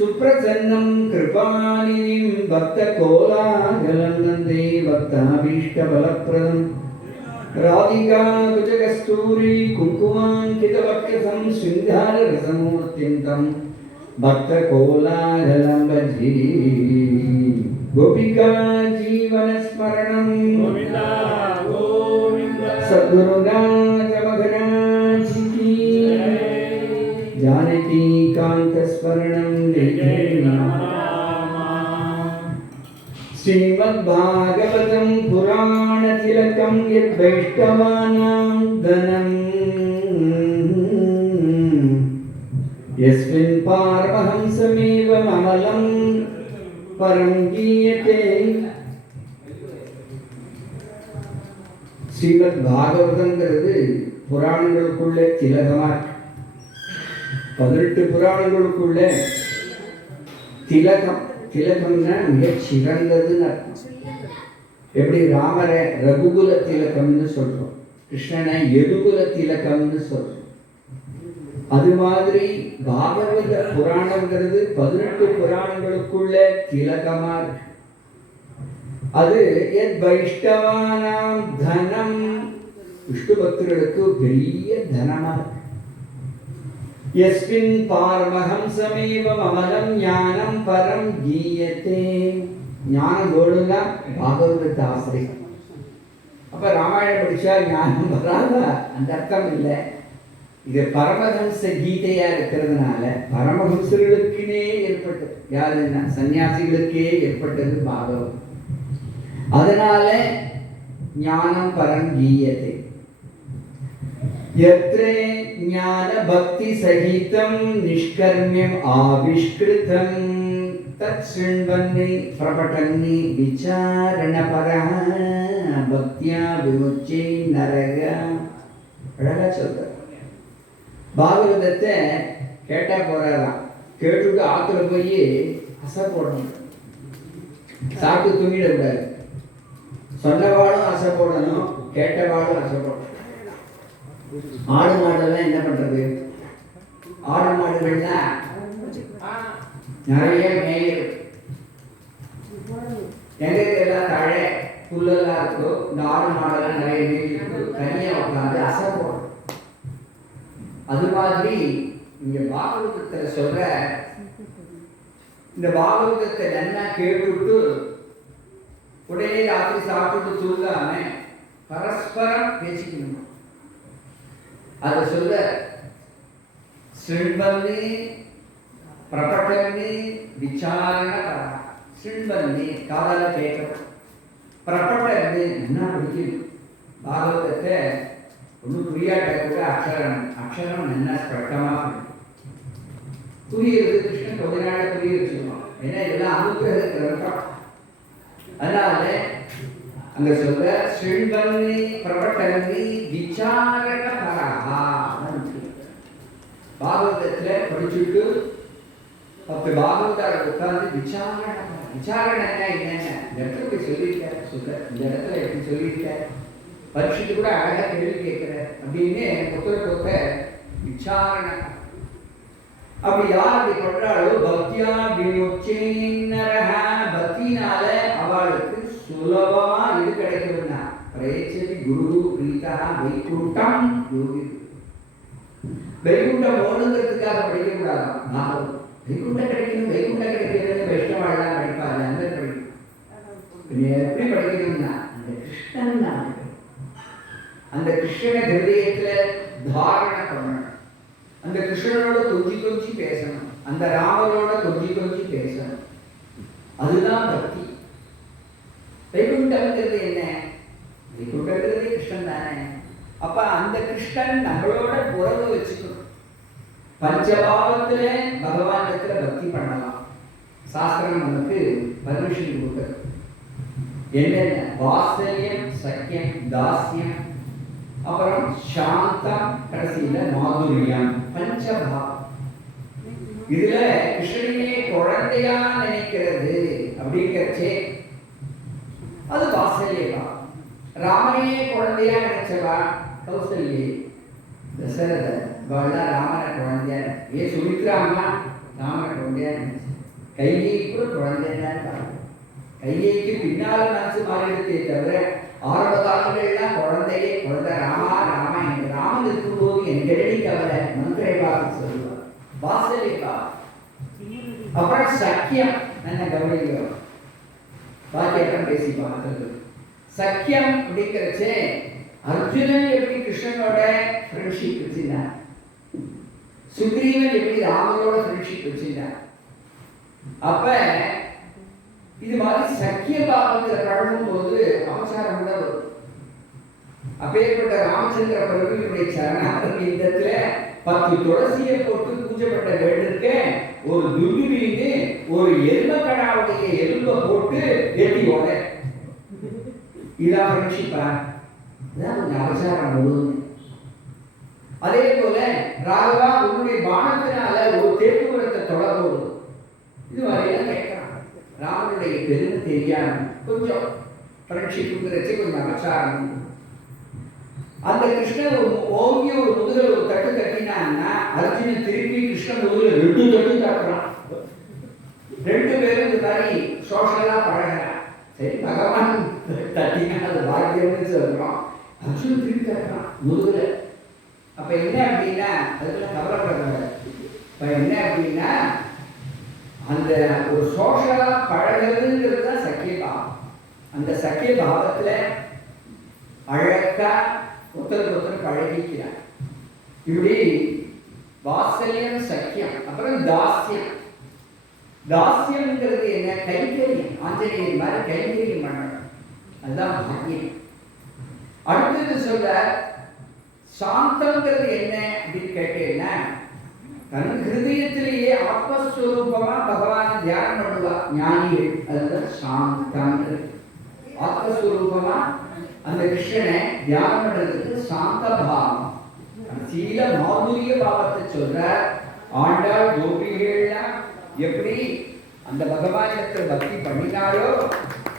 सुप्रसन्नं कृपानिधिं भक्तकोलाहलं वन्दे भक्ताभीष्टफलप्रदम् राधिका कुजकस्तूरी कुङ्कुमाङ्कितवक्षसं शृङ्गाररसमूर्तिं तं भक्तकोलाहलं भजे गोपिका जीवनस्मरणं गोविन्दा गोविन्दा सद्गुरुनाथ महाराज की जानकी कान्तस्मरणं श्रीमद्भागवतं पुराणतिलकं यद्वैष्णवानां धनम् यस्मिन् पारमहंसमेव अमलं परं गीयते ஸ்ரீமத்பாகவதங்கிறது புராணங்களுக்குள்ள திலகமா 18 புராணங்களுக்குள்ள திலகம் திலகம்னா மிகச் சிறந்ததுன்னு அர்த்தம். எப்படி ராமரை ரகுகுல திலகம்னு சொல்றோம், கிருஷ்ணனை யதுகுல திலகம்னு சொல்றோம். அது மாதிரி பாகவத புராணங்கிறது 18 புராணங்களுக்குள்ள திலகமா இருக்கு. அது எத் வைஷ்ணவானாம் தனம், விஷ்ணு பக்தர்களுக்கு பெரிய தனமா இருக்கு. यस्मिन् पारमहंसमेव अमलं ज्ञानं परं गीयते. ஞானம் வேணும்னா பாகவதத்தை ஆசிரி. அப்ப ராமாயணம் படிச்சா ஞானம் வராதா? அந்த அர்த்தம் இல்லை. இது பரமஹம்ச கீதையா இருக்கிறதுனால பரமஹம்சர்களுக்குனே ஏற்பட்டது. யாருன்னா சன்னியாசிகளுக்கே ஏற்பட்டது பாகவதம். அதனால ஞானம் பரம் கீயத்தை. यत्रे ज्ञान भक्ति सहितं निष्कर्म्यम् आविष्कृतं तत्शृण्वन्नि प्रपठन्नि विचारणपरः भक्त्या विमुच्ये नरः. அழகா சொல்றார். பாகவதத்தை கேட்டா போறாராம், கேட்டுட்டு ஆத்துல போய் அசை போடணும், சாப்பிட்டு தூங்கிடக்கூடாது. சொன்னவாளும் அசை போடணும், கேட்டவாளும் அசை போடணும். ஆடு மாடெல்லாம் என்ன பண்றது? ஆடு மாடுகள்லாம் நிறைய மேயும். எங்க எல்லாம் தழை புல்லெல்லாம் இருக்கோ, இந்த ஆடு மாடெல்லாம் நிறைய மேய்ச்சிருக்கு, தனியா உட்காந்து அசை போடும். அது மாதிரி இங்க பாகவதத்துல சொல்ற இந்த பாகவதத்தை நல்லா கேட்டுட்டு உடனே ராத்திரி சாப்பிட்டு தூங்காம பரஸ்பரம் பேசிக்கணும். அது சொல்ல ஸ்ரீம்பன்னி பிரபட்டன்னி விசாரண ஸ்ரீம்பன்னி காதால கேட்கணும், பிரபட்டன்னி என்ன பிடிக்கும். பாகவதத்தை ஒன்றும் புரியாட்ட கூட அக்ஷரம் என்ன ஸ்பஷ்டமா புரியுது. கிருஷ்ணன் கொஞ்ச நாள புரிய வச்சுக்கணும், ஏன்னா இதெல்லாம் அனுகிரகம். அதனால அங்க சொல்ற ஸ்ரீம்பன்னி பிரபட்டன்னி விசாரண பரஹா. பாகவதத்துல படிச்சுட்டு 10 பாகவதார உட்கார்ந்து விசாரணை என்னென்ன இந்த இடத்துல போய் சொல்லியிருக்காரு, இந்த இடத்துல எப்படி சொல்லியிருக்காரு, பரீட்சைக்கு கூட அழகா கேள்வி கேட்கிற அப்படின்னு ஒருத்தருக்கு விசாரணை. அப்படி யார் அப்படி பண்றாளோ பக்தியா விமுச்சேன்னரஹ, பக்தினால அவளுக்கு சுலபமா இது கிடைக்கும்னா பிரேச்சதி குரு பிரீதா வைகுண்டம் யோகி. வைகுண்டம் ஓடுங்கிறதுக்காக படிக்க கூடாது. வைகுண்டம் கிடைக்கணும், வைகுண்டம் கிடைக்கிறது வைஷ்ணவாள்லாம் படிப்பாங்க, அந்த படிக்கணும். எப்படி படிக்கணும்னா அந்த கிருஷ்ணன் தான், அந்த கிருஷ்ணனை ஹிருதயத்துல தாரணை பண்ணணும். அந்த கிருஷ்ணனோட கொஞ்சி பேசணும், அந்த ராமனோட கொஞ்சி பேசணும். அதுதான் பக்தி. வைகுண்டம்ங்கிறது என்ன? வைகுண்டம்ங்கிறது கிருஷ்ணன் தானே. அப்ப அந்த கிருஷ்ணன் நம்மளோட உறவு வச்சுக்கணும். பஞ்சபாவத்துல பகவானிடத்துல பக்தி பண்ணலாம். சாஸ்திரம் நமக்கு பர்மிஷன் கொடுக்குறது. என்னென்ன? வாத்சல்யம், சக்கியம், தாஸ்யம், அப்புறம் சாந்தம், கடைசியில மாதுரியம், பஞ்சபாவம். இதுல கிருஷ்ணனையே குழந்தையா நினைக்கிறது அப்படிங்கிறச்சே அது வாத்சல்யமா. ராமனையே குழந்தையா நினைச்சவா கௌசல்யே, தசரத ராமனை குழந்தையா, சுமித்ரா அம்மா ராமனை குழந்தையா நினைச்ச. கையை கூட குழந்தைதான் பார்க்கணும். கையைக்கு பின்னால் மனசு மாறிடுத்தே தவிர ஆரம்ப காலங்கள்லாம் குழந்தையே குழந்தை ராமா ராமா என் ராமன் இருக்கும்போது என் கெழடி கவலை மந்திரை பார்த்து சொல்லுவார். வாசலிப்பா அப்புறம் சக்கியம் என்ன கவனிக்கிறோம் பாக்கியம் பேசி பார்த்தது. சக்கியம் அப்படிங்கிறச்சே அர்ஜுனன் எப்படி கிருஷ்ணனோட ஃப்ரெண்ட்ஷிப் வச்சிருந்தான், சுக்ரீவன் எப்படி ராமனோட ஃப்ரெண்ட்ஷிப் வச்சிருந்தான். அப்ப இது மாதிரி சக்கிய பாவத்தில் பழகும் போது அவசாரம் கூட வரும். அப்பேற்பட்ட ராமச்சந்திர பிரபுவினுடைய சரணாரவிந்தத்துல 10 துளசியை போட்டு பூஜைப்பட்ட வேண்டுக்கு ஒரு துர்விலிங்கு ஒரு எருமக்கடாவுடைய எலும்பை போட்டு எட்டி ஓட இதான் ஃப்ரெண்ட்ஷிப்பா? இதான் கொஞ்சம் அவசாரம் முழுவதும். அதே போல ராகவா உன்னுடைய பானத்தினால ஒரு தேர்வுரத்தை தொடர்போடு இது வரையெல்லாம் கேட்கறான். ராமனுடைய பெருமை தெரியாம கொஞ்சம் ஃப்ரெண்ட்ஷிப்புங்கிறச்சு கொஞ்சம் அவசாரம். அந்த கிருஷ்ணன் ஓங்கி ஒரு முதுகில் ஒரு தட்டு தட்டினான்னா அர்ஜுனன் திருப்பி கிருஷ்ணன் முதுகில் 2 தட்டு தட்டுறான். 2 பேரும் இந்த மாதிரி சோஷலா பழகிறான். சரி பகவான் தட்டினா அது பாக்கியம்னு சொல்றோம். அர்ஜுனன் திருப்பி தட்டுறான் முதுகுல. அப்ப என்ன அப்படின்னா அதுக்கெல்லாம் கவலைப்படுறாங்க. இப்ப என்ன அப்படின்னா அந்த ஒரு சோஷலா பழகிறதுங்கிறது தான் சக்கிய பாவம். அந்த சக்கிய பாவத்துல அழகா ஒருத்தருக்கு ஒருத்தர் பழகிக்கிறார். இப்படி வாத்சல்யம் சக்கியம். அப்புறம் தாஸ்யம். தாஸ்யம்ங்கிறது என்ன? கைங்கரியம். ஆஞ்சநேயர் மாதிரி கைங்கரியம் பண்ணணும், அதுதான் பாக்கியம். அடுத்தது சொல்ல சாந்தம்ங்கிறது என்ன அப்படின்னு கேட்டீங்கன்னா தன் ஹிருதயத்திலேயே ஆத்மஸ்வரூபமா பகவானை தியானம் பண்ணுவா ஞானிகள். அதுதான் சாந்தம். ஆத்மஸ்வரூபமா அந்த கிருஷ்ணனை தியானம் பண்றதுக்கு சாந்த பாவம், சீல மாதுரிய பாவத்தை சொல்ற. ஆண்டாள் கோபிகள்லாம் எப்படி அந்த பகவானிடத்தை பக்தி பண்ணினாலோ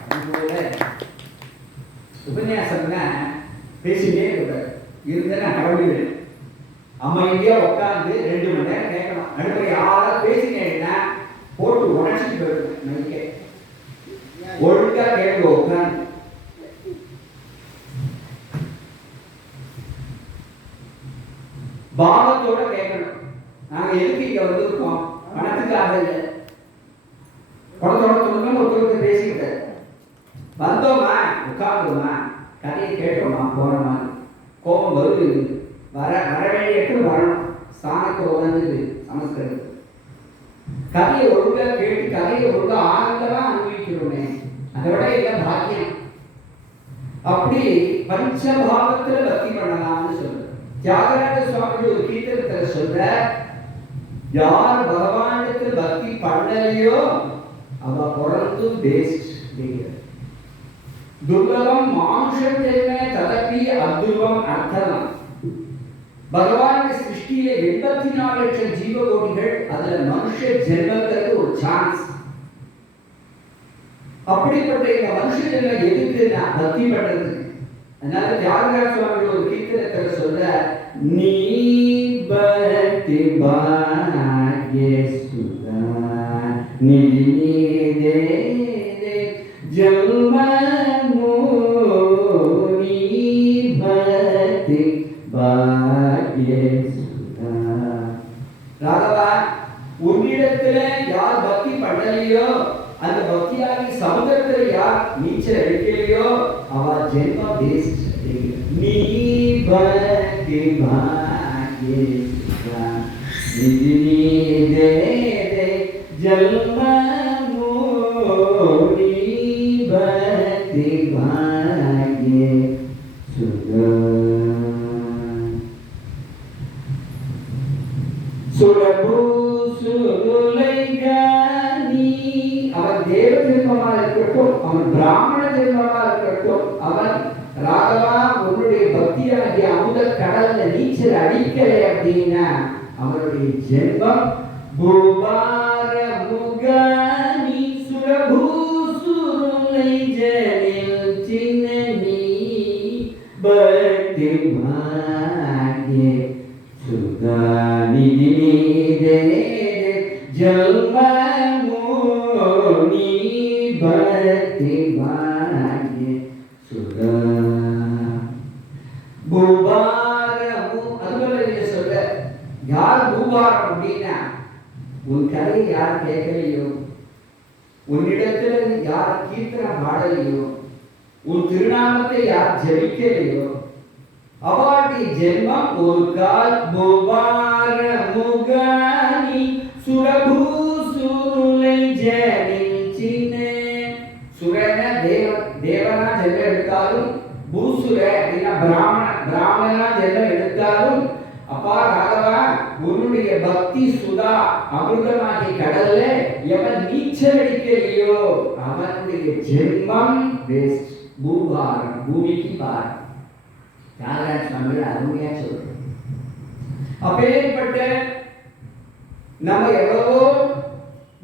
அதுபோல உபன்யாசம்னா பேசிட்டே கூடாது. இருந்தா கடவுள் அமைதியா உட்காந்து 2 மணி நேரம் கேட்கணும். நடுப்புற யாரா பேசினேன்னா போட்டு உடச்சிட்டு போயிடும். மைக்கே ஒழுங்கா கேட்க உட்காந்து பாவத்தோட கேட்கணும். நாங்க எதுக்கு இங்க வந்திருக்கோம்? பணத்துக்காக இல்லை. குழந்தையோட துணுக்கணும் ஒருத்தருக்கு பேசிக்கிட்டு வந்தோமா உட்காந்துமா கதையை கேட்டோமா போனோமா. கோபம் வருது, வர வேண்டிய இடத்துல வரணும். ஸ்தானத்தை உணர்ந்து சமஸ்கிருதம் கதையை ஒழுங்கா கேட்டு கதையை ஒழுங்கா ஆனந்தமா அனுபவிக்கிறோமே, அதை விட இல்லை பாக்கியம். அப்படி பஞ்சபாவத்துல பக்தி பண்ணலாம்னு சொல்ற. தியாகராஜ சுவாமி ஒரு கீர்த்தனத்துல சொல்ற, யார் பகவானிடத்தில் பக்தி பண்ணலையோ அவ பிறந்து வேஸ்ட். துர்லபம் மானுஷம் ஜென்ம ததப்பி அத்ருவம் அர்த்தனம். பகவானுடைய சிருஷ்டியில 84 லட்சம் ஜீவகோடிகள், அதுல மனுஷ ஜென்மத்துக்கு ஒரு சான்ஸ். அப்படிப்பட்ட இந்த மனுஷ ஜென்மம் எதுக்கு? நான் பக்தி பண்றதுக்கு. அதனால தியாகராஜ சுவாமி ஒரு கீர்த்தனத்துல சொல்ற, நீ பக்தி பாக்யசுதா நிதி தே ஜன்மமோ நீ பக்தி பாக்யசுதா. ராகவா, உன்னிடத்துல யார் பக்தி பண்ணலையோ, அந்த பக்தியாகி சமுதிரத்துல யார் நீச்சல் அடிக்கலையோ அவ ஜென்ம வேஸ்ட். நீ பக்தி பாக்யசுதா நிதி தே ஜன்மமோ நீ பக்தி பாக்யசுதா. சுலபு சுருளைகானி. அவன் தேவ ஜென்மமாக இருக்கட்டும், அவன் பிராமண ஜென்மமாக இருக்கட்டும், அவன் ராகவா உன்னுடைய பக்தியாகிய அமுத கடல்ல நீச்சல் அடிக்கலை அப்படின்னா அவனுடைய ஜென்மம் பூபார முகானி. சுலபு சுருளை ஜனில் சின்ன நீ பக்தி பாக்யசுதா நிதி தே ஜன்மமோ கேட்கலையோ, உன்னிடத்துல யார் கீர்த்தனம் பாடலையோ, உன் திருநாமத்தை யார் ஜபிக்கலையோ அவளுடைய ஜென்மம் ஒரு கால் புவார முகானி சுரபூசுருளை ஜனிச்சினே. சுரன தேவனா ஜென்மம் எடுத்தாலும், பூசுர அப்படின்னா பிராமணனா ஜென்மம் எடுத்தாலும், அப்பா ராகவா உன்னுடைய பக்தி சுதா அமிர்தமாகிய கடல்ல எவன் நீச்சல் அடிக்கலையோ அவனுடைய ஜென்மம் வேஸ்ட். பூபாரம், பூமிக்கு பாரம். தியாகராஜ சுவாமிகள் அருமையா சொல்றாங்க. அப்பேற்பட்ட நம்ம எவ்வளவோ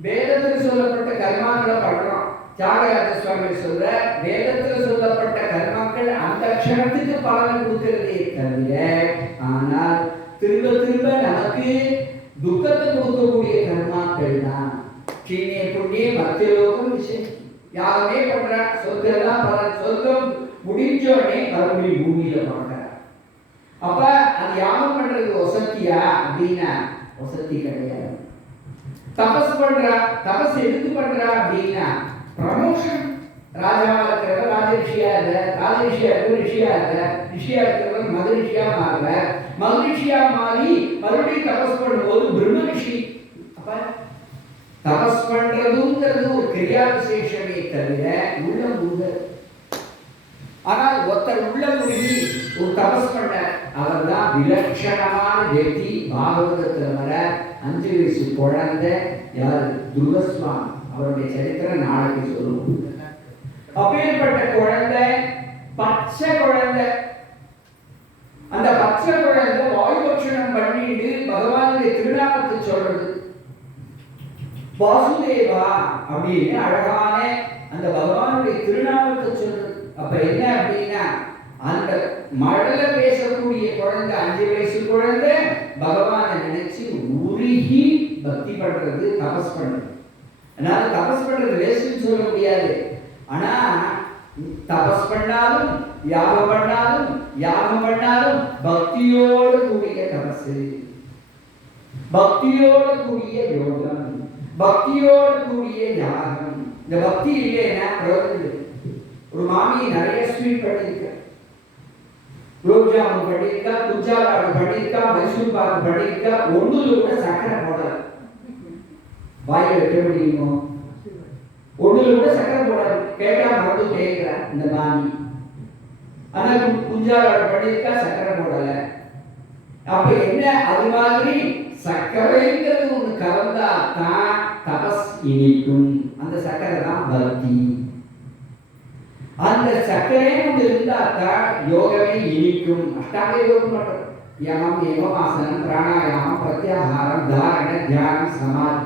வேதத்தில் சொல்லப்பட்ட கர்மாக்களை பண்றோம். தியாகராஜ சுவாமிகள் சொல்ற வேதத்தில் சொல்லப்பட்ட கர்மாக்கள் அந்த க்ஷணத்துக்கு பலன் கொடுக்கிறதே தவிர, ஆனால் திரும்ப திரும்ப நமக்கு துக்கத்தை கொடுக்கக்கூடிய கர்மாக்கள் தான். கீழே புண்ணிய மத்தியலோகம் விஷயம் யாருமே பண்ற சொர்க்கம் பலன். சொர்க்கம் முடிஞ்சோடனே மறுபடியும் பூமியில பண்ற. அப்ப அது யாகம் பண்றது வசத்தியா அப்படின்னா வசதி கிடையாது. தபஸ் பண்றா, தபஸ் எதுக்கு பண்றா அப்படின்னா ப்ரமோஷன். ராஜாவா இருக்கிறவர் ராஜரிஷியா இருக்க, ராஜரிஷியா இருக்கிற ரிஷியா இருக்க, ரிஷியா இருக்கிறவர் மகரிஷியா மாறுற, மகரிஷியா மாறி மறுபடியும் தபஸ் பண்ணும்போது பிரம்ம ரிஷி. அப்ப தபஸ் பண்றதுங்கிறது ஒரு கிரியா விசேஷமே தவிர உள்ள முருகர். ஆனால் ஒருத்தர் உள்ள முருகி ஒரு தபஸ் பண்ண அவர் தான் விலட்சணமான வெற்றி. பாகவதத்தில் வர 5 வயசு குழந்தை யார்? துர்கஸ்வாமி. அவருடைய சரித்திரம் நாளைக்கு சொல்லுவோம். அப்பேற்பட்ட குழந்தை, பச்சை குழந்தை, அந்த பச்சை குழந்தை வாயுபட்சணம் பண்ணிட்டு பகவானுடைய திருநாமத்தை சொல்றது. வாசுதேவா அப்படின்னு அழகான அந்த பகவானுடைய திருநாமத்தை சொல்றது. அப்ப என்ன அப்படின்னா அந்த மழல பேசக்கூடிய குழந்தை, 5 வயசு குழந்தை பகவானை நினைச்சு உருகி பக்தி பண்றது, தபஸ் பண்றது. அதனால தபஸ் பண்றது வேஸ்ட்னு சொல்ல முடியாது. ஆனா தபஸ் பண்ணாலும் யாகம் பண்ணாலும், யாகம் பண்ணாலும் பக்தியோடு கூடிய தபசு, பக்தியோடு கூடிய யோகம், பக்தியோடு கூடிய யாகம். இந்த பக்தி இல்லைன்னா பிரயோஜனம். ஒரு மாமி நிறைய ஸ்வீட் பண்ணியிருக்க, குலோப் ஜாமுன் பண்ணியிருக்கா, குஜாலாடு பண்ணியிருக்கா, மைசூர் பாக்கு பண்ணியிருக்கா, ஒண்ணுல கூட சக்கரை போடல. வாயில வைக்க முடியுமோ? ஒண்ணுல கூட சக்கரை போடாது. கேட்டா மறந்து கேட்கிற இந்த மாமி. ஆனா குஜாலாடு பண்ணியிருக்கா, சக்கரை போடல. அப்ப என்ன? அது மாதிரி சக்கரைங்கிறது ஒண்ணு கலந்தா தான் தபஸ் இனிக்கும். அந்த சக்கரை தான் பக்தி. அந்த சக்கரை ஒன்று இருந்தா தான் யோகமே இனிக்கும். அஷ்டாங்க யோகம் பண்றது யமம், யமமாசனம், பிராணாயாமம், பிரத்யாகாரம், தாரண, தியானம், சமாதி,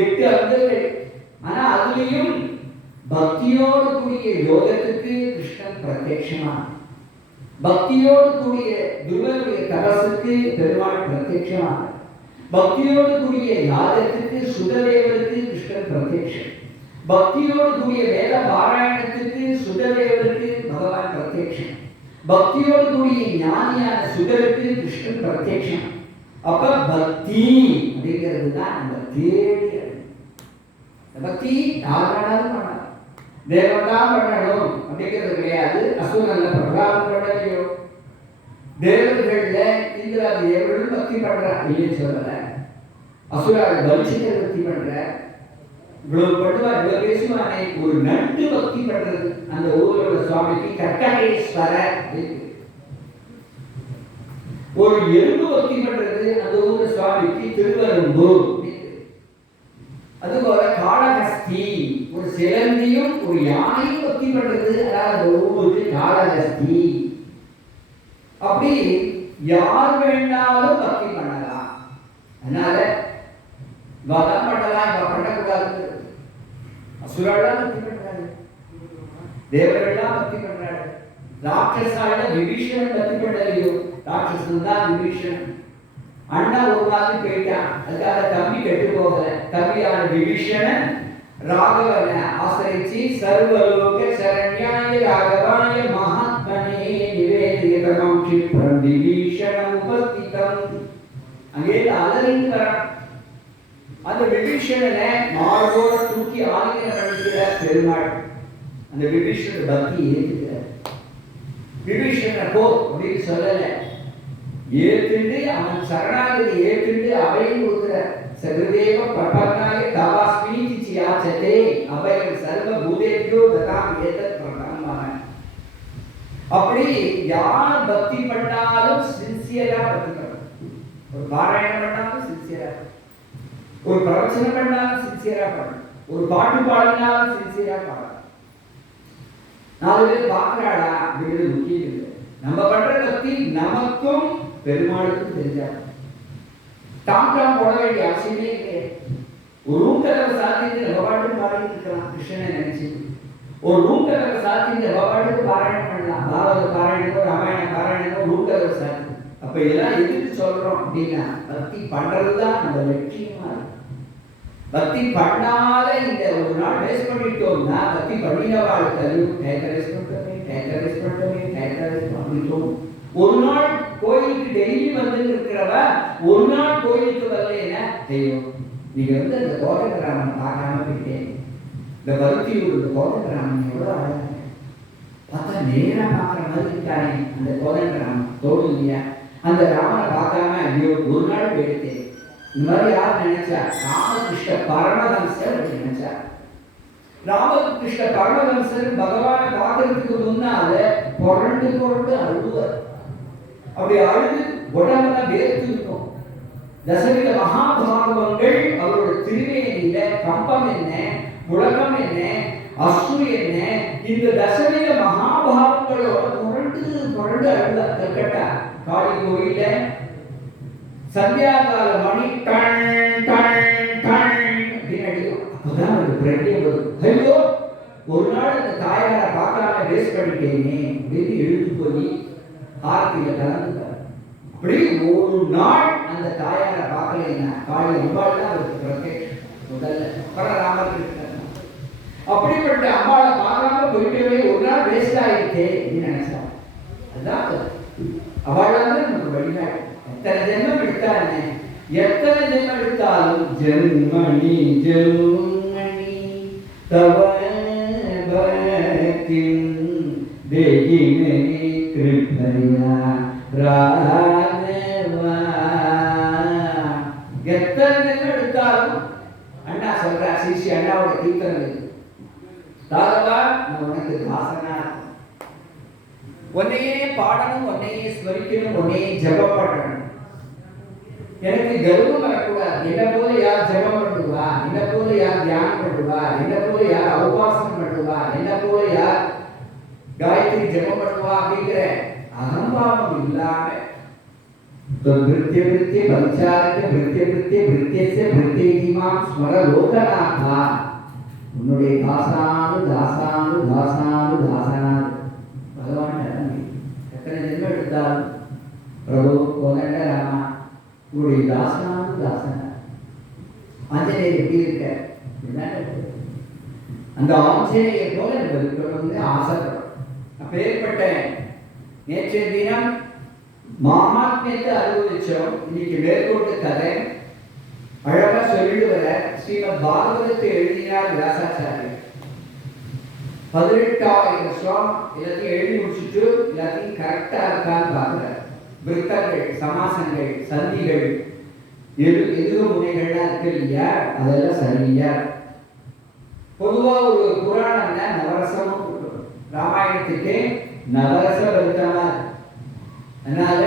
8 அங்கங்கள். ஆனா அதுலயும் பக்தியோடு கூடிய யோகத்துக்கு கிருஷ்ணன் பிரத்யட்சமா, பக்தியோடு கூடிய துருவனுடைய தபசுக்கு பெருமாள் பிரத்யட்சமா, பக்தியோடு கூடிய யாகத்துக்கு சுததேவருக்கு கிருஷ்ணன் பிரத்யட்சம், பக்தியோடு கூடிய வேத பாராயணத்துக்கு சுததேவருக்கு பகவான் பிரத்யட்சம், பக்தியோடு கூடிய ஞானியான சுதருக்கு கிருஷ்ணன் பிரத்யட்சம். அப்ப பக்தி அப்படிங்கிறது தான் நம்ம தேடி. பக்தி யாராலும் பண்ணலாம், தேவன் தான் பண்ணணும் அப்படிங்கிறது கிடையாது. அசுரல்ல பிரகலாதன் பண்ணலையோ, தேவர்கள்ல இந்திரா தேவர்கள் பக்தி பண்றாங்க இல்லைன்னு சொல்லல. அசுரால் பலிச்சித்தர் பக்தி பண்ற, இவ்வளவு பண்ணுவா, இவ்வளவு பேசுவானே. ஒரு நட்டு பக்தி பண்றது அந்த ஊரோட சுவாமிக்கு கர்க்கடேஸ்வர. ஒரு எறும்பு பக்தி பண்றது அந்த ஊர் சுவாமிக்கு திருவரும்பு. அதுபோல காளஹஸ்தி, ஒரு சிலந்தியும் ஒரு யானையும் பக்தி பண்றது அதாவது ஊருக்கு காளஹஸ்தி. அப்படி யார் வேணாலும் பக்தி பண்ணலாம். அதனால வதம் பண்ணலாம், இவ பண்ணக்கூடாது. அசுரெல்லாம் பக்தி பண்றாரு, தேவரெல்லாம் பக்தி பண்றாரு. ராட்சசால விபீஷணன் பக்தி பண்ணலையோ, ராட்சசன் தான் விபீஷணன். அண்ணா ஒரு மாதிரி போயிட்டான், அதுக்காக தம்பி கெட்டு போகல. தம்பியான விபீஷணன் ராகவனை ஆசிரிச்சு சர்வலோக சரண்யாய ராகவாய மகாத்மனே நிவேதிதம் க்ஷிப்ரம் விபீஷணம் உபஸ்திதம். அங்கே அலறிக்கிறான். அந்த விபீஷணனை மார்போட தூக்கி ஆலிங்கனம் பண்ணிக்கிற பெருமாள் அந்த விபீஷண பக்தி ஏற்றுக்கிறார். விபீஷணனை போ அப்படின்னு சொல்லல, ஏற்றுண்டு அவன் சரணாகதி ஏற்றுண்டு அவையும் கொடுக்கிறார். சகுதேவ பிரபன்னாய தவாஸ்மீதி சியாச்சதே அபயம் சர்வ பூதேபியோ ததாம் ஏதத் பிரதானமான. அப்படி யார் பக்தி பண்ணாலும் சின்சியரா பக்தி பண்ணணும். ஒரு பாராயணம் பண்ணாலும் சின்சியரா, ஒரு பிரவச்சனம் பண்ணாலும் சின்சியரா பண்ணணும், ஒரு பாட்டு பாடினாலும் சின்சியரா பாடணும். 4 பேர் பார்க்கிறாடா அப்படிங்கிறது முக்கியம் இல்லை. நம்ம பண்ற பக்தி நமக்கும் பெருமாளுக்கும் தெரிஞ்சா டாம் போட வேண்டிய அவசியமே கிடையாது. ஒரு ரூம் கதவை சாத்திட்டு நம்ம பாட்டுக்கு பாடிட்டு இருக்கலாம் கிருஷ்ணனை நினைச்சு. ஒரு ரூம் கதவை சாத்திட்டு நம்ம பாட்டுக்கு பாராயணம் பண்ணலாம். பாரத பாராயணமோ ராமாயண பாராயணமோ ரூம் கதவை சாத்தி. அப்ப இதெல்லாம் எதுக்கு சொல்றோம் அப்படின்னா பக்தி பண்றதுதான் நம்ம லட்சியமா இருக்கு. பக்தி பண்ணாத இந்த ஒரு நாள் வேஸ்ட் பண்ணிட்டோம்னா பக்தி பண்ணின வாழ்க்கையும் டைட்டரைஸ் பண்ணிட்டோம். ஒரு நாள் கோயிலுக்கு டெய்லி வந்து இருக்கிறவ ஒரு நாள் கோயிலுக்கு வரலைன்னா தெய்வம் நீங்க வந்து அந்த கோதகிராமன் பார்க்காம போயிட்டேன். இந்த பருத்தியூர் இந்த கோதகிராமன் எவ்வளவு அழகா பார்த்தா நேரா பார்க்குற மாதிரி இருக்கானே அந்த கோதகிராமன் தோடு இல்லையா? அந்த ராமனை பார்க்காம ஐயோ ஒரு நாள் போயிடுத்தேன். இந்த மாதிரி யார் நினைச்சா? ராமகிருஷ்ண பரமஹம்சர் நினைச்சா. ராமகிருஷ்ண பரமஹம்சர் பகவானை பார்க்கறதுக்கு முன்னால புரண்டு அழுவார். அப்படி அழுது உடம்பெல்லாம் வேர்த்து இருக்கும். தசவித மகாபாகவங்கள் அவரோட திருவேணியில கம்பம் என்ன, புலகம் என்ன, அசு என்ன, இந்த தசவித மகாபாகங்களோட புரண்டு அழுவார். கல்கட்டா காளி கோயில சந்தியாகால மணி டன் டன் டன் அப்படின்னு அடிக்கும். அப்பதான் ஒரு பிரச்சனை வரும். ஐயோ ஒரு நாள் அந்த தாயாரை பார்க்காம வேஸ்ட் பண்ணிட்டேனே அப்படின்னு எழுந்து போய் ஆர்த்தியில கலந்துட்டார். அப்படி ஒரு நாள் அந்த தாயாரை பார்க்கலைன்னா காளி அம்பாள் தான் அவருக்கு பிரத்யட்சம் முதல்ல. அப்புறம் ராமகிருஷ்ணன் அப்படிப்பட்ட அம்பாளை பார்க்காம போயிட்டே ஒரு நாள் வேஸ்ட் ஆகிட்டே அப்படின்னு நினைச்சார். அதுதான் அவள் தான் நமக்கு வழிகாட்டு. எத்தனை ஜென்மம் எடுத்தானே, எத்தனை ஜென்மம் எடுத்தாலும் ஜென்மணி ஜென்மணி தவ பக்திம் தேகிமே கிருபயா ராகவா. எத்தனை ஜென்மம் எடுத்தாலும் அண்ணா சொல்ற சிசி அண்ணாவோட கீர்த்தனை ராகவா நான் உனக்கு தாசனா, உன்னையே பாடணும், உன்னையே ஸ்மரிக்கணும், உன்னையே ஜபம் பண்ணணும். எனக்கு கர்வம் வரக்கூடாது. என்ன போல யார் ஜபம் பண்ணுவா, என்ன போல யார் தியானம் பண்ணுவா, என்ன போல யார் உபாசனம் பண்ணுவா, என்ன போல யார் காயத்ரி ஜபம் பண்ணுவா அப்படிங்கிற அகம்பாவம் இல்லாம விருத்திய பரிச்சாரக விருத்தியேதிமா ஸ்மர லோகநாதா உன்னுடைய தாசானு தாசானு தாசானு தாசானு பகவான் எத்தனை ஜென்மம் எடுத்தாலும் பிரபு கோதண்ட ராமா உங்களுடைய தாசனானு தாசனா. ஆஞ்சநேயர் எப்படி இருக்க? அந்த ஆஞ்சநேயர் போல நம்ம இருக்கணும்னு ஆசைப்படுறோம். அப்பேற்பட்ட நேற்றைய தினம் மகாத்மியத்தை அனுபவிச்சோம். இன்னைக்கு மேற்கொண்டு கதை அழகா சொல்லிட்டு வர ஸ்ரீமத் பாகவதத்தை எழுதினார் வியாசாச்சாரியர். 18,000 ஸ்லோகம் எல்லாத்தையும் எழுதி முடிச்சுட்டு எல்லாத்தையும் கரெக்டா இருக்கான்னு பார்க்கிறார். விருத்தங்கள், சமாசங்கள், சந்திகள், எதுக முனைகள்லாம் இருக்கு இல்லையா, அதெல்லாம் சரியா. பொதுவா ஒரு புராணம்னா நவரசமும் ராமாயணத்துக்கு நவரச வருத்தமா. அதனால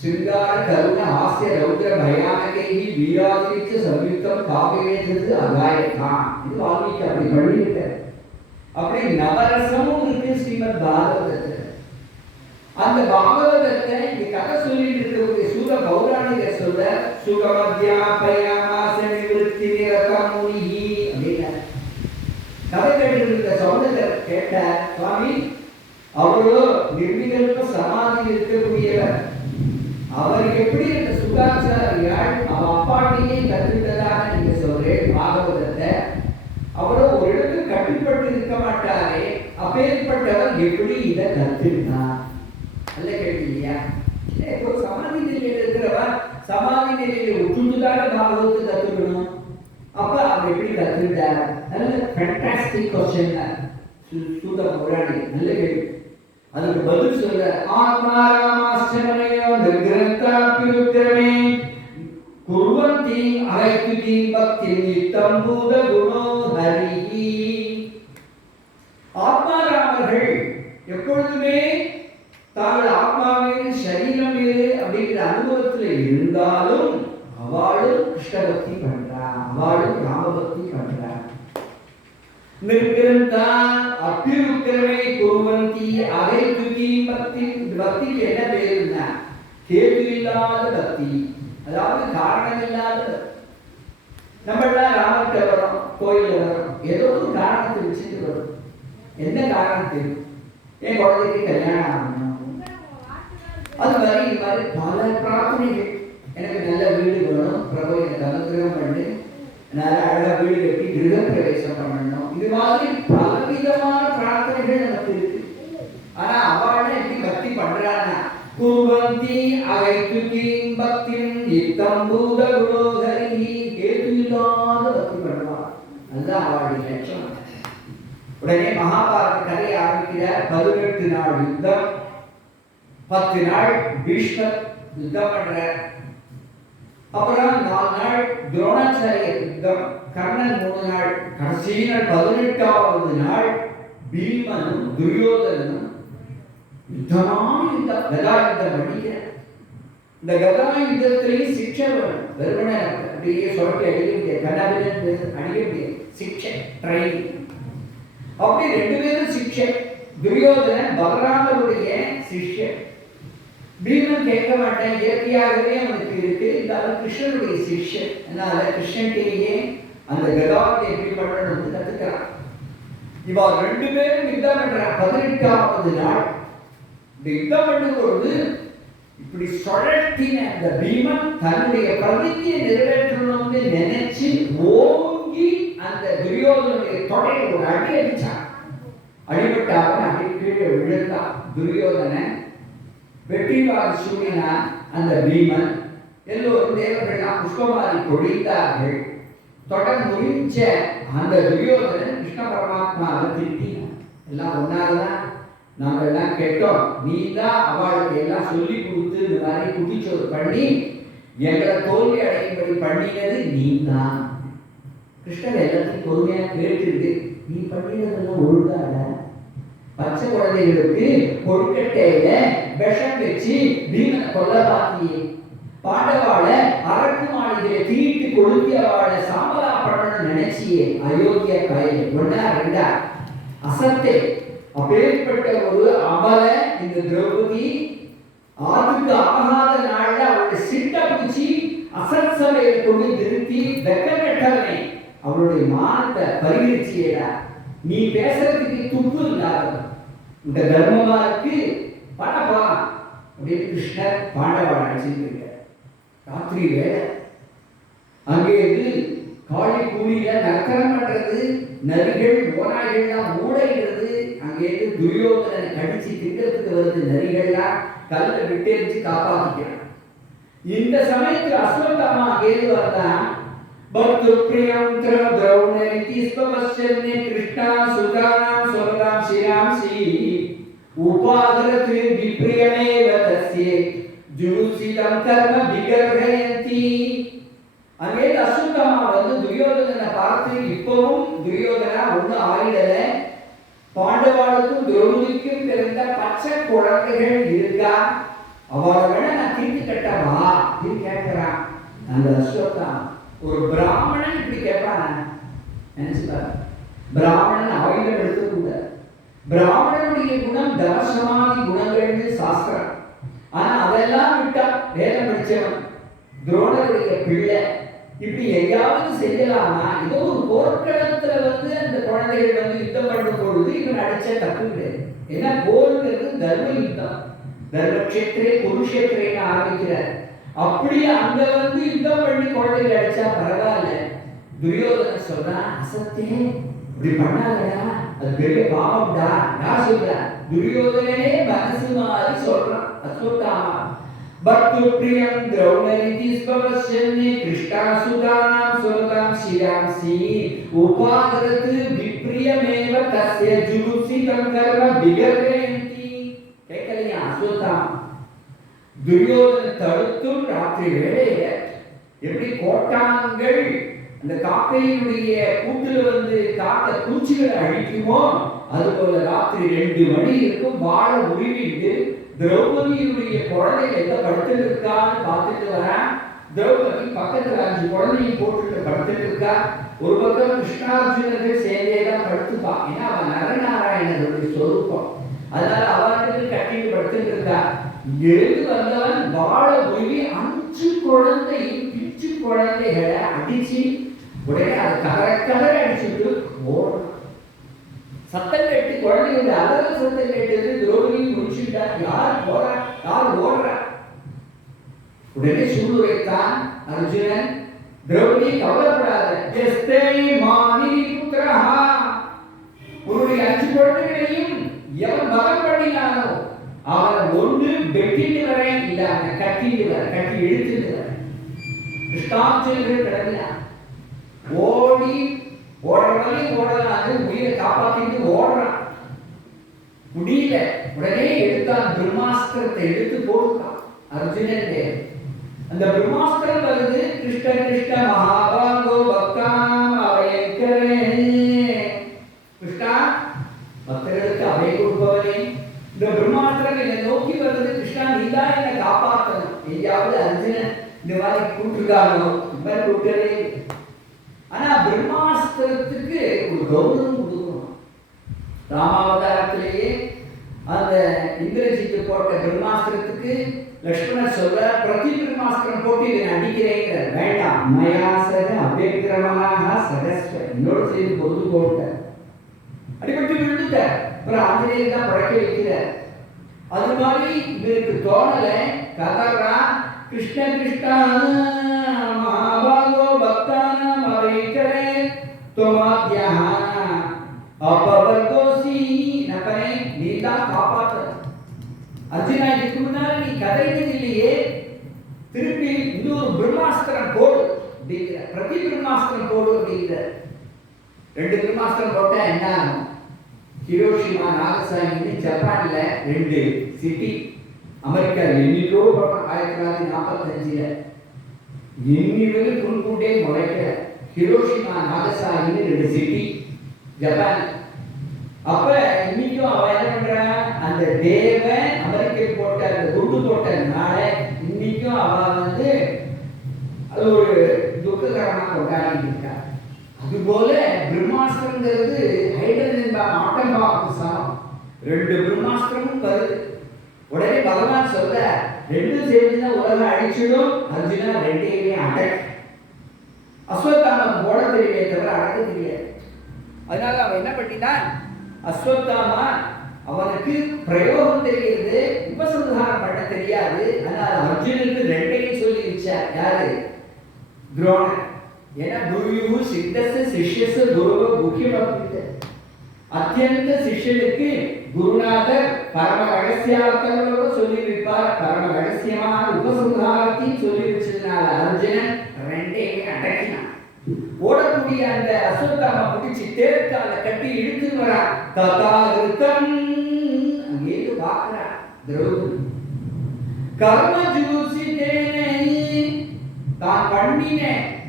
சிங்கார கருண ஹாஸ்ய ரௌத்ர பயானகை வீராதிரிச்ச சம்யுக்தம் காவியேற்றது அகாயத்தான். இது வால்மீகி அப்படி பண்ணியிருக்காரு. அப்படி நவரசமும் இருக்கு ஸ்ரீமத் பாகவதத்துல. அந்த பாகவதத்தை இங்க கதை சொல்லிட்டு இருக்கக்கூடிய சூர பௌராணிக சொல்ற சுகமத்யாபயாமாச நிவೃತ್ತಿ நிரதம் முனிஹி அப்படின்னா கதை கேட்டிருந்த சௌந்தரர் கேட்டார், சுவாமி அவரோ நிர்விகல்ப சமாதி இருக்கக்கூடியவர், அவர் எப்படி அந்த சுகாச்சாரியால் அவ அப்பாட்டியே கற்றுக்கிட்டதாக நீங்க சொல்றேன் பாகவதத்தை, அவரோ ஒரு இடத்துக்கு கட்டுப்பட்டு இருக்க மாட்டாரே, அப்பேற்பட்டவர் எப்படி இதை கற்றுக்கிட்டார்? நல்ல கேள்வி இல்லையா? இப்போ சமாதி நிலையில் இருக்கிறவா சமாதி நிலையில விட்டுட்டுதான பாகவதத்தை கற்றுக்கணும். எப்படி கத்துக்கிட்டார்? நல்ல ஃபேண்டாஸ்டிக் क्वेश्चन தான். சூத புராணி நல்ல கேள்வி. அதுக்கு பதில் சொல்ற ஆத்மாராமாஸ்சமனயோ நிர்கிரந்தாபிருக்ரமே குர்வந்தி அரைத்துதி பக்தி நித்தம் பூத குணோ ஹரிஹி. ஆத்மாராமர்கள் எப்பொழுதுமே தாங்கள் ஆத்மாவே சரீரம் வேறு அப்படிங்கிற அனுபவத்தில் இருந்தாலும் அவளும் கிருஷ்ணபக்தி பண்றா, அவளும் ராமபக்தி பண்றா. நிர்கிரந்தா அபிருக்கிரமே குர்வந்தி அரைத்துதி பக்தி. பக்திக்கு என்ன பேருன்னா கேது இல்லாத பக்தி, அதாவது காரணம் இல்லாத. நம்மளாம் ராமர்கிட்ட வரோம், கோயில வரோம், ஏதோ ஒரு காரணத்தை வச்சுட்டு வரும். என்ன காரணத்துக்கு? என் குழந்தைக்கு கல்யாணம் ஆகணும், அது மாதிரி இது மாதிரி பல பிரார்த்தனைகள். எனக்கு நல்ல வீடு வேணும், பிரபு எனக்கு அனுகிரகம் பண்ணு, நல்ல அழகா வீடு கட்டி கிரக பிரவேசம் பண்ணணும். இது மாதிரி பலவிதமான பிரார்த்தனைகள் நமக்கு இருக்கு. ஆனா அவள் எப்படி பக்தி பண்றான்னா குர்வந்தி அவைத்துதி பக்தி நித்தம் பூத குணோதரி. கேது இல்லாத பக்தி பண்ணுவாள். அதுதான் அவளுடைய லட்சணம். உடனே மகாபாரத கதை ஆரம்பிக்கிறார். 18 நாள் யுத்தம், 10 நாள் பீஷ்மர் யுத்தம் பண்றார். அப்புறம் 4 நாள் துரோணாச்சாரிய யுத்தம், கர்ணன் 3 நாள், கடைசி நாள் 18வது நாள் பீமனும் துரியோதனனும் யுத்தமான யுத்தம், கதா யுத்தம் பண்ணிக்கிறார். இந்த கதா யுத்தத்திலேயே சிக்ஷை வேணும். வெறுமனே அப்படியே சொல்லி அடிக்க முடியாது, கதாபிதன் அடிக்க முடியாது. சிக்ஷை ட்ரைனிங். அப்படி 2 பேரும் சிக்ஷை. துரியோதனன் பலராமருடைய சிஷ்யன். பீமன் கேட்க மாட்டேன், இயற்கையாகவே அவனுக்கு இருக்கு, இருந்தாலும் கிருஷ்ணனுடைய சிஷ்யன். அதனால கிருஷ்ணன்டேயே அந்த கதாவை எப்படி பண்ணணும்னு கத்துக்கிறான். இவா 2 பேரும் யுத்தம் பண்றான். 18வது நாள் இந்த யுத்தம் பண்ணும்போது இப்படி சுழற்றின அந்த பீமன் தன்னுடைய பிரதிஜையை நிறைவேற்றணும்னு நினைச்சு ஓங்கி அந்த துரியோதனுடைய தொடையை ஒரு அடி அடிச்சான். அடிபட்டாவன் அடி கீழே விழுந்தான். துரியோதனன் வெற்றிவாக சூடினா அந்த பீமன். எல்லோரும் தேவர்கள்லாம் புஷ்பமாரி பொழித்தார்கள். தொடர் முறிஞ்ச அந்த துரியோதனன் கிருஷ்ண பரமாத்மாவை திட்டினான். எல்லாம் ஒன்னால்தான் நாங்கள் எல்லாம் கேட்டோம், நீ தான் அவளுக்கு எல்லாம் சொல்லி கொடுத்து இந்த மாதிரி குட்டிச்சோறு பண்ணி எங்களை தோல்வி அடையும்படி பண்ணினது நீ தான். கிருஷ்ணன் எல்லாத்தையும் பொறுமையா கேட்டுட்டு, நீ பண்ணினதெல்லாம் ஒழுங்காட பச்சை குழந்தைகளுக்கு கொழுக்கட்டையில விஷம் வச்சு பீமனை கொல்ல பாத்தியே, பாண்டவாள அரக்கு மாளிகையை தீட்டு கொளுத்தி அவளை சாம்பலா பண்ணணும்னு நினைச்சியே, அயோத்திய காயல் 1 2 அசத்தை. அப்பேற்பட்ட ஒரு அமல இந்த திரௌபதி ஆத்துக்கு ஆகாத நாள்ல அவளுடைய சிட்ட பிடிச்சி அசத் சபையை கொண்டு நிறுத்தி வெக்கங்கட்டவனே அவளுடைய மானத்தை பரிகரிச்சியடா. நீ பேசுறதுக்கு துப்பு இல்லாத இந்த தர்மமா இருக்கு, பண்ணப்பா அப்படின்னு கிருஷ்ணர் பாண்டவாளை அழைச்சிருக்க. ராத்திரி வேலை அங்கே இருந்து காளி கூலியில நக்கரம் பண்றது, நரிகள் ஓநாய்கள்லாம் மூடைகிறது. அங்கேருந்து துரியோதனனை கடிச்சு திங்கிறதுக்கு வருது நரிகள்லாம். கல்ல விட்டெறிச்சு காப்பாத்திக்கிறான். இந்த சமயத்தில் அஸ்வத்தாமா அங்கேருந்து வந்தான். பக்து பிரியம் திரௌணரிதி ஸ்பவஸ்யன்னே கிருஷ்ணா சுதானாம் ஸ்வதாம் ஸ்ரீராம்சி உபாதரத் விப்ரியமேவ தஸ்யே ஜுசிதம் கர்ம விகர்ஹயந்தி. அங்கே அஸ்வத்தாமா வந்து துரியோதனனை பார்த்து, இப்பவும் துரியோதனா ஒன்றும் ஆயிடல, பாண்டவாளுக்கும் திரௌபதிக்கும் பிறந்த பச்சை குழந்தைகள் இருக்கா, அவளை வேணா நான் தீர்த்து கட்டவா அப்படின்னு கேட்கிறான் அந்த அஸ்வத்தாமா. ஒரு பிராமணன் இப்படி கேட்பான நினைச்சுப்பாரு. பிராமணன் ஆயுதம் எடுத்துக்கூட. பிராமணனுடைய குணம் தர்சமாதி குணங்கள்னு சாஸ்திரம். ஆனா அதெல்லாம் விட்டா வேதம் படிச்சவன் துரோணருடைய பிள்ளை இப்படி எங்கேயாவது செய்யலாமா? ஏதோ ஒரு போர்க்களத்துல வந்து அந்த குழந்தைகள் வந்து யுத்தம் பண்ணும் பொழுது இவன் அடிச்ச தப்பு கிடையாது. ஏன்னா போருங்கிறது தர்ம யுத்தம். தர்மக்ஷேத்திரே குருஷேத்திரேன்னு ஆரம்பிக்கிறார். அப்படியே அங்க வந்து யுத்தம் பண்ணி குழந்தைகள் அடிச்சா பரவாயில்ல. துரியோதன சொல்றான், அசத்தே இப்படி பண்ணாதடா, அது பெரிய பாவம்டா. நான் சொல்றேன், துரியோதனே மனசு மாறி சொல்றான் அஸ்வத்தாமா. பக்து பிரியம் திரௌபதி ஸ்பவஸ்யன்னே கிருஷ்ணாசுதானாம் சுரதாம் சிராம்சி உபாதரத்து விப்ரியமேவ தஸ்ய ஜுகுப்சிதம் கர்ம விகர்வயந்தி. கேட்கலையா? அஸ்வத்தாம் துரியோதன தடுத்தும் ராத்திரி வேளையில எப்படி கோட்டான்கள் அந்த காக்கையினுடைய கூட்டுல காக்க பூச்சிகளை அழிக்குமோ அதுபோல ராத்திரி 2 மணி இருக்கும் வாழ உருவிட்டு திரௌபதியினுடைய குழந்தை எங்க படுத்துட்டு இருக்கான்னு பார்த்துட்டு வரேன். திரௌபதி பக்கத்துல 5 குழந்தையும் போட்டுட்டு படுத்துட்டு இருக்கா. ஒரு பக்கம் கிருஷ்ணார்ஜுனர்கள் சேர்ந்தேதான் படுத்துப்பா. ஏன்னா அவன் நரநாராயணனுடைய சொரூபம். அதனால அவர்களுக்கு கட்டிட்டு படுத்துட்டு இருக்கா. எழுந்து வந்தவன் வாழ உருவி 5 குழந்தையும் பிச்சு குழந்தைகளை அடிச்சு உடனே அதை கதற அடிச்சுட்டு ஓடுறான். சத்தம் கேட்டு குழந்தைகளுடைய அலற சத்தம் கேட்டது. திரௌபதியும் முடிச்சுட்டா. யார் போறா, யார் ஓடுறா? உடனே சூளுரைத்தான் அர்ஜுனன். திரௌபதி கவலைப்படாத, ஜஸ்தே மானி புத்திரஹா, உன்னுடைய 5 குழந்தைகளையும் எவன் மகன் பண்ணினானோ அவனை ஒன்று வெட்டிட்டு வரேன், இல்ல அவனை கட்டிட்டு வர, கட்டி இழுத்துட்டு வர. கிருஷ்ணார்ஜுனர்கள் கிடந்தான். ஓடி ஓடலாம் உயிரை காப்பாத்திட்டு ஓடுறான். முடியல. உடனே எடுத்தான் பிரம்மாஸ்திரத்தை எடுத்து போட்டான் அர்ஜுனன். அந்த பிரம்மாஸ்திரம் வருது. கிருஷ்ண கிருஷ்ண மகாபாகோ பக்தானாம் அபயங்கரே. கிருஷ்ணா, பக்தர்களுக்கு அபய கொடுப்பவனே, இந்த பிரம்மாஸ்திரம் என்னை நோக்கி வருது. கிருஷ்ணா, நீதான் என்னை காப்பாற்றணும். எங்கேயாவது அர்ஜுனன் இந்த மாதிரி கூப்பிட்டுருக்காங்களோ? இந்த மாதிரி கூப்பிட்டதே. ஆனா பிரம்மாஸ்திரத்துக்கு ஒரு கௌரவம் கொடுக்கணும். ராமாவதாரத்திலேயே அந்த இந்திரஜித்து போட்ட பிரம்மாஸ்திரத்துக்கு லக்ஷ்மணர் சொல்ற, பிரதி பிரம்மாஸ்திரம் போட்டு இதை அடிக்கிறேங்கிற. வேண்டாம், மயாசக அபியக்கிரமனாக சகஸ்வ, என்னோட சேர்ந்து பொது போட்ட அடிபட்டு விழுந்துட்ட. அப்புறம் ஆஞ்சநேயர் தான் பழக்க வைக்கிறார். அது மாதிரி இவருக்கு தோணல. கதரா கிருஷ்ண கிருஷ்ணா மகாபாகோ பக்தானாம் அபயங்கரே துவமாத்யா அபவர்கோசி. நகரே, நீதான் காப்பாற்ற. அர்ஜுனா, இதுக்கு முன்னால நீ கதைகள் இல்லையே, திருப்பி இன்னொரு பிரம்மாஸ்திரம் போடு அப்படிங்கிற. பிரதி பிரம்மாஸ்திரம் போடு அப்படிங்கிற. 2 பிரம்மாஸ்திரம் போட்டா என்ன ஆகும்? ஹிரோஷிமா நாகசாகின்னு ஜப்பான்ல 2 சிட்டி, அமெரிக்கா என்னைக்கோ 1945 இன்னிவரை புல்கூட்டே முளைக்கல. ஹிரோஷிமா நாகசாகின்னு 2 சிட்டி ஜப்பான். அப்ப இன்னைக்கும் அவ என்ன பண்றா, அந்த தேவன் அமெரிக்கா போட்ட அந்த குண்டு போட்ட நாளை இன்னைக்கும் அவ அது ஒரு துக்ககரமா கொண்டாடிட்டு இருக்கா. அதுபோல பிரம்மாஸ்திரங்கிறது ஹைட்ரஜன் ஆட்டம் பாம்புக்கு சமம். 2 பிரம்மாஸ்திரமும் வருது. உடனே பகவான் சொல்ற, 2 சேர்ந்துதான் உலகம் அழிச்சிடும். அர்ஜுனா, 2ஐயுமே அடக்கு. அஸ்வத்தாமன் போட தெரியவே தவிர அடக்க தெரியாது. அதனால அவன் என்ன பண்ணினான், அஸ்வத்தாமா அவனுக்கு பிரயோகம் தெரியுது, உபசம்ஹாரம் பண்ண தெரியாது. அதனால அர்ஜுனுக்கு 2ஐயும் சொல்லி வச்சார். யாரு? துரோணர். ஏன்னா குரு சித்தச சிஷ்யச குருவ முக்கியமாக அத்தியந்த சிஷ்யனுக்கு குருநாதர் பரம ரகசியார்த்தங்களோட சொல்லி வைப்பார். பரம ரகசியமான உபசம்ஹாரத்தையும் சொல்லி வச்சதுனால அர்ஜுனன் 2ஐயுமே அடக்கினான். ஓடக்கூடிய அந்த அஸ்வத்தாமா பிடிச்சி தேர்கால கட்டி இழுத்து வரா. ததாகிருத்தம் அங்கேயிருந்து பார்க்கிறா திரௌபதி. கர்ம ஜுகுப்சிதேனை, தான் பண்ணின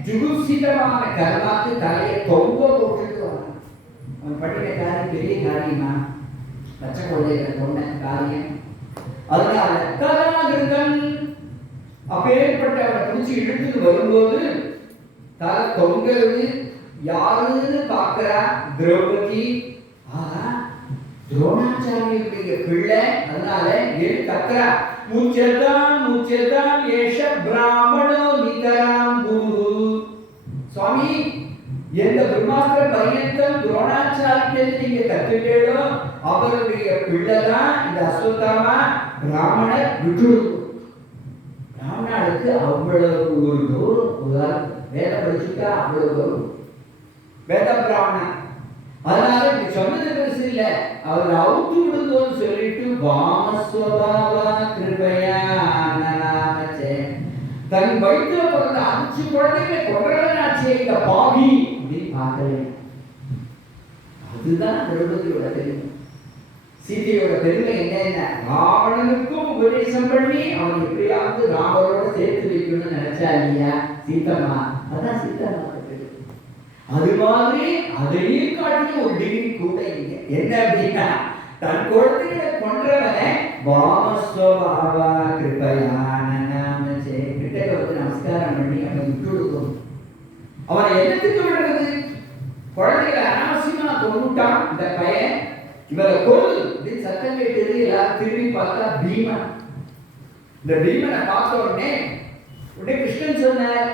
ஜுகுப்சிதமான கர்மாக்கு தலையை தொங்க போட்டுட்டு வரான். அவன் பண்ணின காரியம் பெரிய காரியமா? பச்சை கொள்ளையில கொண்ட காரியம். அதனால ததாகிருத்தம் அப்பேற்பட்ட அவனை பிடிச்சி இழுத்துட்டு வரும்போது தலை தொங்கிறது. யாருன்னு பார்க்கிறா திரௌபதி. துரோணாச்சாரியருடைய பிள்ளை. அதனால ஏன் கத்துறா, முச்சதான் ஏஷ பிராமணோ நிதராம் குரு. சுவாமி, எந்த பிரம்மாஸ்திர பரியந்தம் துரோணாச்சாரியத்தை நீங்க கத்துட்டேளோ அவருடைய பிள்ளைதான் இந்த அஸ்வத்தாமா. பிராமணர் விட்டுடு. பிராமணருக்கு அவ்வளவு ஒரு கௌரவம். வேத படிச்சுட்டா அவ்வளவு கௌரவம். வேத பிராமணன். அதனால இப்படி சொன்னது பெருசு இல்ல. அவர் அவுத்து விடுதோன்னு சொல்லிட்டு வாமஸ்வபாவா கிருபையா தன் வயிற்றுல பிறந்த 5 குழந்தைகளை கொன்றவனாச்சே இந்த பாவி அப்படின்னு பார்க்கல. அதுதான் திரௌபதியோட பெருமை. சீதையோட பெருமை என்ன? ராவணனுக்கும் உபதேசம் பண்ணி அவன் எப்படியாவது ராமனோட சேர்த்து வைக்கணும்னு நினைச்சா இல்லையா சீதம்மா? அதான் சீதம்மா. அது மாதிரி அதையும் காட்டி ஒரு டிகிரி கூட இங்க என்ன அப்படின்னா, தன் குழந்தைகளை கொன்றவனை வாமஸ்வபாவா கிருபையானே கிட்ட வந்து நமஸ்காரம் பண்ணி அவனை விட்டு கொடுக்கும். அவனை என்னத்துக்கு விடுறது? குழந்தைகளை அனாவசியமா கொண்டுட்டான் இந்த பையன், இவரை கொண்டு அப்படின்னு சத்தம் கேட்டது. எல்லாரும் திரும்பி பார்த்தா பீமன். இந்த பீமனை பார்த்த உடனே கிருஷ்ணன் சொன்னார்,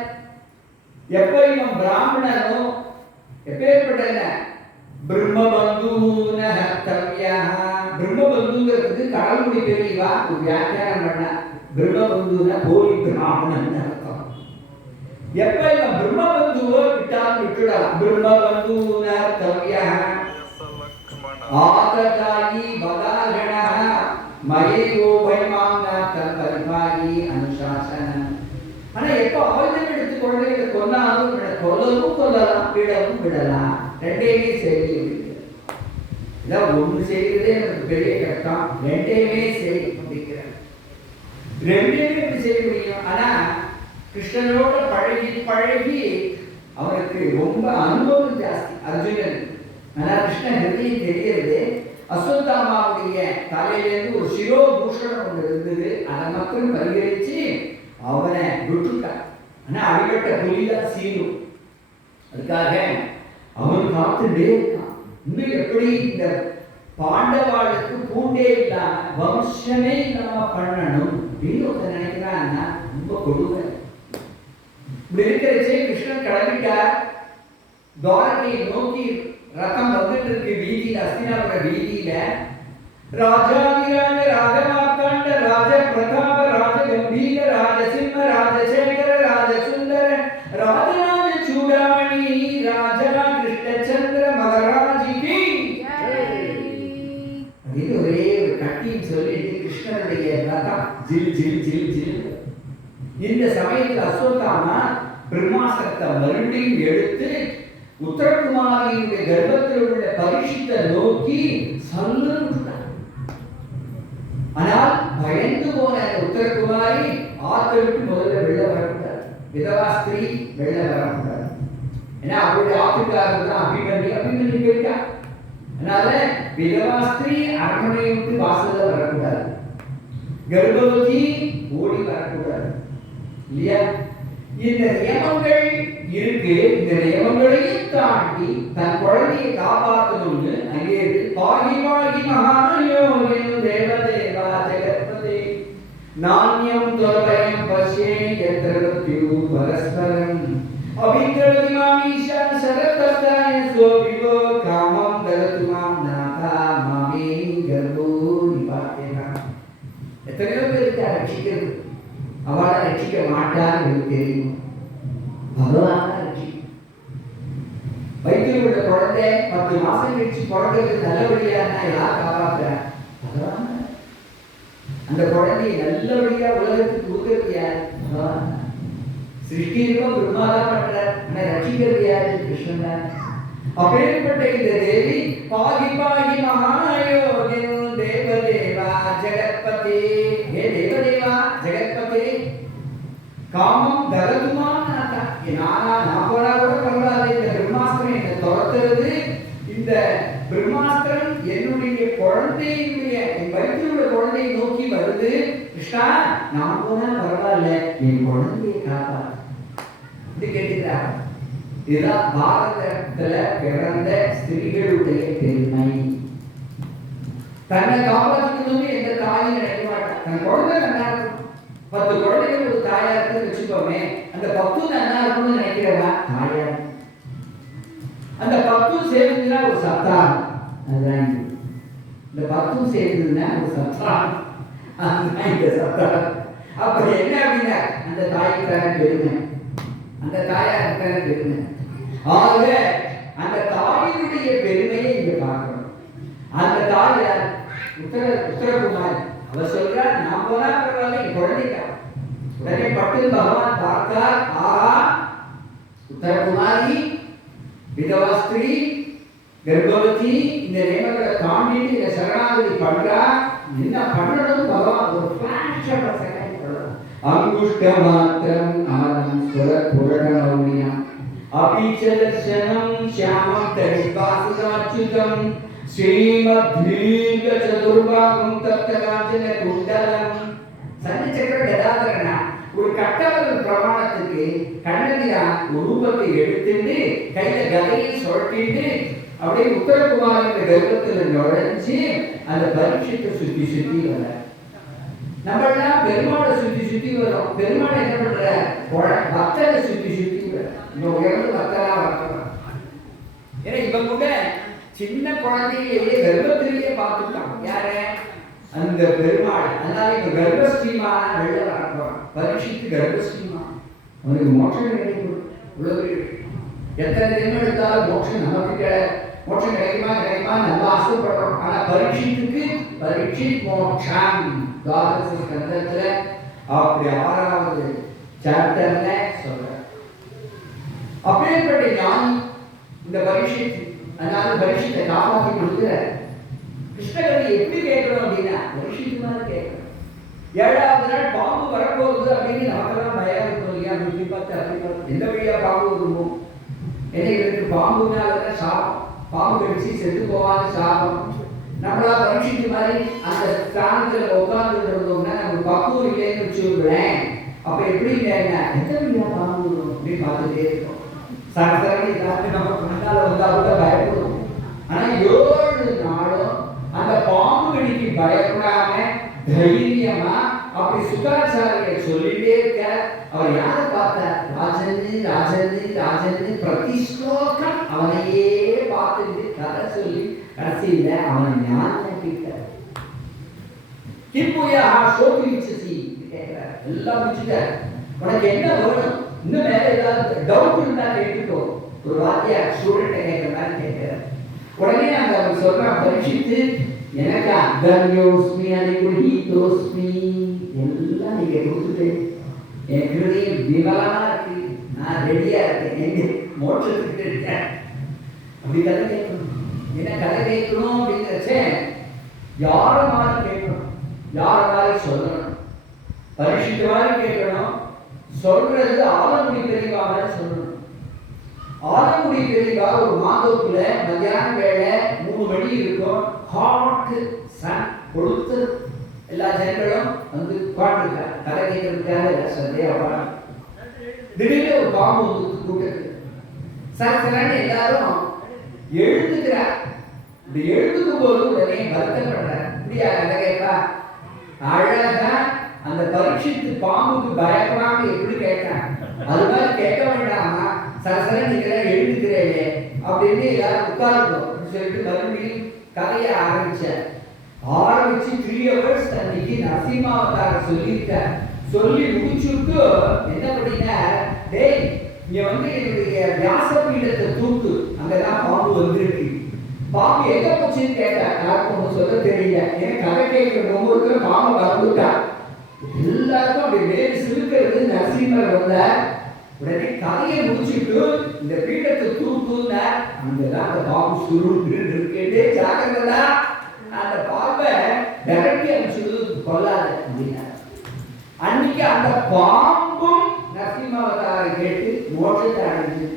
எப்ப இவன் பிராமணனோ எப்பேற்பட்ட பிரம்மபந்தூன ஹர்த்தவ்யா. பிரம்மபந்துங்கிறதுக்கு கடவுளுடைய பெரியவா ஒரு வியாக்கியானம் பண்ண. பிரம்மபந்துன போலி பிராமணன் அர்த்தம். எப்ப இவன் பிரம்மபந்துவோ விட்டால் விட்டுடலாம். பிரம்மபந்தூன ஹர்த்தவ்யா ஆததாயி பதாகணா மயேவோ வைமாம்நாதம் பரிபாயி அனுசாசனம். ஆனா எப்போ அவர்கள் எடுத்து குழந்தைகளை கொன்னாலும் கொல்லவும் கொல்லலாம், விடவும் விடலாம். ரெண்டையுமே செய்ய இதான் ஒண்ணு செய்யறதே எனக்கு பெரிய கஷ்டம். ரெண்டையுமே செய் அப்படிங்கிறார். ரெண்டையுமே எப்படி செய்ய முடியும்? ஆனா கிருஷ்ணனோட பழகி பழகி அவனுக்கு ரொம்ப அனுபவம் ஜாஸ்தி அர்ஜுனன். ஆனா கிருஷ்ணன் ஹிருதயம் தெரிகிறது. அஸ்வத்தாமாவுடைய தலையிலேருந்து ஒரு சிரோபூஷணம் ஒன்று இருந்தது. அதை மட்டும் பரிகரிச்சு அவனை விட்டுட்டான். ஆனா அடிபட்ட புலிதான் சீனும். அதுக்காக அவன் காத்துட்டே இருக்கான். இன்னும் எப்படி இந்த பாண்டவாளுக்கு பூண்டே இல்லாம வம்சமே இல்லாம பண்ணணும் அப்படின்னு ஒருத்தர் நினைக்கிறான்னா ரொம்ப கொடுமை. இப்படி இருக்கிறச்சே கிருஷ்ணன் கிளம்பிட்டார். துவாரகையை நோக்கி ரதம் வந்துட்டு இருக்கு வீதியில, அஸ்தினாபுர வீதியில. ராஜாதிராஜ ராஜமார்த்தாண்ட ராஜ பிரதாப ராஜ கம்பீர ராஜசிம்ம ராஜசேகர ராஜசுந்தர ராஜராஜ சூடாமணி ராஜா கிருஷ்ணச்சந்திர மகராஜிக்கு அப்படின்னு ஒரே ஒரு கட்டின்னு சொல்லிட்டு கிருஷ்ணனுடைய ரதம் ஜில் ஜில் ஜில் ஜில். இந்த சமயத்தில் அஸ்வத்தாமா பிரம்மாஸ்திரத்தை மறுபடியும் எடுத்து உத்தரகுமாரியுடைய கர்ப்பத்தில் உள்ள பரீட்சித்தை நோக்கி சல்லு. ஆனால் பயந்து போன உத்தரகுமாரி ஆத்தருக்கு முதல்ல வெளில வரக்கூடாது. விதவா ஸ்திரீ வெளில வரக்கூடாது. ஏன்னா அவருடைய ஆத்துக்காரர் தான் அபிமன்யு போயிட்டா. அதனால விதவா ஸ்திரீ அரண்மனையை விட்டு வாசல்ல வரக்கூடாது. கர்ப்பவதி ஓடி வரக்கூடாது இல்லையா? இந்த நியமங்கள் இருக்கு. இந்த நியமங்களையும் தாண்டி தன் குழந்தையை காப்பாற்றணும்னு அங்கே பாகி பாகி மகாயோகின் தேவதேவா ஜெகத்பதே நான்யம் துவயம் பஷ்யே யத்ரத்யு பரஸ்பரம் அபித்ரதி மாமீஷா சரதஸ்தாய சோபிவோ காமம் தரதுமாம் நாதா மாமே கர்ப்போ நிபாத்தேனா. எத்தனையோ பேருக்கு ரட்சிக்கிறது, அவளை ரட்சிக்க மாட்டான்னு தெரியும். பகவான் வயிற்றில் உள்ள குழந்தை 10 மாசம் கழிச்சு பிறந்தது நல்லபடியா யார் காப்பாற்றுறார்? பகவான். அந்த குழந்தையை நல்லபடியா உலகத்துக்கு ஊத்துறது யார்? பகவான். சிருஷ்டியும் பிரம்மாதான் பண்றார். ஆனா ரட்சிக்கிறது யாரு? கிருஷ்ணன் தான். அப்பேற்பட்ட இந்த தேவி பாகி பாகி மகாயோகின் தேவதேவா ஜெகத்பதே. ஹே தேவதேவா ஜெகத்பதே காமம் தரதுமா நாதா. நான் போனா கூட பரவாயில்ல, இந்த பிரம்மாஸ்திரம் என்னை துரத்துறது. இந்த பிரம்மாஸ்திரம் என்னுடைய குழந்தையுடைய என் வயிற்றில் உள்ள குழந்தையை நோக்கி வருது. கிருஷ்ணா நான் போனா பரவாயில்ல, என் குழந்தையை காப்பாற்று இது கேட்டுக்கிறார். இதுதான் பாரதத்துல பிறந்த ஸ்திரீகளுடைய பெருமை. தன்னை காப்பாற்றிக்கணும்னு எந்த தாயும் நினைக்க மாட்டான். தன் குழந்தை நல்லா இருக்கும். 10 குழந்தைகள் ஒரு தாயா இருக்கு வச்சுக்கோமே, அந்த 10 நல்லா இருக்கும்னு நினைக்கிறவா தாயா. அந்த 10 சேர்ந்துன்னா ஒரு சத்தாம். அதுதான் இந்த 10 சேர்ந்ததுன்னா ஒரு சத்தாம். அதுதான் இந்த சத்தாம். அப்ப என்ன அப்படின்னா அந்த தாய்க்கான பெருமை, அந்த தாயா இருக்கான பெருமை. ஆக அந்த தாயினுடைய பெருமையை இங்க பார்க்கணும். அந்த தாய் உத்தரகுமாரி. அவ சொல்றா நான் போனா பரவாயில்ல, என் குழந்தைக்கா. உடனே பட்டு பகவான் பார்த்தார், ஆஹா உத்தரகுமாரி விதவா ஸ்திரீ கர்ப்பவதி இந்த நியமங்களை தாண்டிட்டு இந்த சரணாகதி பண்றா, என்ன பண்ணணும் பகவான் ஒரு ஃபிளாஷ் ஆஃப் செகண்ட் சொல்லணும். அங்குஷ்ட மாத்திரம் ஆனம் ஸ்வர புரணௌனியம் அபிச்ச தர்சனம் ஷியாமம் தரிபாசுதாச்சுதம் ஸ்ரீமத்வீக சதுர்பாகம் தப்தகாஞ்சன குண்டலம். சந்தி சக்கர கதாதரனா ஒரு கட்டவர்கள் பிரமாணத்துக்கு கண்ணதியா ஒரு ரூபத்தை எடுத்துட்டு கையில கதையை சொல்லிட்டு அப்படியே உத்தரகுமாரின் கர்ப்பத்தில் நுழைஞ்சு அந்த பரீட்சத்தை சுத்தி சுத்தி வர. நம்மளாம் பெருமாளை சுத்தி சுத்தி வரும். பெருமாள் என்ன பண்ற, பக்தரை சுத்தி சுத்தி வர. இந்த உயர்ந்து பக்தரா வரலாம். ஏன்னா இவன் கூட சின்ன குழந்தையிலேயே கர்ப்பத்திலேயே பார்த்துட்டான். யார அந்த பெருமாள். அதனால இப்ப கர்ப்பஸ்ரீமா வெளில வரப்போறான். பரீட்சித்து கர்ப்பஸ்ரீமா அவனுக்கு மோட்சம் கிடைக்கும். எத்தனை தினம் எடுத்தாலும் மோட்சம் நமக்கு மோட்சம் கிடைக்குமா நம்ம ஆசைப்படுறோம். ஆனா பரீட்சித்துக்கு பரீட்சித் மோட்சம் துவாதச ஸ்கந்தத்துல அப்படி 6வது சாப்டர்ல சொல்ற. அப்பேற்பட்ட ஞானி இந்த பரீட்சித். அதனால பரீட்சித்தை காப்பாற்றி கொடுக்குற. கிருஷ்ணகவி எப்படி கேட்கணும் அப்படின்னா பரீட்சித்து மாதிரி கேட்கணும். 7வது நாள் பாம்பு வரப்போகுது அப்படின்னு நமக்கெல்லாம் பயம் இருக்கும் இல்லையா? அப்படி பார்த்து எந்த வழியா பாம்பு வருமோ, எனக்கு பாம்புனாலதான் சாபம், பாம்பு கடிச்சு செத்து போவாத சாபம். நம்மளா பரீட்சித்து மாதிரி அந்த ஸ்தானத்துல உட்கார்ந்து இருந்தோம்னா நம்ம பக்குவம் இல்லைன்னு வச்சுருக்கிறேன். அப்ப எப்படி இல்லைன்னா எந்த வழியா பாம்பு வரும் அப்படின்னு பார்த்துட்டே இருக்கோம். சரசரன்னு எல்லாருமே நம்ம முன்னால வந்து அவங்க பயப்படுவோம். ஆனா 7 நாளும் அந்த பாம்பு கடிக்கு பயப்படாம தைரியமா அப்படி சுகாச்சாரியை சொல்லிட்டே இருக்க. அவர் யாரை பார்த்தார்? ராஜன்னு பிரதி ஸ்லோகம் அவனையே பார்த்துட்டு கதை சொல்லி கடைசியில அவனை ஞானம் கேட்டார். கிம்புயா சோகிரிச்சசி கேட்கிறார். எல்லாம் முடிச்சுட்டார். உனக்கு என்ன வேணும்? இன்னும் மேல ஏதாவது டவுட் இருந்தா கேட்டுக்கோ. ஒரு வாத்தியார் ஸ்டூடெண்ட் கேட்கிற மாதிரி கேட்கிறார். உடனே அந்த அவர் சொல்றான், பரீட்சித்து எனக்கு அகன்யோஸ்மி அனிகுஹிதோஸ்மி எல்லாம் நீங்க கொடுத்துட்டு என் ஹிருதயம் விமலமா இருக்கு, நான் ரெடியா இருக்கேன், எங்க மோட்சத்துக்கு இருக்கேன். அப்படி கதை கேட்கணும். என்ன கதை கேட்கணும் அப்படிங்கிறச்சே யார மாதிரி கேட்கணும், யார மாதிரி சொல்லணும், பரீட்சித்த மாதிரி கேட்கணும். சொல்றது ஆலங்குடி பெரியவா மாதிரி சொல்லணும். ஆலங்குடி பெரியவா ஒரு மாதோப்புல மத்தியானம் வேலை 3 மணி இருக்கும். ஹாட் சன் கொடுத்து எல்லா ஜனங்களும் வந்து உட்காந்துருக்காங்க. கதை கேட்கறதுக்காக சந்தையா திடீர்னு ஒரு பாம்பு வந்து கூட்டத்துக்கு சரசரான்னு எல்லாரும் எழுந்துக்கிறார். இப்படி எழுந்துக்கும் போது உடனே வருத்தப்படுறார். இப்படியா கதை கேட்பா? அழகா அந்த பரீட்சித்து பாம்புக்கு பயப்படாம எப்படி கேட்டான் அது மாதிரி கேட்க வேண்டாமா? சரசரன் நீங்க எழுந்துக்கிறேன் அப்படின்னு எல்லாரும் உட்கார்ந்தோம் சொல்லிட்டு மறுபடியும் கதையை ஆரம்பிச்சு 3 hours அன்னைக்கு நரசிம்மாவதார சொல்லியிருக்கார். சொல்லி முடிச்சுட்டு என்ன பண்ணினா, டேய் இங்க வந்து என்னுடைய வியாசபீடத்தை தூக்கு, அங்கதான் பாம்பு வந்திருக்கு. பாம்பு எங்க போச்சுன்னு கேட்டா யாருக்கும் சொல்ல தெரியல. ஏன்னா கதை கேட்கிற ஒவ்வொருத்தரும் பாம்பு வந்துட்டா. எல்லாருக்கும் அப்படி வேறு சிறுக்கிறது. நரசிம்மர் வந்தார். உடனே கதையை முடிச்சுட்டு இந்த பீடத்தை தூக்குன்னா அங்கதான் அந்த பாம்பு சுருண்டு இருக்கே. ஜாக்கிரதா, அந்த பாம்பை விரட்டி அனுப்பிச்சு கொள்ளாது அப்படின்னா. அன்னைக்கு அந்த பாம்பும் நரசிம்மாவதாரை கேட்டு மோட்சத்தை அடைஞ்சு.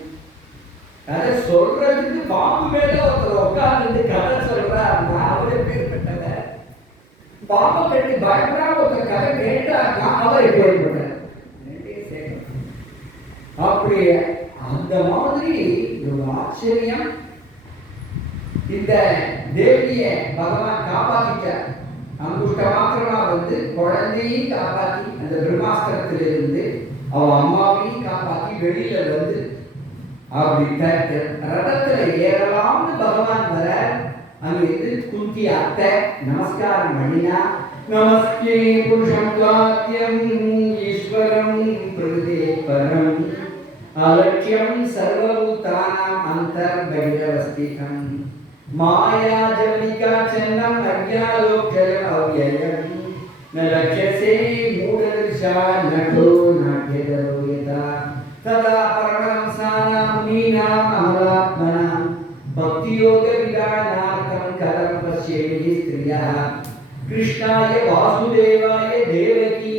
கதை சொல்றதுக்கு பாம்பு மேல ஒருத்தர் உட்கார்ந்து கதை சொல்றாருன்னா அவரே பேர் பெற்றவர். பாம்பை கட்டி பயப்படாம ஒருத்தர் கதை கேட்டாருன்னா அவர் எப்பேற்பட்டார். அப்படி அந்த மாதிரி ஒரு ஆச்சரியம். இந்த தேவிய பகவான் காப்பாற்றிட்டார். அங்குஷ்ட மாத்திரமா வந்து குழந்தையும் காப்பாற்றி அந்த பிரம்மாஸ்திரத்திலிருந்து அவ அம்மாவையும் காப்பாற்றி வெளியில வந்து அப்படி ரதத்துல ஏறலாம்னு பகவான் வர. அங்க இருந்து குந்தி அத்தை நமஸ்காரம் பண்ணினா. நமஸ்தே புருஷம் வாக்கியம் ஈஸ்வரம் பிரதே பரம் அலட்சியம் சர்வபூதானாம் அந்தர்பகிரவஸ்திதம் மாயா ஜவனிகா சன்னம் அக்ஞாலோக்ஷயம் அவ்யயம் न लक्ष्यसे मूढदृशा नटो नाट्यधरो यथा तदा परमहंसानां मुनीनाम् अमलात्मनां भक्तियोगविधानार्थं कथं पश्येयुः स्त्रियः कृष्णाय वासुदेवाय देवकी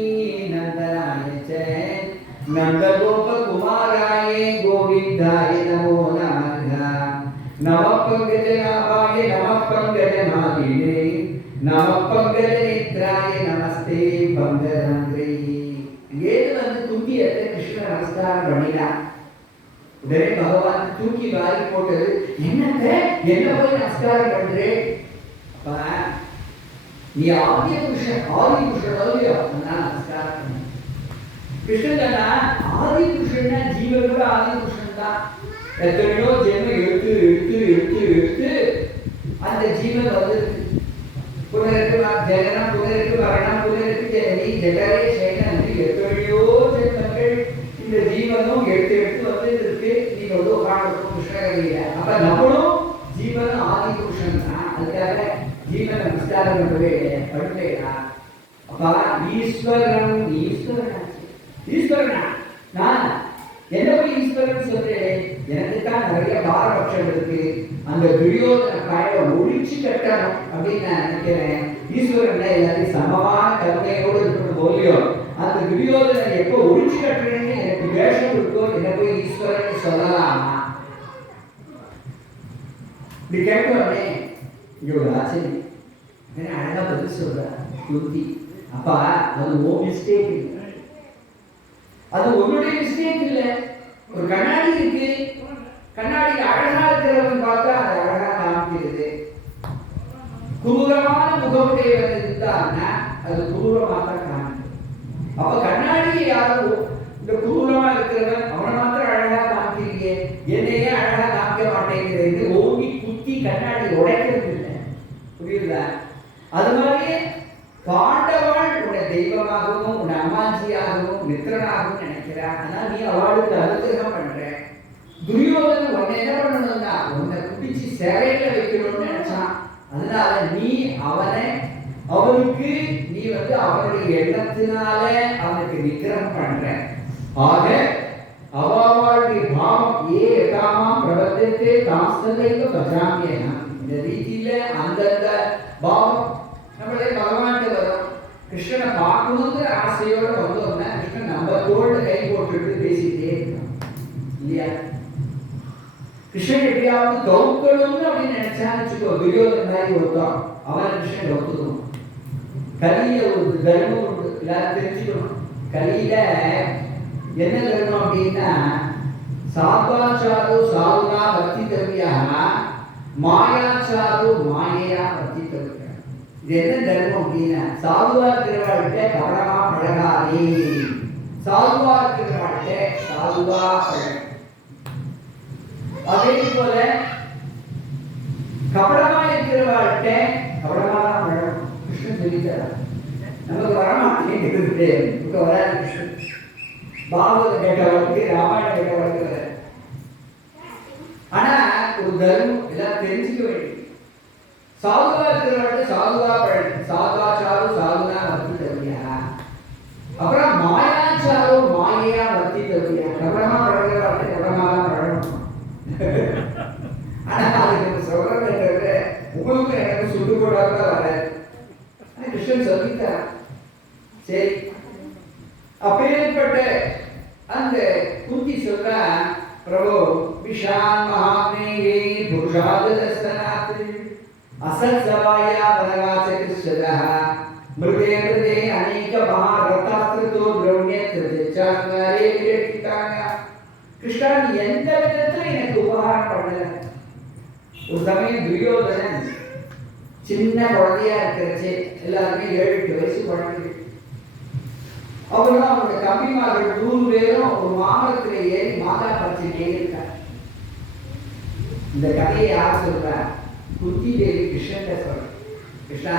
नन्दनाय च नन्दगोपकुमाराय गोविन्दाय नमो नमः नमः पंकजनाभाय नमः पंकजमालिने नमः पंकजनेत्राय नमस्ते पंकजनंद्रे ஏது வந்து தும்பியத்தை கிருஷ்ண நமஸ்காரம் பண்ணினா உடனே பகவான் தூக்கி வாரி போட்டது என்னங்க என்ன போய் நமஸ்காரம் பண்றே அப்பா நீ ஆதி புருஷன் இல்லையோ நான் நமஸ்காரம் பண்ண கிருஷ்ணன் ஆதி புருஷன்னா ஜீவன் கூட ஆதி புருஷன் தான் எத்தனையோ ஜென்மம் எடுத்து எடுத்து எடுத்து எடுத்து அந்த ஜீவன் வந்து புனருக்கு ஜனனம் புனருக்கு மரணம் புனருக்கு ஜனனி ஜடரே சேனம் எத்தனையோ ஜென்மங்கள் இந்த ஜீவனும் எடுத்து எடுத்து வந்து இருக்கு நீங்க ஒரு காரணம் கிருஷ்ணகரியில அப்ப நம்மளும் ஜீவனும் ஆதி புருஷன் தான் அதுக்காக ஜீவன் நமஸ்காரம் பண்ணவே பண்ணலையா அப்ப ஈஸ்வரனா நான் என்ன போய் ஈஸ்வரன் சொல்றேன் எனக்கு தான் நிறைய பாரபட்சம் இருக்கு அந்த துரியோதன காயை ஒழிச்சு கட்டணும் அப்படின்னு நான் நினைக்கிறேன் ஈஸ்வரன் எல்லாத்தையும் சமமான கருணையோடு இருக்கணும் போலியோ அந்த துரியோதனை எப்போ ஒழிச்சு கட்டுறேன்னு எனக்கு வேஷம் இருக்கோ என்ன போய் ஈஸ்வரன் சொல்லலாமா இப்படி கேட்டோடனே இங்க ஒரு ஆச்சரியம் என்ன அழகா பதில் சொல்ற யுக்தி அப்பா அது ஓ மிஸ்டேக் இல்லை அது உன்னுடைய மிஸ்டேக் இல்லை ஒரு கண்ணாடி இருக்கு கண்ணாடி அழகா இருக்கிறவன் பார்த்தா அது அழகா காமிக்கிறது குரூரமான முகமுடையவன் இருந்தான்னா அது குரூரமா தான் காமிக்கிறது அப்ப கண்ணாடி யாரும் இந்த குரூரமா இருக்கிறவன் அவனை மாத்திரம் அழகா காமிக்கிறீங்க என்னையே அழகா காமிக்க மாட்டேங்கிறது ஓங்கி குத்தி கண்ணாடி உடைக்கிறது இல்லை புரியுதா அது மாதிரியே பாண்டவாள் உன்னை தெய்வமாகவும் உன்னை அம்மாஞ்சியாகவும் மித்திரனாகவும் நினைக்கிறார் ஆனால் நீ அவளுக்கு அனுகிரகம் பண்ற துரியோதனன் உன்னை என்ன பண்ணணும்னா உன்னை குடிச்சு சிறையில வைக்கணும்னு நினைச்சான் அதனால நீ அவனுக்கு நீ வந்து அவனுடைய எண்ணத்தினால அவனுக்கு நிகிரகம் பண்ற ஆக அவளுடைய பாவம் யதாமாம் பிரபத்தத்தை தாஸ்ததைவ பஜாமியகம் இந்த ரீதியில அந்தந்த பாவம் நம்மளே பகவான்கிட்ட வரும் கிருஷ்ணனை பார்க்கணுங்கிற ஆசையோட வந்தோம்னா கிருஷ்ணன் நம்ம தோல்ல கை போட்டுட்டு பேசிட்டே இருக்கணும் இல்லையா கிருஷ்ணன் எப்படியாவது கவுக்கணும்னு அப்படின்னு நினைச்சான்னு வச்சுக்கோ துரியோதன மாதிரி ஒருத்தம் அவனை கிருஷ்ணன் கவுத்துக்கணும் கலியில ஒரு தர்மம் உண்டு எல்லாரும் தெரிஞ்சுக்கணும் கலியில என்ன தர்மம் அப்படின்னா சாத்வாச்சாரோ சாதுனா பக்தி தவியா மாயாச்சாரோ மாயையா பக்தி தவியா இது என்ன தர்மம் அப்படின்னா சாதுவா இருக்கிறவாழ்கிட்ட கவனமா பழகாதே சாதுவா இருக்கிறவாழ்கிட்ட சாதுவா பழக அதே போல கபடமா இருக்கிறவாழ்கிட்ட கபடமா தான் பழகும் கிருஷ்ணன் சொல்லித்தரார் நமக்கு வரமாட்டேங்கிறது இப்ப வராது கிருஷ்ணன் பாகவத கேட்டவர்களுக்கு ராமாயணம் கேட்டவர்களுக்கு வர ஆனா ஒரு தர்மம் எல்லாம் தெரிஞ்சுக்க வேண்டியது சாதுவா இருக்கிறவங்க சாதுவா பழகு சாதுவாச்சாரோ சாதுனா வர்த்தி தவியா அப்புறம் மாயாச்சாரோ மாயையா வர்த்தி தவியா கவனமா பழகிறவங்க கவனமா தான் பழகணும் ஆனா அதுக்கு சொல்றதை தவிர உங்களுக்கு எனக்கு சுட்டு போடாம வர கிருஷ்ணன் சொல்லித்தார் சரி அப்பேற்பட்ட அந்த குந்தி சொல்ற பிரபு விஷான் மகாத்மேயே புருஷாதஸ்தனாத் असत् सवाया वनवास कृष्णः मृदे मृदे अनेक महारथास्त्रतो द्रौण्यत्रिचांगारे विरक्षितांगा कृष्णा நீ எந்த விதத்துல எனக்கு உபகாரம் பண்ணல ஒரு சமயம் துரியோதனன் சின்ன குழந்தையா இருக்கிறச்சே எல்லாருமே 7-8 வயசு குழந்தை அவரும் அவருடைய தம்பிமார்கள் 100 பேரும் ஒரு மாமரத்துல ஏறி மாதா பறிச்சுட்டே இருக்கார் இந்த கதையை யார் சொல்றா குந்தி தேவி கிருஷ்ணன் சொல்ற கிருஷ்ணா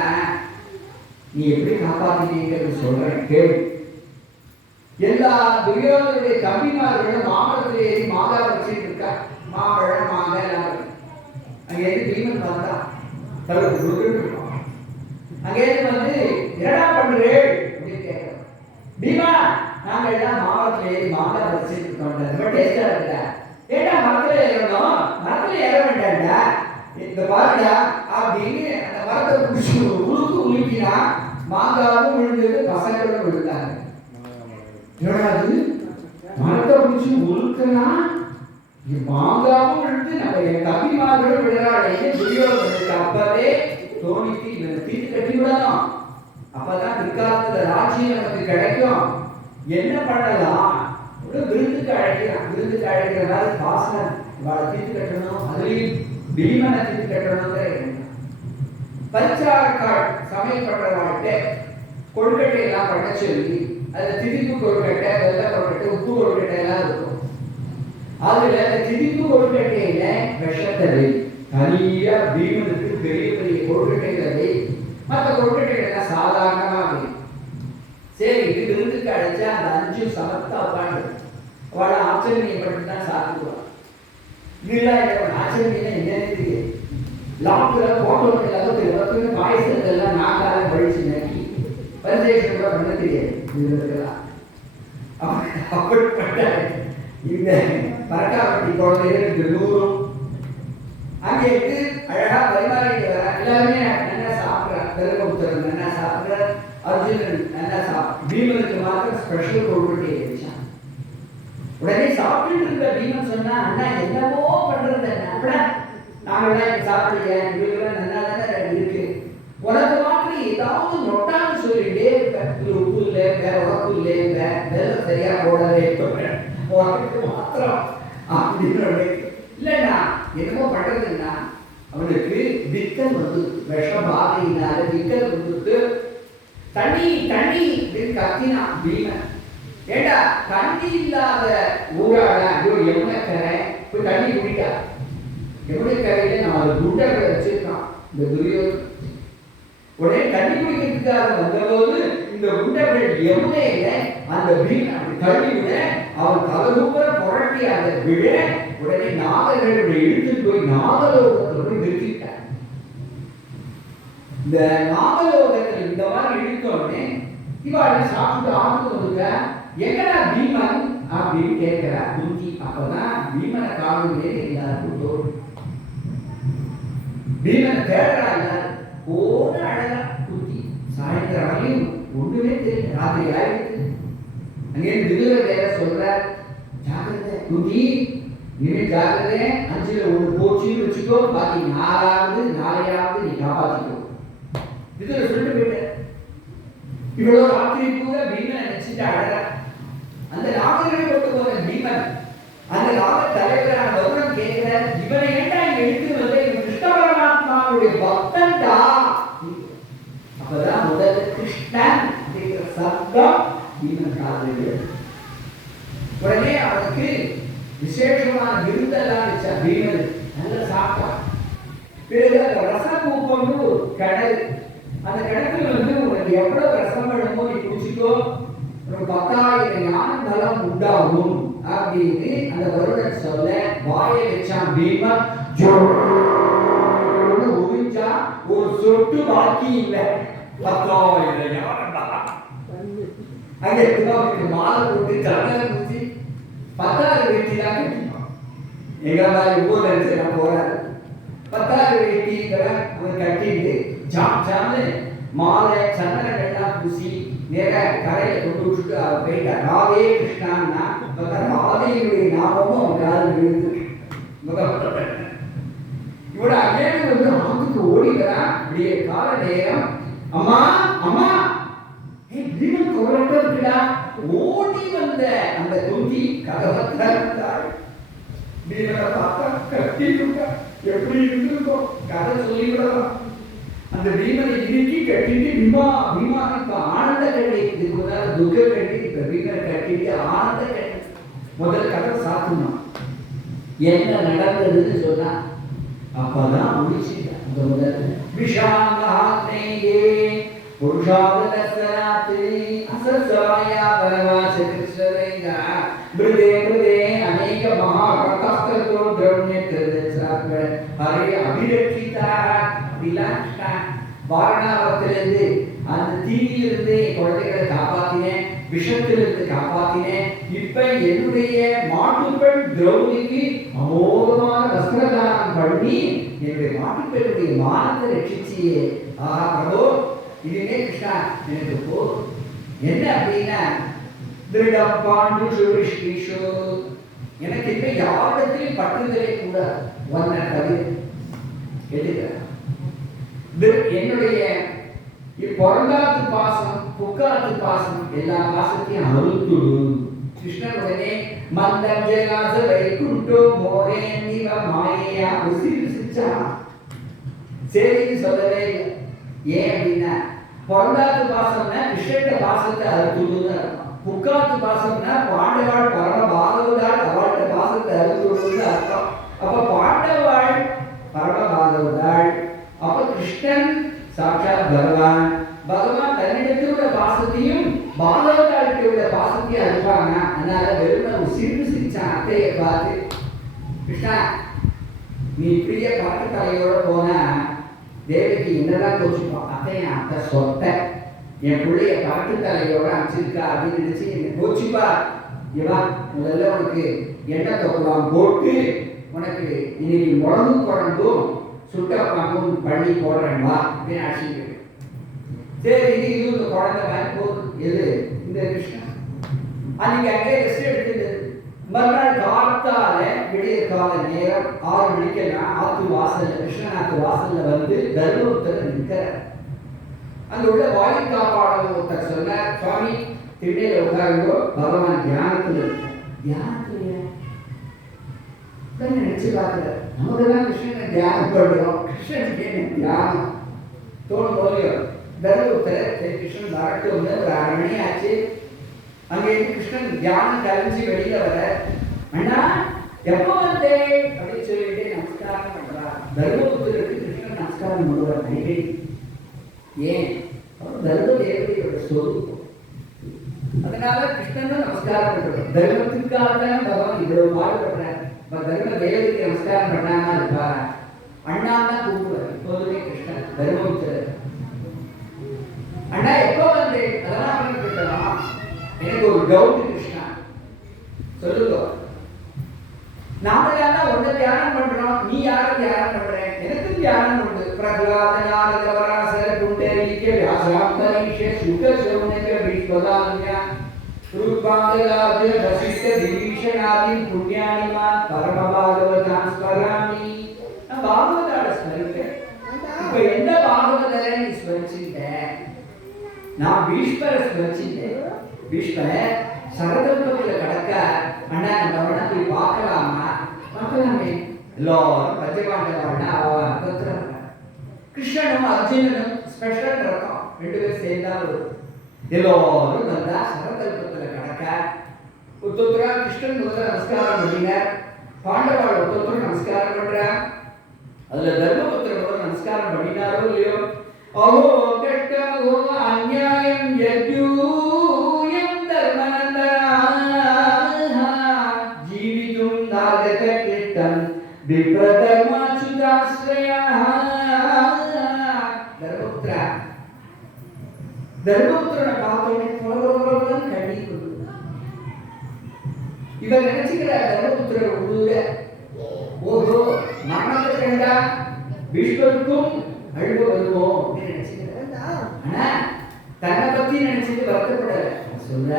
நீ எப்படி காப்பாத்தினீங்கிறது சொல்றேன் கேள்வி எல்லா துரியோதனுடைய தம்பிமார்களும் மாமரத்தில் ஏறி மாதா வச்சுட்டு இருக்கா மாம்பழம் மாங்காய் எல்லாம் அங்க இருந்து பீமன் வந்தான் தவிர அங்கேயிருந்து வந்து என்னடா பண்றேன் அப்படின்னு கேட்கிறோம். பீமா நாங்க எல்லாம் மாவட்டத்துல ஏறி மாங்காய் பறிச்சுட்டு இருக்கோம், ரொம்ப டேஸ்டா இருக்குடா. ஏடா மரத்துல ஏறணும், மரத்துல ஏற வேண்டாம்டா, இந்த பாருடா அப்படின்னு அந்த மரத்தை பிடிச்சி உழுக்கு உழுக்கினா மாங்காவும் விழுந்தது, பசங்களும் விழுந்தாங்க. என்னடா அது மரத்தை பிடிச்சி உழுக்குனா மாங்காவும் விழுந்து நம்ம என் தம்பிமார்களும் விளையாடையே துரியோதனுக்கு அப்பவே தோணிக்கு இவனை தீர்த்து கட்டி விடணும், அப்பதான் பிற்காலத்துல ராஜ்யம் நமக்கு கிடைக்கும், என்ன பண்ணலாம் விருந்துக்கு அழைக்கிறான். விருந்துக்கு அழைக்கிற மாதிரி பாசனம் இவாளை தீர்த்து கட்டணும், அதுலயும் பீமனை தீர்த்து கட்டணுங்கிற எண்ணம். பஞ்சாரக்கால் சமையல் பண்றவாழ்கிட்ட கொழுக்கட்டை எல்லாம் பண்ண சொல்லி அதுல திதிப்பு கொழுக்கட்டை, வெள்ளை கொழுக்கட்டை, உப்பு கொழுக்கட்டை எல்லாம் இருக்கும். அதுல திதிப்பு கொழுக்கட்டையில விஷத்தலை தனியா பீமனுக்கு பெரிய பெரிய கொழுக்கட்டைகளை, மற்ற கொழுக்கட்டைகள் சாதாரணமா சரி இது விருந்துக்கு அழைச்சா அந்த 5 சமத்தா உட்காந்து அவளை ஆச்சரியப்பட்டு தான் சாப்பிடுவான். இதெல்லாம் ஆச்சரியம் என்னன்னு தெரியாது. லாப்ல போட்டோம் எல்லாத்துக்கும் பாயசத்தெல்லாம் நாக்கால பழிச்சு நக்கி பரிசேஷன் கூட பண்ண தெரியாது. இதுலாம் அப்படிப்பட்ட இந்த பரக்காவட்டி குழந்தைகளுக்கு 100 அங்கே இருந்து அழகா பரிமாறிட்டு வர எல்லாருமே நல்லா சாப்பிட்றான். பெருமபுத்திரன் நல்லா சாப்பிட்ற, அர்ஜுனன் நல்லா சாப்பிட்டு, பீமனுக்கு மாத்திரம் ஸ்பெஷல் கொழுக்கட்டையை வச்சான். உடனே சாப்பிட்டு இருந்த பீமன் சொன்னா, அண்ணா என்னவோ பண்றது, அப்படின்னா நாங்கள்லாம் இப்ப சாப்பிடலையா, இவங்கெல்லாம் நல்லா தானே இருக்கு, உனக்கு மாத்திரம் ஏதாவது நொட்டான்னு சொல்லிட்டே இருக்க, உப்பு இல்லை, வேற உடம்பு இல்லை, வெள்ளம் சரியா போடவே உனக்கு மாத்திரம் அப்படின்னு இல்லைண்ணா என்னமோ பண்றதுன்னா அவனுக்கு விக்கல் வந்து விஷ பாதையினால விக்கல் வந்துட்டு தண்ணி தண்ணி அப்படின்னு கத்தினா பீமன். ஏண்டா தண்ணி இல்லாத ஊராடா, ஐயோ யமுனைக்கரை போய் தண்ணி குடிக்கா. யமுனைக்கரையில 4 குண்டர்களை வச்சிருக்கான் இந்த துரியோதனன். உடனே தண்ணி குடிக்கிறதுக்காக வந்தபோது இந்த குண்டர்கள் யமுனையில அந்த பீமன் அப்படி தள்ளி விட அவன் தலைமுறை புரட்டி அதை விட உடனே நாகர்களை இழுத்துட்டு போய் நாகலோகத்தில் போய் நிறுத்திட்டார். இந்த நாகலோகத்தில் இந்த மாதிரி இழுத்தோடனே இவாள சாப்பிட்டு ஆண்டு வந்துக்க, எங்கடா பீமன் அப்படின்னு கேட்கிறா குந்தி. அப்பதான் பீமனை காணும் போது எல்லாருக்கும் தோணும். பீமனை தேடுறா எல்லாரும், போன அழகா குந்தி. சாயந்தரம் வரையும் ஒண்ணுமே தெரியல, ராத்திரி ஆயிடுச்சு. அங்கே விதுர வேற சொல்ற, ஜாக்கிரதை குந்தி, இனிமே ஜாக்கிரதை, 5ல் 1 போச்சுன்னு வச்சுக்கோ, பாக்கி 4ஆவது நீ காப்பாத்திக்கோ. விதுர சொல்லிட்டு போயிட்ட. இவ்வளவு ராத்திரி கூட பீமனை நினைச்சிட்டு அழகா அந்த நாகர்களை கொண்டு போன பீமன் அந்த நாக தலைவரான வருணன் கேட்கிற, இவனை ஏண்டா எடுத்து வந்து கிருஷ்ண பரமாத்மாவுடைய பக்தன்டா. அப்பதான் முதல் கிருஷ்ணன் அப்படிங்கிற சப்தம் பீமன் காதலில். உடனே அவனுக்கு விசேஷமான விருந்தெல்லாம் வச்சா பீமன் நல்லா சாப்பிட்டான். பிறகு அந்த ரசம் கொண்டு ஒரு கடல், அந்த கடத்துல வந்து உனக்கு எவ்வளவு ரசம் வேணுமோ நீ குடிச்சிக்கோ, உனக்கு 10,000 ஞான பலம் உண்டாகும் அப்படின்னு அந்த வருடன் சொல்ல வாயை வச்சான் பீமன். உறிஞ்சா ஒரு சொட்டு பாக்கி இல்லை, 10,000 ஞானம் தான். அங்கே மாலை போட்டு சந்தன பூசி 10,000 வெட்டிலாம் கட்டிப்பான். எங்க மாதிரி ஊர் நினைச்சு போறாரு, 10,000 வெட்டி இதெல்லாம் அவன் கட்டிட்டு ஜாம் ஜாம்னு மாலை சந்தனம் எல்லாம் பூசி நேர கரையில கொண்டு விட்டுட்டு அவர் போயிட்டா. ராதே கிருஷ்ணான்னா ராதையுடைய ஞாபகமும் அவன் காதல் விழுந்து இவட அங்கே வந்து ஆத்துக்கு ஓடிக்கிறான். அப்படியே கால நேரம், அம்மா அம்மா பீமன் கோரட்டா இருக்குடா. ஓடி வந்த அந்த குந்தி கதவத்தாள் பீமனை பார்த்தா கட்டிட்டு எப்படி இருந்திருக்கும் கதை சொல்லிவிடலாம். அந்த பீமனை இறுக்கி கட்டிட்டு பீமா பீமா இப்ப ஆனந்த கட்டி, இதுக்கு முதல்ல துக்க கட்டி, இப்ப பீமனை கட்டிட்டு ஆனந்த கட்டி. முதல் கதை சாத்தணும் என்ன நடந்ததுன்னு சொன்னா அப்பதான் முடிச்சுட்டான். அந்த முதல் விஷாமஹாத்மேயே புருஷாவதஸ்தராத்ரி அசஸ்வாயா பரமாச கிருஷ்ணரேங்கா மிருதே மிருதே அநேக மகாகர்த்தஸ்தோ திரவண்ய திருதசாத்வ ஹரே அபிரட்சிதா விலாஷ்டா வாரணாவத்திலிருந்து அந்த தீயிலிருந்து குழந்தைகளை காப்பாத்தினேன், விஷத்திலிருந்து காப்பாத்தினேன். இப்ப என்னுடைய மாட்டுப்பெண் திரௌதிக்கு அமோகமான வஸ்திரதானம் பண்ணி என்னுடைய மாட்டுப்பெண்ணுடைய மானத்தை ரட்சிச்சியே. ஆஹா பிரபு, இதுவே கிருஷ்ணா எனக்கு போதும். என்ன அப்படின்னா திருடம் பாண்டு சுரிஷ்கிஷோ, எனக்கு இப்ப யாரிடத்திலையும் பற்றுதலே கூட ஒன்ன தவிர என்னுடைய பிறந்தாத்து பாசம் புக்காத்து பாசம் எல்லா பாசத்தையும் அறுத்துடு. கிருஷ்ணன் உடனே மந்தம் ஜெகாச வைகுண்டோ மோகே நிவ மாயையா உசிரிச்சா சரின்னு சொல்லவே இல்லை. ஏன் அப்படின்னா பிறந்தாத்து பாசம்னா கிருஷ்ண பாசத்தை அறுத்துடுன்னு அர்த்தம். புக்காத்து பாசம்னா பாண்டவாள் பரம பாகவதாள் அவள்கிட்ட பாசத்தை அறுத்துடுன்னு அர்த்தம். அப்ப பாண்டவாள் பரம பாகவதாள், அப்ப கிருஷ்ணன் சாட்சாத் பகவான். பகவான் தன்னிடத்தில் உள்ள பாசத்தையும் பாகவதாளுக்கு உள்ள பாசத்தையும் அறுப்பாங்க. அதனால வெறும் சிரிப்பு சிரிச்சான் அத்தையை பார்த்து. கிருஷ்ணா, நீ இப்படியே பாட்டு தலையோட போனா தேவகி என்னதான் கோச்சுப்பான். அத்தையை அத்தை சொத்த என் பிள்ளைய பாட்டு தலையோட அமைச்சிருக்கா அப்படின்னு நினைச்சு என்ன கோச்சுப்பா. இவன் முதல்ல உனக்கு எண்ணெய் தொக்கலாம் போட்டு உனக்கு இன்னைக்கு முழங்கு குழம்பும் சுட்டப்பாக்கும் பண்ணி போடுறேன்வா அப்படின்னு ஆசைக்கு. சரி, இது இந்த குழந்தை மாதிரி போகுது. எது இந்த கிருஷ்ணன் அன்னைக்கு அங்கே ரெஸ்ட் எடுத்துட்டு மறுநாள் காத்தால விடிய கால நேரம் 6 மணிக்கெல்லாம் ஆத்து வாசல்ல கிருஷ்ணநாத்து வாசல்ல வந்து தர்மபுத்தர் நிற்கிறார். அங்க உள்ள வாயு காப்பாளர் ஒருத்தர் சொன்னார், சுவாமி திண்ணையில உட்காருங்கோ, பகவான் தியானத்துல இருக்கார். தியானத்துல நினைச்சு பார்க்கிறார். நமக்குதான் கிருஷ்ணனை தியானம் பண்றோம், கிருஷ்ணனுக்கு என்ன தியானம் தோணும் போலியோ. தர்மபுத்தர் கிருஷ்ணன் வரட்டு வந்து ஒரு 1/2 மணி ஆச்சு. அங்கே கிருஷ்ணன் தியானம் கலைஞ்சு வெளியில வர, அண்ணா எப்போ வந்தேன் அப்படின்னு சொல்லிட்டு நமஸ்காரம் பண்றார். தர்மபுத்தருக்கு கிருஷ்ணன் நமஸ்காரம் பண்ணுவார் அடிக்கடி. ஏன்? அவர் தர்ம தேவதையோட சொரூபம். அதனால கிருஷ்ணனும் நமஸ்காரம் பண்றார். தர்மத்துக்காக தான் பகவான் இவ்வளவு பாடுபடுறார். தர்ம தேவதைக்கு நமஸ்காரம் பண்ணாம இருப்பார். அண்ணா தான் கூப்பிடுவார் எப்போதுமே கிருஷ்ணன் தர்மபுத்தர். அண்ணா எப்போ வந்தேன் அதெல்லாம் பண்ணிட்டு இருக்கலாம். எனக்கு ஒரு டவுட் கிருஷ்ணா, சொல்லுங்க. நாம யாரா ஒன்ன தியானம் பண்றோம், நீ யார தியானம் பண்ற? எனக்கு தியானம் உண்டு. பிரகலாத நாரத வராசர குண்டலிக வியாசாந்தரீஷ சுக சௌனக விஸ்வதான்யா ரூபாங்கலாஜ வசிஷ்ட திவீஷணாதி புண்ணியானிமான் பரம பாகவதான் ஸ்மராமி. நான் பாகவதாட ஸ்மரிக்கிறேன். இப்ப எந்த பாகவதரை நீ ஸ்மரிச்சுட்ட? நான் பீஷ்மரை ஸ்மரிச்சுட்டேன். பீஷ்மர் சரதத்துல கடக்க, அண்ணா நம்ம வேணா போய் பார்க்கலாமா? பார்க்கலாமே. எல்லாரும் பஞ்சபாண்டவாள்னா அவ கிருஷ்ணனும் அர்ஜுனனும் ஸ்பெஷல் ரகம் 2 பேரும் சேர்ந்தா வரும். எல்லாரும் வந்தா சரதல்பத்துல கடக்க ஒருத்தரா கிருஷ்ணன் முதல்ல நமஸ்காரம் பண்ணினார். பாண்டவாள் ஒருத்தர் நமஸ்காரம் பண்றார். அதுல தர்மபுத்திரர் முதல்ல நமஸ்காரம் பண்ணினாரோ இல்லையோ. அஹோ கட்டமோ அநியாயம் யத்யூயம் தர்மநந்தனா ஜீவிதும் நாகத கிருஷ்ணம் விப்ரதர்மாச்சுதாஸ்ரயா. தர்மபுத்திரனை பார்த்தோன்னே புலவரவரவன் கண்ணீர் கொண்டு இவன் நினைச்சுக்கிறார் தர்மபுத்திரர் உள்ளூர. ஓஹோ, மரணத்தை கண்டா பீஷ்மருக்கும் அழுக வருவோம் அப்படின்னு நினைச்சுக்கிறார். ஆனா தன்னை பத்தி நினைச்சிட்டு வருத்தப்படல. சொல்ற,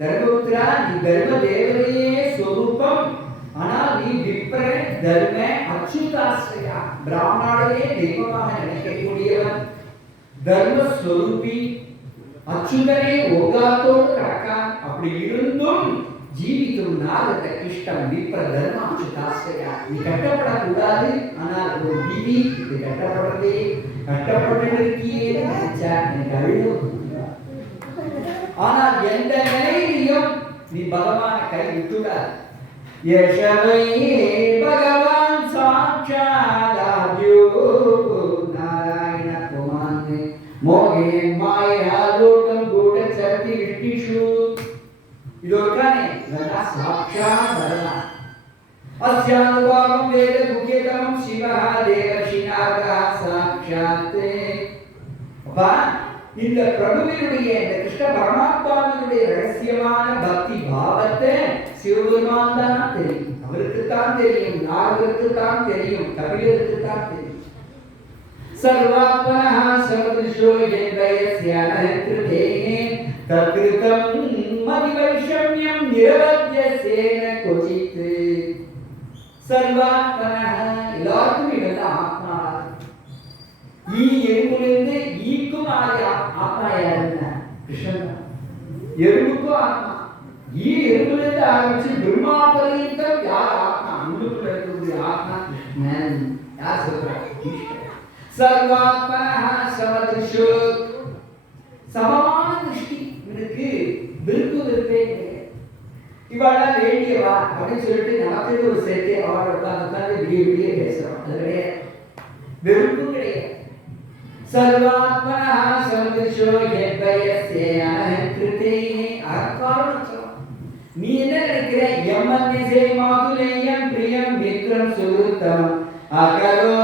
தர்மபுத்திரா, நீ தர்ம தேவதையே ஸ்வரூபம். ஆனால் நீ விப்ர தர்ம அச்சுதாஸ்ரயா, பிராமணாலேயே தெய்வமாக நினைக்கக்கூடியவன். தர்ம ஸ்வரூபி அச்சுதனே ஓகாத்தோடு கடக்கான். அப்படி இருந்தும் ஜீவிக்கும் நாகத்தை கிருஷ்ணம் விப்ர தர்ம அச்சுதாஸ்ரயா. நீ கட்டப்படக்கூடாது, ஆனால் ஒரு விதி இது கட்டப்படுறதே கட்டப்பட்டு இருக்கியே நினைச்சா எனக்கு அழுக. ஆனால் எந்த நிலையிலும் நீ பகவான கை விட்டுடாது. யசவை பகவான் சாட்சாதாத்யோ நாராயண குமாரே மோகே மாயா லோகம் கூட சக்தி விஷ்டிஷு. இது ஒருக்கானே இதெல்லாம் சாட்சாத் பகவான். அஸ்யானுபாவம் வேத முக்கியதமம் சிவஹ தேவர்ஷிநாதः சாட்சாத் அப்பா இந்த பிரபுவினுடைய இந்த கிருஷ்ண பரமாத்மாவினுடைய ரகசியமான பக்தி பாவத்தை சிவபெருமான் தான் தெரியும். அவருக்கு தான் தெரியும், நாரதருக்கு தான் தெரியும், கபிலருக்கு தான் தெரியும். சர்வாத்மனஹ சர்வதிஷோ யத்வயஸ்யானஹ்ருதே தத்கிருதம் மதிவைஷம்யம் நிரவத்யசேன கொசித். சர்வாத்மனஹ எல்லாருக்கும் இவெல்லாம் ஆத்மா. எறும்பிலிருந்து ஈக்கும் ஆத்மா யாருன்னா கிருஷ்ணன் தான். எறும்புக்கும் ஆத்மா. எறும்பிலிருந்து ஆரம்பிச்சு பிரம்மா பரியந்தம் யார் ஆத்மா? உள்ளுக்குள்ள இருக்கக்கூடிய ஆத்மா கிருஷ்ணன். யார் சொல்றாங்க? சர்வாத்மனஹ சமதிஷோ சமமான திருஷ்டி. இவனுக்கு விருப்பு வெறுப்பே கிடையாது. இவாளா வேண்டியவா அப்படின்னு சொல்லிட்டு நமக்கு ஒரு சேர்த்து அவளை உட்கார்ந்து விடிய விடிய பேசுறோம். அது கிடையாது. வெறுப்பும் கிடையாது. சர்வாத்மனஹ சமதிஷோ யத்வயஸ்யானஹ்ருதே அகாரணம் சொல்றோம். நீ என்ன நினைக்கிற? யமன்யசே மாதுலேயம் பிரியம் மித்ரம் சுருத்தம் அகரோ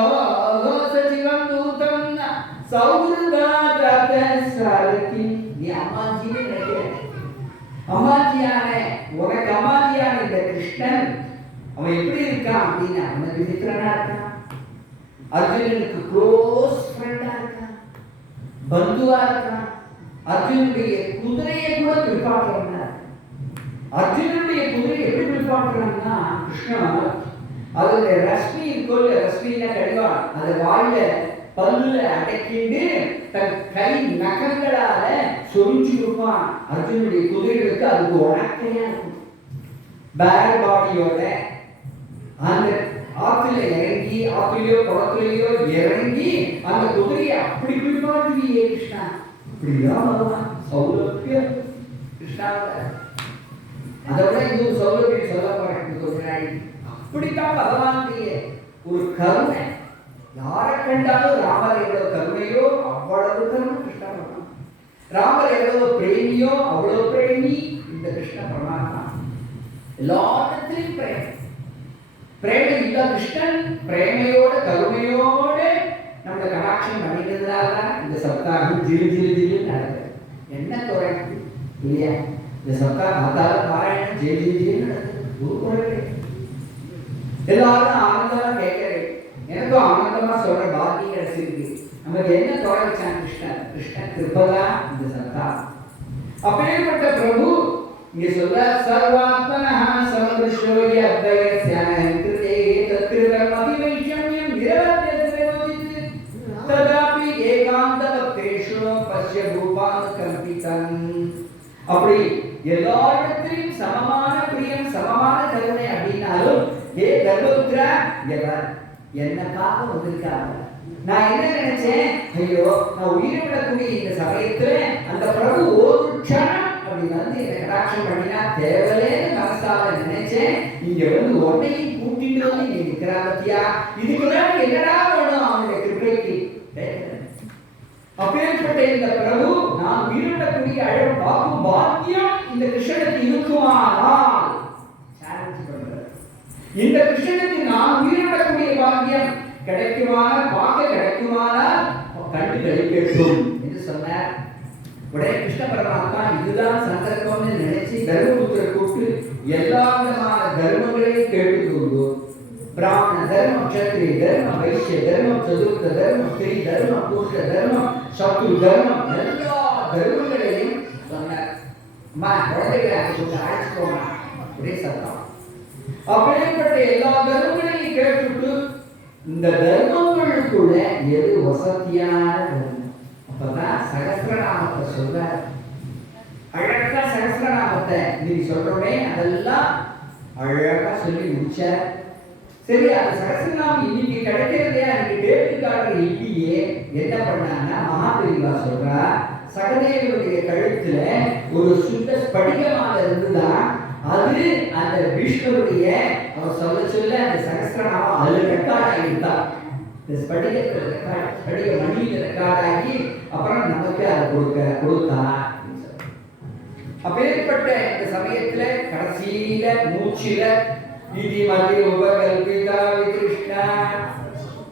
சஜிவம் தூதம் சௌஹிருதாத சாரதி. நீ அம்மாஜின்னு நினைக்கிற. அம்மாஜியான உனக்கு அம்மாஜியான இந்த கிருஷ்ணன் அவன் எப்படி இருக்கான் அப்படின்னா அவனுக்கு மித்திரனா இருக்கான், அர்ஜுனனுக்கு க்ளோஸ் ஃப்ரெண்டா இருக்கான், பந்துவா இருக்கான். அர்ஜுனுடைய குதிரையை கூட பிற்பாட்டுறான். அர்ஜுனனுடைய குதிரை எப்படி பிற்பாட்டுறான்னா கிருஷ்ணன் அதோட ரஷ்மி இருக்கோல், ரஷ்மினா கடிவாள், அதை வாயில பல்லுல அடக்கிண்டு தன் கை நகங்களால சொரிஞ்சு கொடுப்பான் அர்ஜுனுடைய குதிரைகளுக்கு. அதுக்கு உடக்கையா இருக்கும். பேர் பாடியோட அந்த ஆத்துல இறங்கி, ஆத்துலயோ குளத்துலயோ இறங்கி அந்த குதிரையை அப்படி குளிப்பாட்டுவியே கிருஷ்ணா. இப்படிதான் வருவான் சௌலபியம் கிருஷ்ணாவோட. அதோட இன்னொரு சௌலபியம் சொல்ல போறேன் முன்னாடி. அப்படித்தான் பகவானுடைய ஒரு கருணை. யாரை கண்டாலும் ராமர் எவ்வளவு கருணையோ அவ்வளவு கருணை கிருஷ்ண பரமாத்மா. ராமர் எவ்வளவு பிரேமியோ அவ்வளவு பிரேமி இந்த கிருஷ்ண பரமாத்மா. எல்லாத்திலையும் பிரேம. பிரேம இல்ல கிருஷ்ணன் பிரேமையோட கருணையோட நம்ம கடாட்சம் பண்ணிக்கிறதுனால இந்த சப்தாகம் ஜிலு ஜிலு ஜிலு நடக்குது. என்ன குறை இல்லையா? இந்த சப்தாகம் அதால பாராயணம் ஜிலு ஜிலு ஜிலு நடக்குது. ஒரு குறை எல்லாரும் ஆனந்தமா கேட்கிறேன். எனக்கும் ஆனந்தமா சொல்ற பாக்கியம் கிடைச்சிருக்கு. நமக்கு என்ன குறை வச்சான் கிருஷ்ணன்? கிருஷ்ணன் கிருபதா இந்த சப்தாகம். அப்பேற்பட்ட பிரபு இங்க சொல்ற சர்வாத்மனஹ சமதிஷோ யத்வயஸ்யானஹ்ருதே தத்கிருதம் மதிவைஷம்யம் நிரவத்யசேன கொசித் ததாபி ஏகாந்த பக்தேஷு பஷ்ய ரூபான் கம்பிதம். அப்படி எல்லாரிடத்திலும் சமமான பிரியம், சமமான கருணை அப்படின்னாலும் ஏ தர்மபுத்திரா என்ன பார்க்க வந்திருக்காங்க. நான் என்ன நினைச்சேன், ஐயோ நான் உயிர் விடக்கூடிய இந்த சமயத்துல அந்த பிரபு ஒரு க்ஷணம் அப்படி வந்து என்ன கடாட்சம் பண்ணினா தேவலேன்னு மனசால நினைச்சேன். இங்க வந்து உன்னையும் கூட்டிட்டு வந்து நீ நிக்கிறா பத்தியா, இதுக்குதான் என்னடா வேணும் அவனுடைய கிருபைக்கு. அப்பேற்பட்ட இந்த பிரபு நான் உயிர் விடக்கூடிய அழகு பார்க்கும் பாக்கியம் இந்த கிருஷ்ணனுக்கு இருக்குமானால் சேலஞ்ச் பண்றார். இந்த கிருஷ்ணனுக்கு நான் உயிர் விடக்கூடிய பாக்கியம் கிடைக்குமானால், பார்க்க கிடைக்குமானால் கண்டு கழிக்கட்டும் என்று சொன்னார். உடனே கிருஷ்ண பரமாத்மா இதுதான் சந்தர்ப்பம்னு நினைச்சு தர்மபுத்திர கூப்பிட்டு எல்லா விதமான தர்மங்களையும் கேட்டுக்கொண்டு பிராமண தர்மம், க்ஷத்ரிய தர்மம், வைஷ்ய தர்மம், சதுர்த்த தர்மம், ஸ்ரீ தர்மம், புருஷ தர்மம், சத்ரு தர்மம், எல்லா தர்மங்களையும் சொன்னார். அம்மா குழந்தைகளை கொஞ்சம் அழைச்சிக்கோங்க ஒரே சத்தம். அப்படிப்பட்ட எல்லா தர்மங்களையும் கேட்டுட்டு இந்த தர்மங்களுக்குள்ள எது வசதியான தர்மம். அப்பதான் சகஸ்ரநாமத்தை சொல்ற. அழகா சகஸ்ரநாமத்தை நீ சொல்றோமே அதெல்லாம் அழகா சொல்லி முடிச்ச. சரி, அந்த சகஸ்ரநாமம் இன்னைக்கு கிடைக்கிறதே அன்னைக்கு டேட்டுக்காரர் இல்லையே. என்ன பண்ணாங்கன்னா மகாபெரிவா சொல்றா, சகதேவனுடைய கழுத்துல ஒரு சுத்த ஸ்படிகமாக இருந்துதான் அது அந்த விஷ்ணுடைய அவர் சொல்ல அந்த சகஸ்ரநாமம் அதுல ரெக்கார்ட் ஆகிட்டா. இந்த ஸ்படிகத்துல ரெக்கார்ட், ஸ்படிக மணியில ரெக்கார்ட் ஆகி அப்புறம் நமக்கு அதை கொடுத்தா. அப்பேற்பட்ட இந்த சமயத்துல கடைசியில மூச்சில இதி மதி உபகல்பிதா விகிருஷ்ணா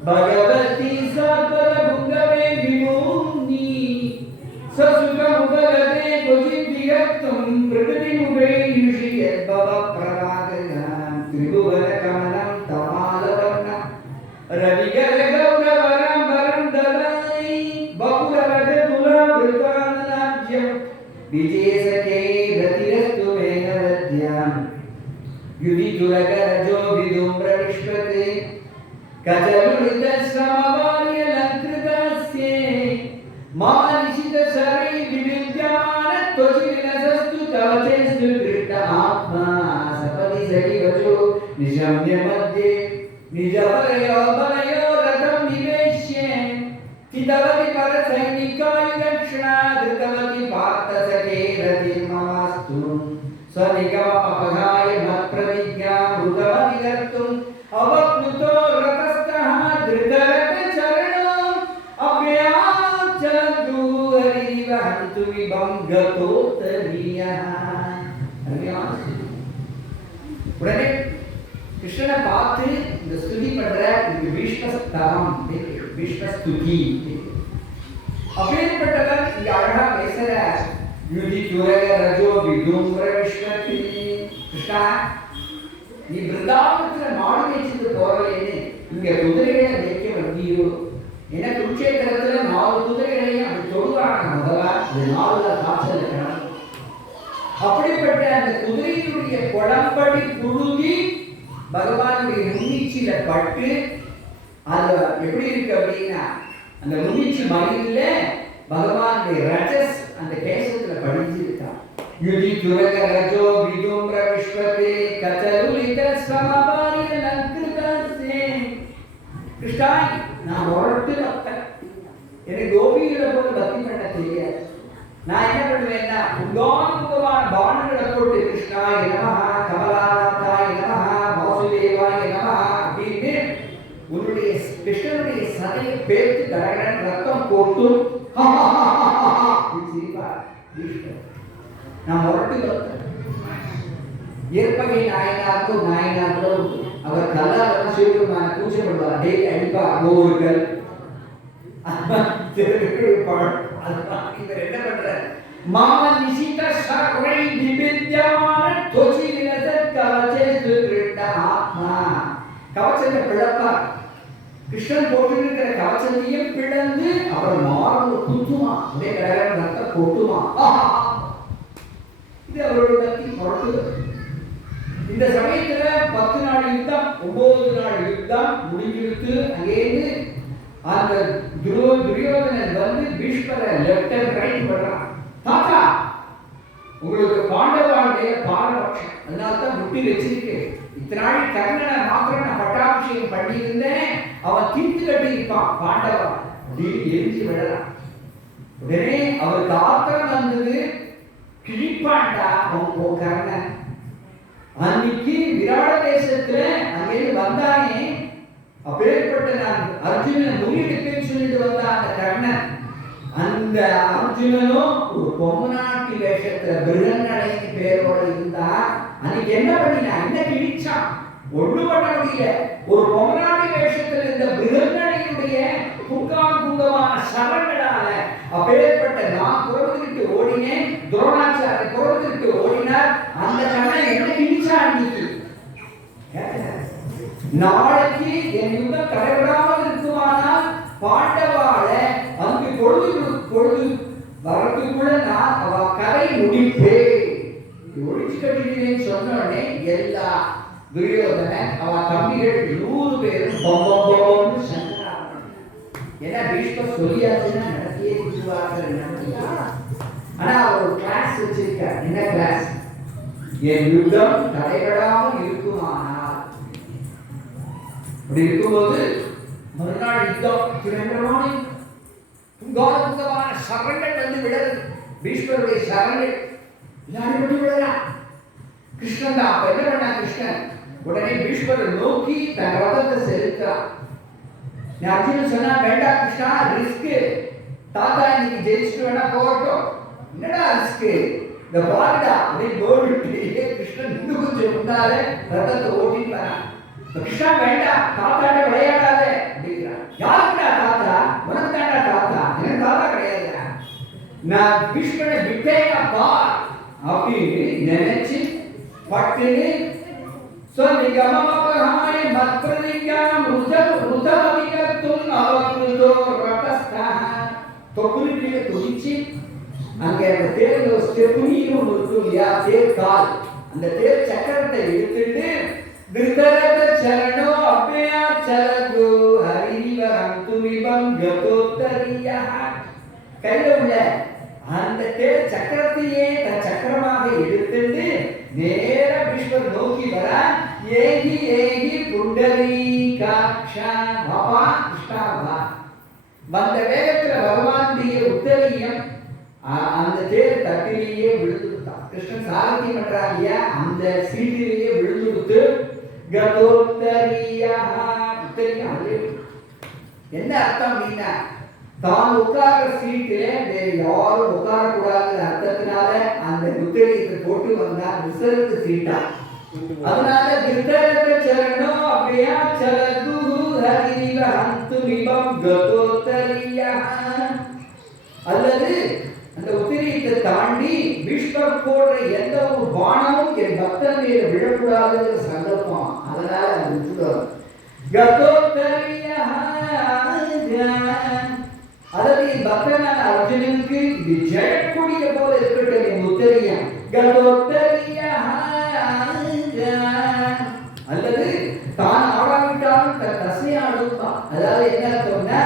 பகவதி சர்வ குங்கவே விமுக்தி विजयसखे रतिरस्तु मेघवत्यां युधितुरगरजो विदुम्रविश्वते कजलुलितश्रमवार्यलङ्कृतस्ये मानिशितशरै विविद्यमानत्वचिविलसस्तु तव चेस्तु कृष्ण आत्मा सपदि सखिवचो निशम्य मध्ये निजबलयो बलयो रथं निवेश्य चितवति परसैनिकायुरक्षणा धृतवति पार्थसखे रतिर्ममास्तु स्वनिगमपगाय मत्प्रतिज्ञां हृतवति कर्तुम् अवप्लुतो रतस्तः धृतरथचरणो अभ्याचलन्तु हरिवहन्तु विभं गतोत्तरीयः. உடனே கிருஷ்ணனை பார்த்து இந்த ஸ்துதி பண்ற இது பீஷ்மஸ்தலம், பீஷ்மஸ்துதி. அப்பேற்பட்டவர் இங்க அழகா பேசுற யுதி துரக ரஜோ விதும்ர விஸ்வதி. கிருஷ்ணா, நீ பிருந்தாவனத்துல மாடு மேய்ச்சிட்டு போறேன்னு இங்க குதிரைகளை மேய்க்க வந்தியோ? ஏன்னா குருட்சேத்திரத்துல 4 குதிரைகளையும் அப்படி தொடுவாங்க. முதல்ல அது 4 காய்ச்சல் இருக்கணும். அப்படிப்பட்ட அந்த குதிரையினுடைய குளம்படி புழுதி பகவானுடைய முன்னிச்சில பட்டு அது எப்படி இருக்கு அப்படின்னா அந்த முன்னிச்சி மயில பகவானுடைய ரஜஸ் அந்த கேசத்துல படிஞ்சிருக்கான். யுதி துரக ரஜோ விதும்ர விஸ்வதே கஜலுலித ஸ்வமபாரிய லங்கிருதஸ்யே. கிருஷ்ணா, நான் ஒரட்டு பக்தன், எனக்கு கோபியில போய் பக்தி பண்ண தெரியாது. நான் என்ன பண்ணுவேன்னா உங்கானுபவான பானங்களை போட்டு கிருஷ்ணாய நமஹ கமலாநாதாய நமஹ வாசுதேவாய நமஹ அப்படின்னு உன்னுடைய கிருஷ்ணனுடைய சதையை பேர்த்து கடகடன் ரத்தம் போட்டு நான் ஒரட்டு பக்தன். ஏற்பகை நாயனார்களோ அவர் கல்லால் சிவபெருமான பூஜை பண்ணுவார். டெய்லி அடிப்பா கோர்கள் என்ன பண்ற மாமன் நிசித சர்வை விவித்யமான தோசி வினசத் கவசேஸ்து கிருஷ்ண ஆத்மா. கவசத்தை பிளப்பார். கிருஷ்ணன் போட்டிருக்கிற கவசத்தையும் பிளந்து அவர் மார்பு குத்துமா, அதே கடகடன் ரத்தம் கொட்டுமா. இது அவரோட பக்தி பொருட்டு. இந்த சமயத்துல 10 நாள் யுத்தம் 9 நாள் யுத்தம் முடிஞ்சிருக்கு. அங்கேருந்து அந்த துரியோதனன் வந்து பீஷ்மரை லெஃப்ட் அண்ட் ரைட் பண்றான். தாத்தா, உங்களுக்கு பாண்டவாளுடைய பாரபட்சம், அதனால தான் முட்டி வச்சிருக்கு. இத்தனை நாள் கர்ணனை மாத்திரம் நான் பட்டாபிஷேகம் பண்ணியிருந்தேன், அவன் தீர்த்து கட்டி இருப்பான் பாண்டவா அப்படின்னு எரிஞ்சு விடலாம். உடனே அவருக்கு ஆத்திரம் வந்தது. கிழிப்பாண்டா அவன் கர்ணன். அன்னைக்கு விராட தேசத்துல அங்கிருந்து வந்தானே, அப்பேற்பட்ட நான் அர்ஜுனனை முறியடிப்பேன்னு சொல்லிட்டு வந்த அந்த கர்ணன், அந்த அர்ஜுனனும் ஒரு பொம்மநாட்டி வேஷத்துல பிருகன்னடைக்கு பேரோட இருந்தா. அன்னைக்கு என்ன பண்ணினா, என்ன கிழிச்சான், ஒண்ணு பண்ண முடியல. ஒரு பொம்மநாட்டி வேஷத்துல இருந்த பிருகன்னடையுடைய குங்காங்குங்கமான சரங்களால அப்பேற்பட்ட நான் குறவுகிட்டு ஓடினேன், துரோணாச்சாரிய குறவுகிட்டு ஓடினார். அந்த கர்ணன் என்ன கிழிச்சான் அன்னைக்கு. நாளைக்கு என் யுத்தம் தடைபடாமல் இருக்குமானால் பாண்டவால அங்கு பொழுது வரத்துக்குள்ள நான் அவ கரை முடிப்பேன். ஒழிச்சு கட்டினேன்னு சொன்ன உடனே எல்லா துரியோதனன் அவ தம்பிகள் 100 பேரும் பொம்பொம்பொம்னு சங்கராங்க. ஏன்னா பீஷ்மர் சொல்லியாச்சுன்னா நடத்தியே திருவார்கள் நடத்தியா. ஆனா அவர் ஒரு கிளாஸ் வச்சிருக்கார். என்ன கிளாஸ்? என் யுத்தம் தடைபடாமல் இருக்குமானால். அப்படி இருக்கும்போது மறுநாள் யுத்தம் திரண்டமான புங்காரமான சரங்கள் வந்து விடுறது. பீஷ்மருடைய சரங்கள் எல்லாரும் விட்டு விடலாம். கிருஷ்ணன் தான் அப்ப என்ன பண்ணா, கிருஷ்ணன் உடனே பீஷ்மரை நோக்கி தன் ரதத்தை செலுத்தான். அர்ஜுனன் சொன்னா, வேண்டாம் கிருஷ்ணா, ரிஸ்க், தாத்தா இன்னைக்கு ஜெயிச்சுட்டு வேணா போகட்டும். என்னடா ரிஸ்க், இந்த பாருடா அப்படின்னு போட்டு கிருஷ்ணன் இன்னும் கொஞ்சம் முன்னால ரதத்தை ஓட்டிட்டு வரான். கிருஷ்ணா வேண்டாம், தாத்தாட்ட விளையாடாத அப்படிங்கிறான். யாருக்குடா தாத்தா? உனக்கு தாண்டா தாத்தா, எனக்கு தாத்தா கிடையாதுடா. நான் பீஷ்மனை விட்டேனா பார் அப்படின்னு நினைச்சு பட்டுன்னு स्वनिगममपहाय मत्प्रतिज्ञां रुदमविकर्तुम् अवकृतो रतस्थः. தொப்புளிலே துதிச்சு அங்கே அந்த தேர்ல ஸ்டெப்னின்னு ஒன்று இருக்கும் இல்லையா, தேர் கால், அந்த தேர் சக்கரத்தை எடுத்துட்டு திருதரத சரணோ அபயா சரகு ஹரிவரம் துமிபம் கதோத்தரியா, கையில உள்ள அந்த தேர் சக்கரத்தையே தன் சக்கரமாக எடுத்துட்டு நேர விஸ்வர் நோக்கி வர, ஏகி ஏகி புண்டரீகாக்ஷா பாபா கிருஷ்ணா. வந்த வேகத்துல பகவானுடைய உத்தரியம் அந்த தேர் தட்டிலேயே விழுந்துட்டான். கிருஷ்ணன் சாரதி பண்றாங்க இல்லையா, அந்த சீட்டிலேயே விழுந்துடுத்து. கதோத்தரியா, உத்தரியம் அது என்ன அர்த்தம் அப்படின்னா, தான் உட்கார்ற சீட்டில வேறு யாரும் உட்காரக்கூடாது அர்த்தத்தினால அந்த உத்தரியத்தை போட்டு வந்தா ரிசர்வ் சீட்டா. அதனால திருதரத சரணோ அபயா சரது ஹரிவ ஹந்துமிபம் கதோத்தரியா. அல்லது அந்த உத்திரியத்தை தாண்டி பீஷ்மர் போடுற எந்த ஒரு பானமும் என் பக்தன் மேல விழக்கூடாதுங்கிற சங்கல்பம். அதனால அது விட்டுடும். கதோத்தரியா, அதாவது என் பக்தனான அர்ஜுனனுக்கு இது ஜெயக்கூடிய போல இருக்கட்டும் என் உத்தரியம். கதோத்தரியா, அல்லது தான் ஆடாவிட்டாலும் தன் தசையாடுமா. அதாவது என்ன அர்த்தம்னா,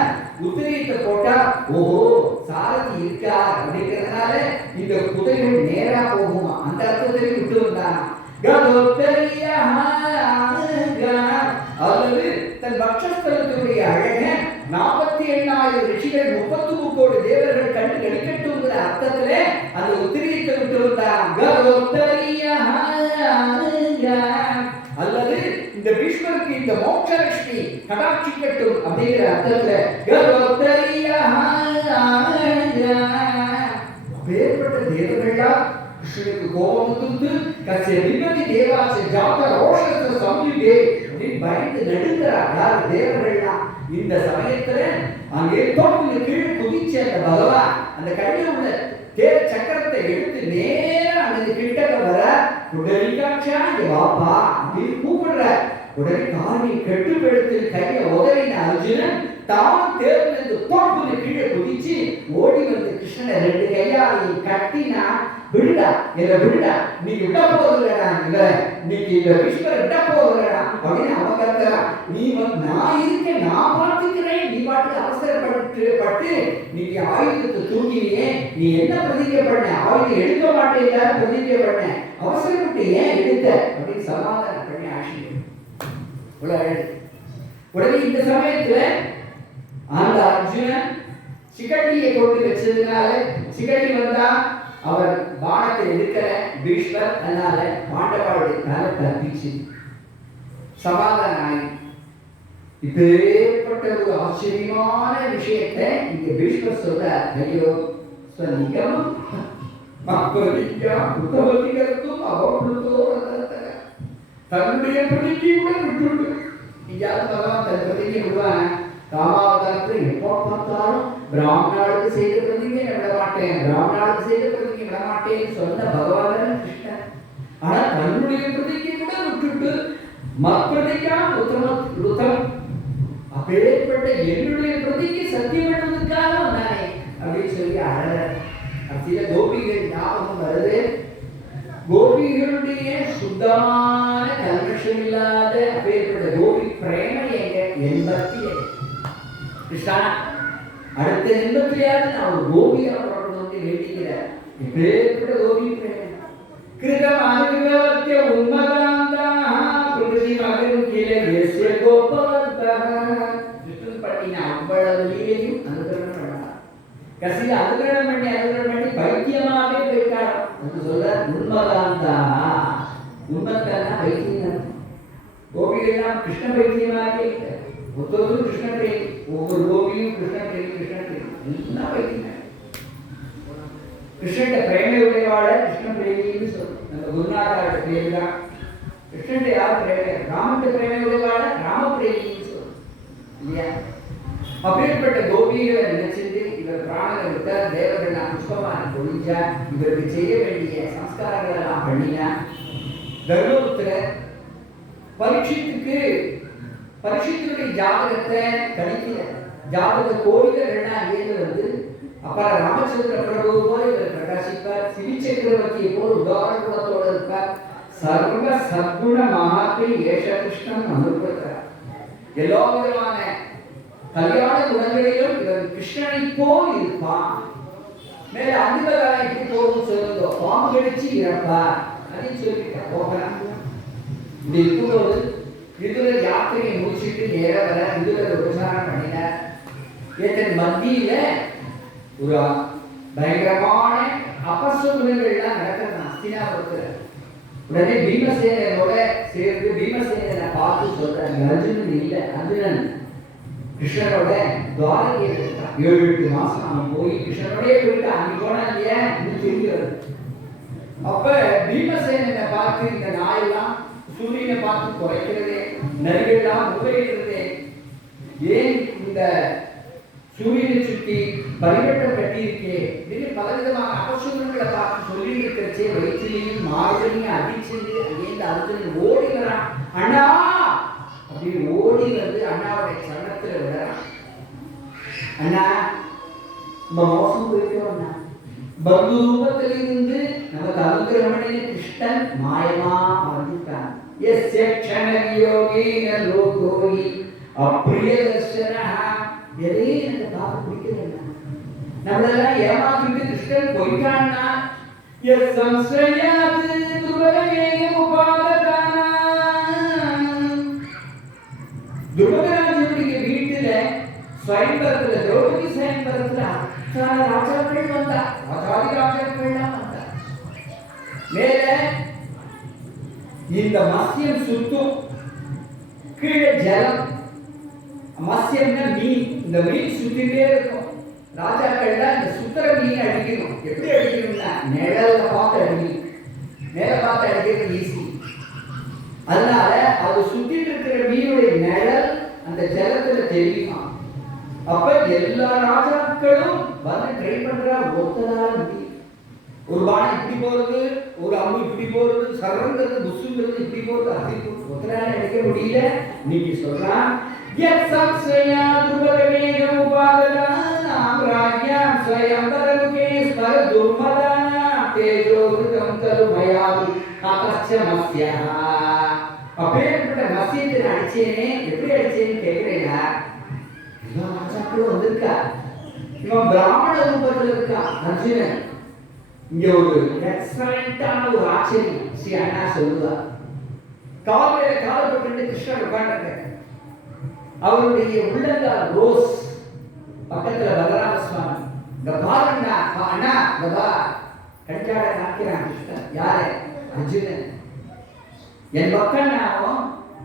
உத்திரியத்தை போட்டா ஓஹோ சாரதி இருக்கா அப்படிங்கிறதுனால இந்த குதிரைகள் நேரா போகுமா, அந்த அர்த்தத்தை விட்டு வந்தானா. அல்லது தன் பக்ஷஸ்தலத்தினுடைய அழக 48,000 ரிஷிகள் 33 கோடி தேவர்கள் கண்டு கழிக்கட்டுங்கிற அர்த்தத்திலே அந்த உத்திரியத்தை விட்டு வந்தான். அல்லது இந்த பீஷ்மருக்கு இந்த மோட்சலட்சுமி கடாட்சிக்கட்டும் அப்படிங்கிற அர்த்தத்துல வேறுபட்ட தேவர்களா கிருஷ்ணனுக்கு கோபம் வந்து கசிய விமதி தேவாச ஜாத ரோஷத்தை சம்யுகே அப்படின்னு பயந்து நடுங்கிறார். யார் தேவர்களா? இந்த சமயத்துல அங்கே தோட்டத்துக்கு கீழே குதிச்ச அந்த பகவான் அந்த கையில உள்ள தேர் சக்கரத்தை எடுத்து நேரா அந்த கிட்டக்க வர, புண்டரீகாட்சா இங்க வாப்பா அப்படின்னு கூப்பிடுற. உடனே காரி கெட்டுப்படுத்தி கையை உதவின அர்ஜுனன் தான் தேர்ந்து தோட்டத்துக்கு கீழே குதிச்சு ஓடி வந்து கிருஷ்ணனை 2 கையாலையும் கட்டினா, விடுடா இதை விடுடா, நீ விட போதுலடா, இன்னைக்கு இந்த விஸ்வரை விட போதுலடா அப்படின்னு அவன் கத்துறான். நீ நான் இருக்கேன், நான் பார்த்துக்கிறேன், நீ பாட்டு அவசரப்பட்டு நீங்க ஆயுதத்தை தூக்கினியே, நீ என்ன பிரதிஜை பண்ண, ஆயுதம் எடுக்க மாட்டேன் பிரதிஜை பண்ண, அவசரப்பட்டு ஏன் எடுத்த அப்படின்னு சமாதானம் பண்ணி ஆட்சி. உடனே இந்த சமயத்துல அந்த அர்ஜுனன் சிகண்டியை கொண்டு வச்சதுனால சிகண்டி வந்தா அவர் பானத்தை எடுக்கிற பீஷ்மர், அதனால பாண்டவாளுடைய தலை தப்பிச்சு சமாதானம் ஆகி. இப்பேற்பட்ட ஒரு ஆச்சரியமான விஷயத்தை இங்க பீஷ்மர் சொல்றார். ஐயோ ஸ்வநிகமம் மக்பரியா உத்தமதிகர்த்தும் அவப்ளுதோ தன்னுடைய பிரதிஜை கூட விட்டுவிட்டு இங்காவது பகவான் தன் பிரதிஜை விடுவாங்க. காமாவதாரத்தில் எப்போ பார்த்தாலும் பிராமணாளுக்கு செய்த பிரதிஜை விட மாட்டேன், பிராமணாளுக்கு செய்த பிரதிஜை விட மாட்டேன்னு சொன்ன பகவான் கிருஷ்ணன். ஆனா தன்னுடைய பிரதிஜை கூட விட்டுட்டு மற்பிரதிஜா உத்தமம் அப்பேற்பட்ட என்னுடைய பிரதிஜை சத்தியம் பண்ணுவதற்காக வந்தானே அப்படின்னு சொல்லி அழற. சில கோபிகள் ஞாபகம் வருது. கோபிகளுடைய சுத்தமான கல்மஷம் இல்லாத அப்பேற்பட்ட கோபி பிரேம எங்க 85 கிருஷ்ணா அடுத்த ஜென்மத்திலேயாவது நான் ஒரு கோபியா பிறக்கணும் வந்து வேண்டிக்கிறேன். எப்பேற்பட்ட கோபி பிரேம கிருதம் அனுபவத்திய உண்மதாந்தா பிரதி மகன் கீழே எஸ்ய கோபவந்தா விஷ்ணு பண்ணின அவ்வளவு லீலையும் அனுகரணம் பண்ணார். கடைசியில் அனுகரணம் பண்ணி பைத்தியமாவே போயிட்டார் என்று சொல்ல. உண்மதாந்தா உண்மத்தான பைத்தியம். கோபிகள்லாம் கிருஷ்ண பைத்தியமாகவே ஒவ்வொரு கிருஷ்ண பிரேமி, ஒவ்வொரு கோபியும் கிருஷ்ண பிரேமி எல்லாம் பைத்தியம். கிருஷ்ணன் பிரேம உடையவாள கிருஷ்ண பிரேமின்னு சொல்லும். நம்ம குருநாதாரோட பேரு தான் கிருஷ்ணன். யார் பிரேம? ராமன் பிரேம உடையவாள ராம பிரேமின்னு சொல்லும் இல்லையா? அப்பேற்பட்ட கோபிகளை நினைச்சிட்டு இவர் பிராணனை விட்டார். தேவர்கள் நான் புஷ்பமான பொழிஞ்சா, இவருக்கு செய்ய வேண்டிய சம்ஸ்காரங்கள் எல்லாம் பண்ணினா. தர்மபுத்திரர் பரீட்சித்துடைய ஜாதகத்தை கணிக்கிற ஜாதக கோவிலர்கள்லாம் அங்கேருந்து வந்து அப்புறம் ராமச்சந்திர பிரபு போல இவர் பிரகாசிப்பார். சிவி சக்கரவர்த்தியை போல் உதாரண குணத்தோடு இருப்பார். சர்வ சத்குண மகாத்மை ஏஷ கிருஷ்ணன் அனுபவித்தார். எல்லா விதமான கல்யாண குணங்களிலும் இவர் கிருஷ்ணனை போல் இருப்பான். மேல அந்திம காலம் எப்படி போகும் சொல்லுங்க, பாம்பு கடிச்சு இறப்பார் அப்படின்னு சொல்லிட்டார். போகிறான் இப்படி இருக்கும்போது விதுரர் யாத்திரையை முடிச்சுட்டு நேர வர விதுரர் உபசாரம் பண்ணினார். இதன் மத்தியில ஒரு பயங்கரமான அபசகுணங்கள்லாம் நடக்கிறது ஹஸ்தினாபுரத்துல. உடனே பீமசேனோட சேர்ந்து பீமசேனனை பார்த்து சொல்றாங்க, அர்ஜுனன் இல்லை, அர்ஜுனன் கிருஷ்ணனோட துவாரகையில் இருக்கான். 7-8 மாசம் அவன் போய் கிருஷ்ணனோடய போயிட்டான். அங்க போனா இல்லையா இது திரும்பி வருது. அப்ப பீமசேனனை பார்த்து இந்த நாயெல்லாம் சூரியனை பார்த்து குறைக்கிறதே, நரிகள்லாம் முறையிடுறதே, ஏன் இந்த சூரியனை சுற்றி பரிவட்டம் கட்டி இருக்கே, இது பலவிதமான அபசூரங்களை பார்த்து சொல்லி இருக்கிறச்சே வயிற்றிலையும் மார்கலையும் அடிச்சது. அங்கேருந்து அர்ஜுனன் ஓடி வரான். அண்ணா அப்படின்னு ஓடி வந்து அண்ணாவுடைய சரணத்துல விடுறான். அண்ணா நம்ம மோசம் போயிட்டோம் அண்ணா. பந்து ரூபத்திலிருந்து நமக்கு அனுகிரகமணிய கிருஷ்ணன் மாயமா வந்துட்டான். எஸ்ய க்ஷணயோகேன லோகோஹி அப்ரிய தர்சனஹ. எதையே எனக்கு பார்க்க பிடிக்கல. நம்மளெல்லாம் ஏமாத்திட்டு கிருஷ்ணன் போயிட்டான்னா எஸ் சம்ஸ்ரயாத் துர்வரகே உபாததான. துர்வராஜனுடைய வீட்டுல ஸ்வயம்பரத்துல, திரௌபதி ஸ்வயம்பரத்துல ராஜாக்கள் வந்தார், ராஜாதி ராஜாக்கள்லாம் வந்தார். மேல இந்த மத்யம் சுத்தும், கீழே ஜலம். மத்யம்னா மீன். இந்த மீன் சுத்திட்டே இருக்கும். ராஜாக்கள்லாம் இந்த சுத்திர மீன் அடிக்கணும். எப்படி அடிக்கணும்னா நிழல்ல பார்த்து அடிக்கணும். மேல பார்த்து அடிக்கிறது ஈஸி. அதனால அது சுத்திட்டு இருக்கிற மீனுடைய நிழல் அந்த ஜலத்துல தெரியுமா. அப்ப எல்லா ராஜாக்களும் வந்து ட்ரை பண்றா. ஒத்ததால முடியும். ஒரு பானம் இப்படி போறது, ஒரு அம்பு இப்படி போறது, சரங்கிறது புசுங்கிறது இப்படி போறது, அப்படி போறது, ஒத்ததால அடிக்க முடியல. நீங்க சொல்றான் அப்பேற்பட்ட மசியத்தை அடிச்சேனே, எப்படி அடிச்சேன்னு கேட்கிறேன்னா, ராஜாக்களும் வந்திருக்கா. இவன் பிராமண ரூபத்தில் இருக்கான் அர்ஜுனன். இங்க ஒரு எக்ஸலண்டான ஒரு ஆச்சரியம் ஸ்ரீ அண்ணா சொல்லுவார். காலையில காலப்பட்டு கிருஷ்ணன் உட்கார்ந்து அவருடைய உள்ளங்கால் ரோஸ் பக்கத்துல பலராம சுவாமி. இந்த பாருங்க அண்ணா, இந்த பா கஞ்சாட காக்கிறான் கிருஷ்ணன். யாரு? அர்ஜுனன். என் பக்கம்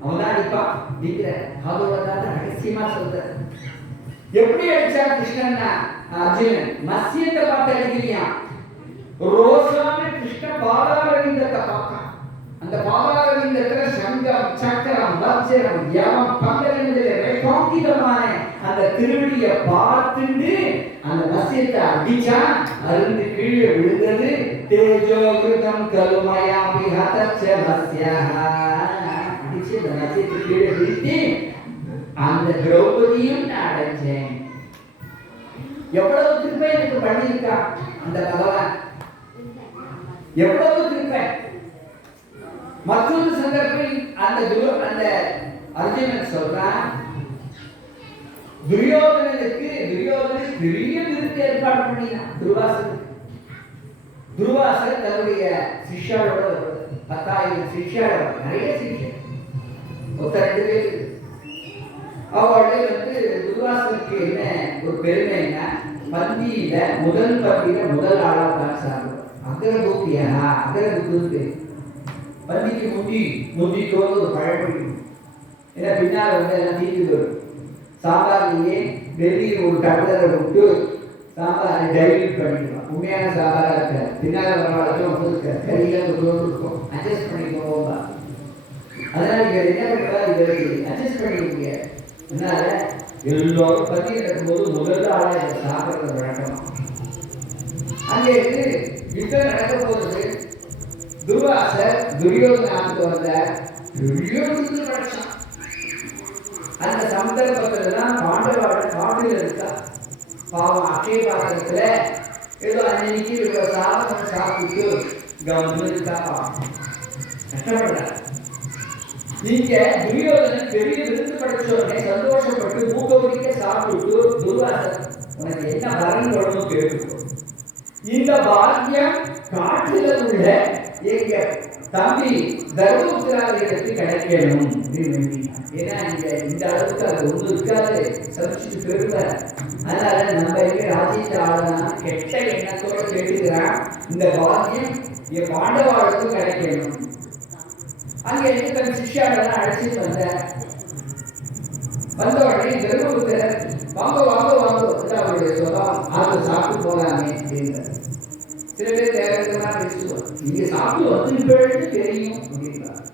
அவன் தான் அடிப்பான் அப்படிங்கிற காதோலகாத ரகசியமா சொல்ற. எப்படி அடிச்சா கிருஷ்ணன்னா அர்ஜுனன் மத்யத்தை பார்த்து அடிக்கலையா, ரோசான கிருஷ்ண பாதாரவிந்தத்தை பார்த்தான். அந்த பாதாரவிந்தத்துல சங்கம், சக்கரம், வஜ்ரம், யமம், பங்கரங்களை காங்கிதமான அந்த திருவடியை பார்த்துட்டு அந்த மத்யத்தை அடிச்சா. அருந்து கீழே விழுந்தது. தேஜோ கிருதம் கலுமயா விஹதச்ச மத்யஹ. அடிச்சு அந்த மத்யத்தை கீழே விழுத்தி அந்த திரௌபதியும் நான் அடைஞ்சேன். எவ்வளவு திருப்பை எனக்கு பண்ணியிருக்கா அந்த பகவான், எவ்வளவு திருப்பை. மற்றொரு சந்தர்ப்பம் அந்த அர்ஜுனன் சொல்றான், துரியோதனனுக்கு பெரிய விருது ஏற்பாடு பண்ணினான் துர்வாசனுக்கு. துர்வாசர் தன்னுடைய சிஷ்யாரோட 10,000 சிஷ்யாரோட, நிறைய சிஷ்யர், 32 பேர். அவளை துர்வாசனுக்கு என்ன ஒரு பெருமைன்னா, பந்தியில முதல் பந்தியில முதல் ஆளா தான் சாப்பிடுவோம். அகரபூத்தியா அகரபூத்து பந்திக்கு முந்திக்கோடு ஒரு பழமொழி. ஏன்னா பின்னால் எல்லாம் தீர்த்து வரும். சாம்பார்லேயே வெளியில் ஒரு டம்ளரை விட்டு சாம்பாரை டைல்யூட் பண்ணிடுவோம். உண்மையான சாம்பாராக இருக்காது. பின்னால் வரவழைக்கும் கறியெல்லாம் ஒரு இருக்கும், அட்ஜஸ்ட் பண்ணிக்கோங்க. அதனால இங்க என்ன பண்ணுறா, இதற்கு அட்ஜஸ்ட் பண்ணிக்க முடியாது. அதனால எல்லோரும் பத்தி நடக்கும்போது முதல்ல ஆளா இதை சாப்பிட்றது வழக்கம். அங்கே யுத்தம் நடக்க போகுது. துர்வாசர் துரியோதனாவுக்கு வந்த துரியோதனுக்கு கிடைச்சான். அந்த சந்தர்ப்பத்தில் தான் பாண்டவாட காட்டில் இருக்கா. பாவம் அக்ஷய பாத்திரத்துல ஏதோ அன்னைக்கு சாதம் சாப்பிட்டு கவனம் இருக்கா பாவம் கஷ்டப்படுறாரு. நீங்க துரியோதனன் பெரிய விருந்து படைச்சோடனே சந்தோஷப்பட்டு மூக்கவரிக்க சாப்பிட்டு துர்வாசன் உனக்கு என்ன வரன் வேணுமோ கேட்டுக்கோ, இந்த பாக்கியம் காட்டுல உள்ள எங்க தம்பி தர்மபுத்திராவிற்கு கிடைக்கணும் அப்படின்னு. ஏன்னா இந்த அளவுக்கு அது ஒண்ணு இருக்காது, சமைச்சுட்டு பெறுவார். அதனால நம்ம எங்க ராஜ்யத்தை ஆளலாம் கெட்ட எண்ணத்தோட கேட்டுக்கிறான், இந்த பாக்கியம் என் பாண்டவாளுக்கும் கிடைக்கணும். அங்க இருந்து தன் சிஷ்யாவெல்லாம் அழைச்சிட்டு வந்த உடனே தர்மபுத்திரர் வாங்க வாங்க வாங்க அவருடைய சுபாவம் அதை சாப்பிட்டு போகலாமே அப்படின்றார். சில பேர் தேவையான பேசுவோம், நீங்க சாப்பிட்டு வந்து தெரியும் அப்படின்றார்.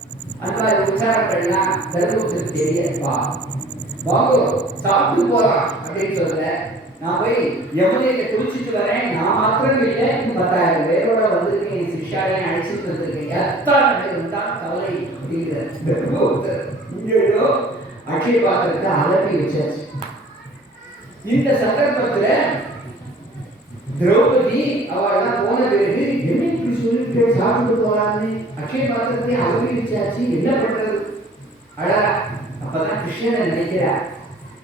அந்த உச்சாரங்கள்லாம் தர்மபுத்திரர் தெரியப்பா வாங்க சாப்பிட்டு போறான் அப்படின்னு சொல்ல, நான் போய் யமுனையில குளிச்சுட்டு வரேன், நான் மாத்திரம் இல்லை 10,000 பேரோட வந்திருக்கேன், என் சிஷ்யாவையும் அழைச்சிட்டு வந்திருக்கேன், எத்தனை இருந்தால் கவலை அப்படிங்கிறார். இங்கேயோ அக்ஷய பாத்திரத்தை அலப்பி வச்சாச்சு. இந்த சந்தர்ப்பத்துல திரௌபதி அவெல்லாம் போன பிறகு என்ன இப்படி சொல்லிட்டு சாப்பிட்டு போறான்னு அக்ஷய பாத்திரத்தை அலப்பி வச்சாச்சு, என்ன பண்றது? அடா அப்பதான் கிருஷ்ணனை நினைக்கிறார்.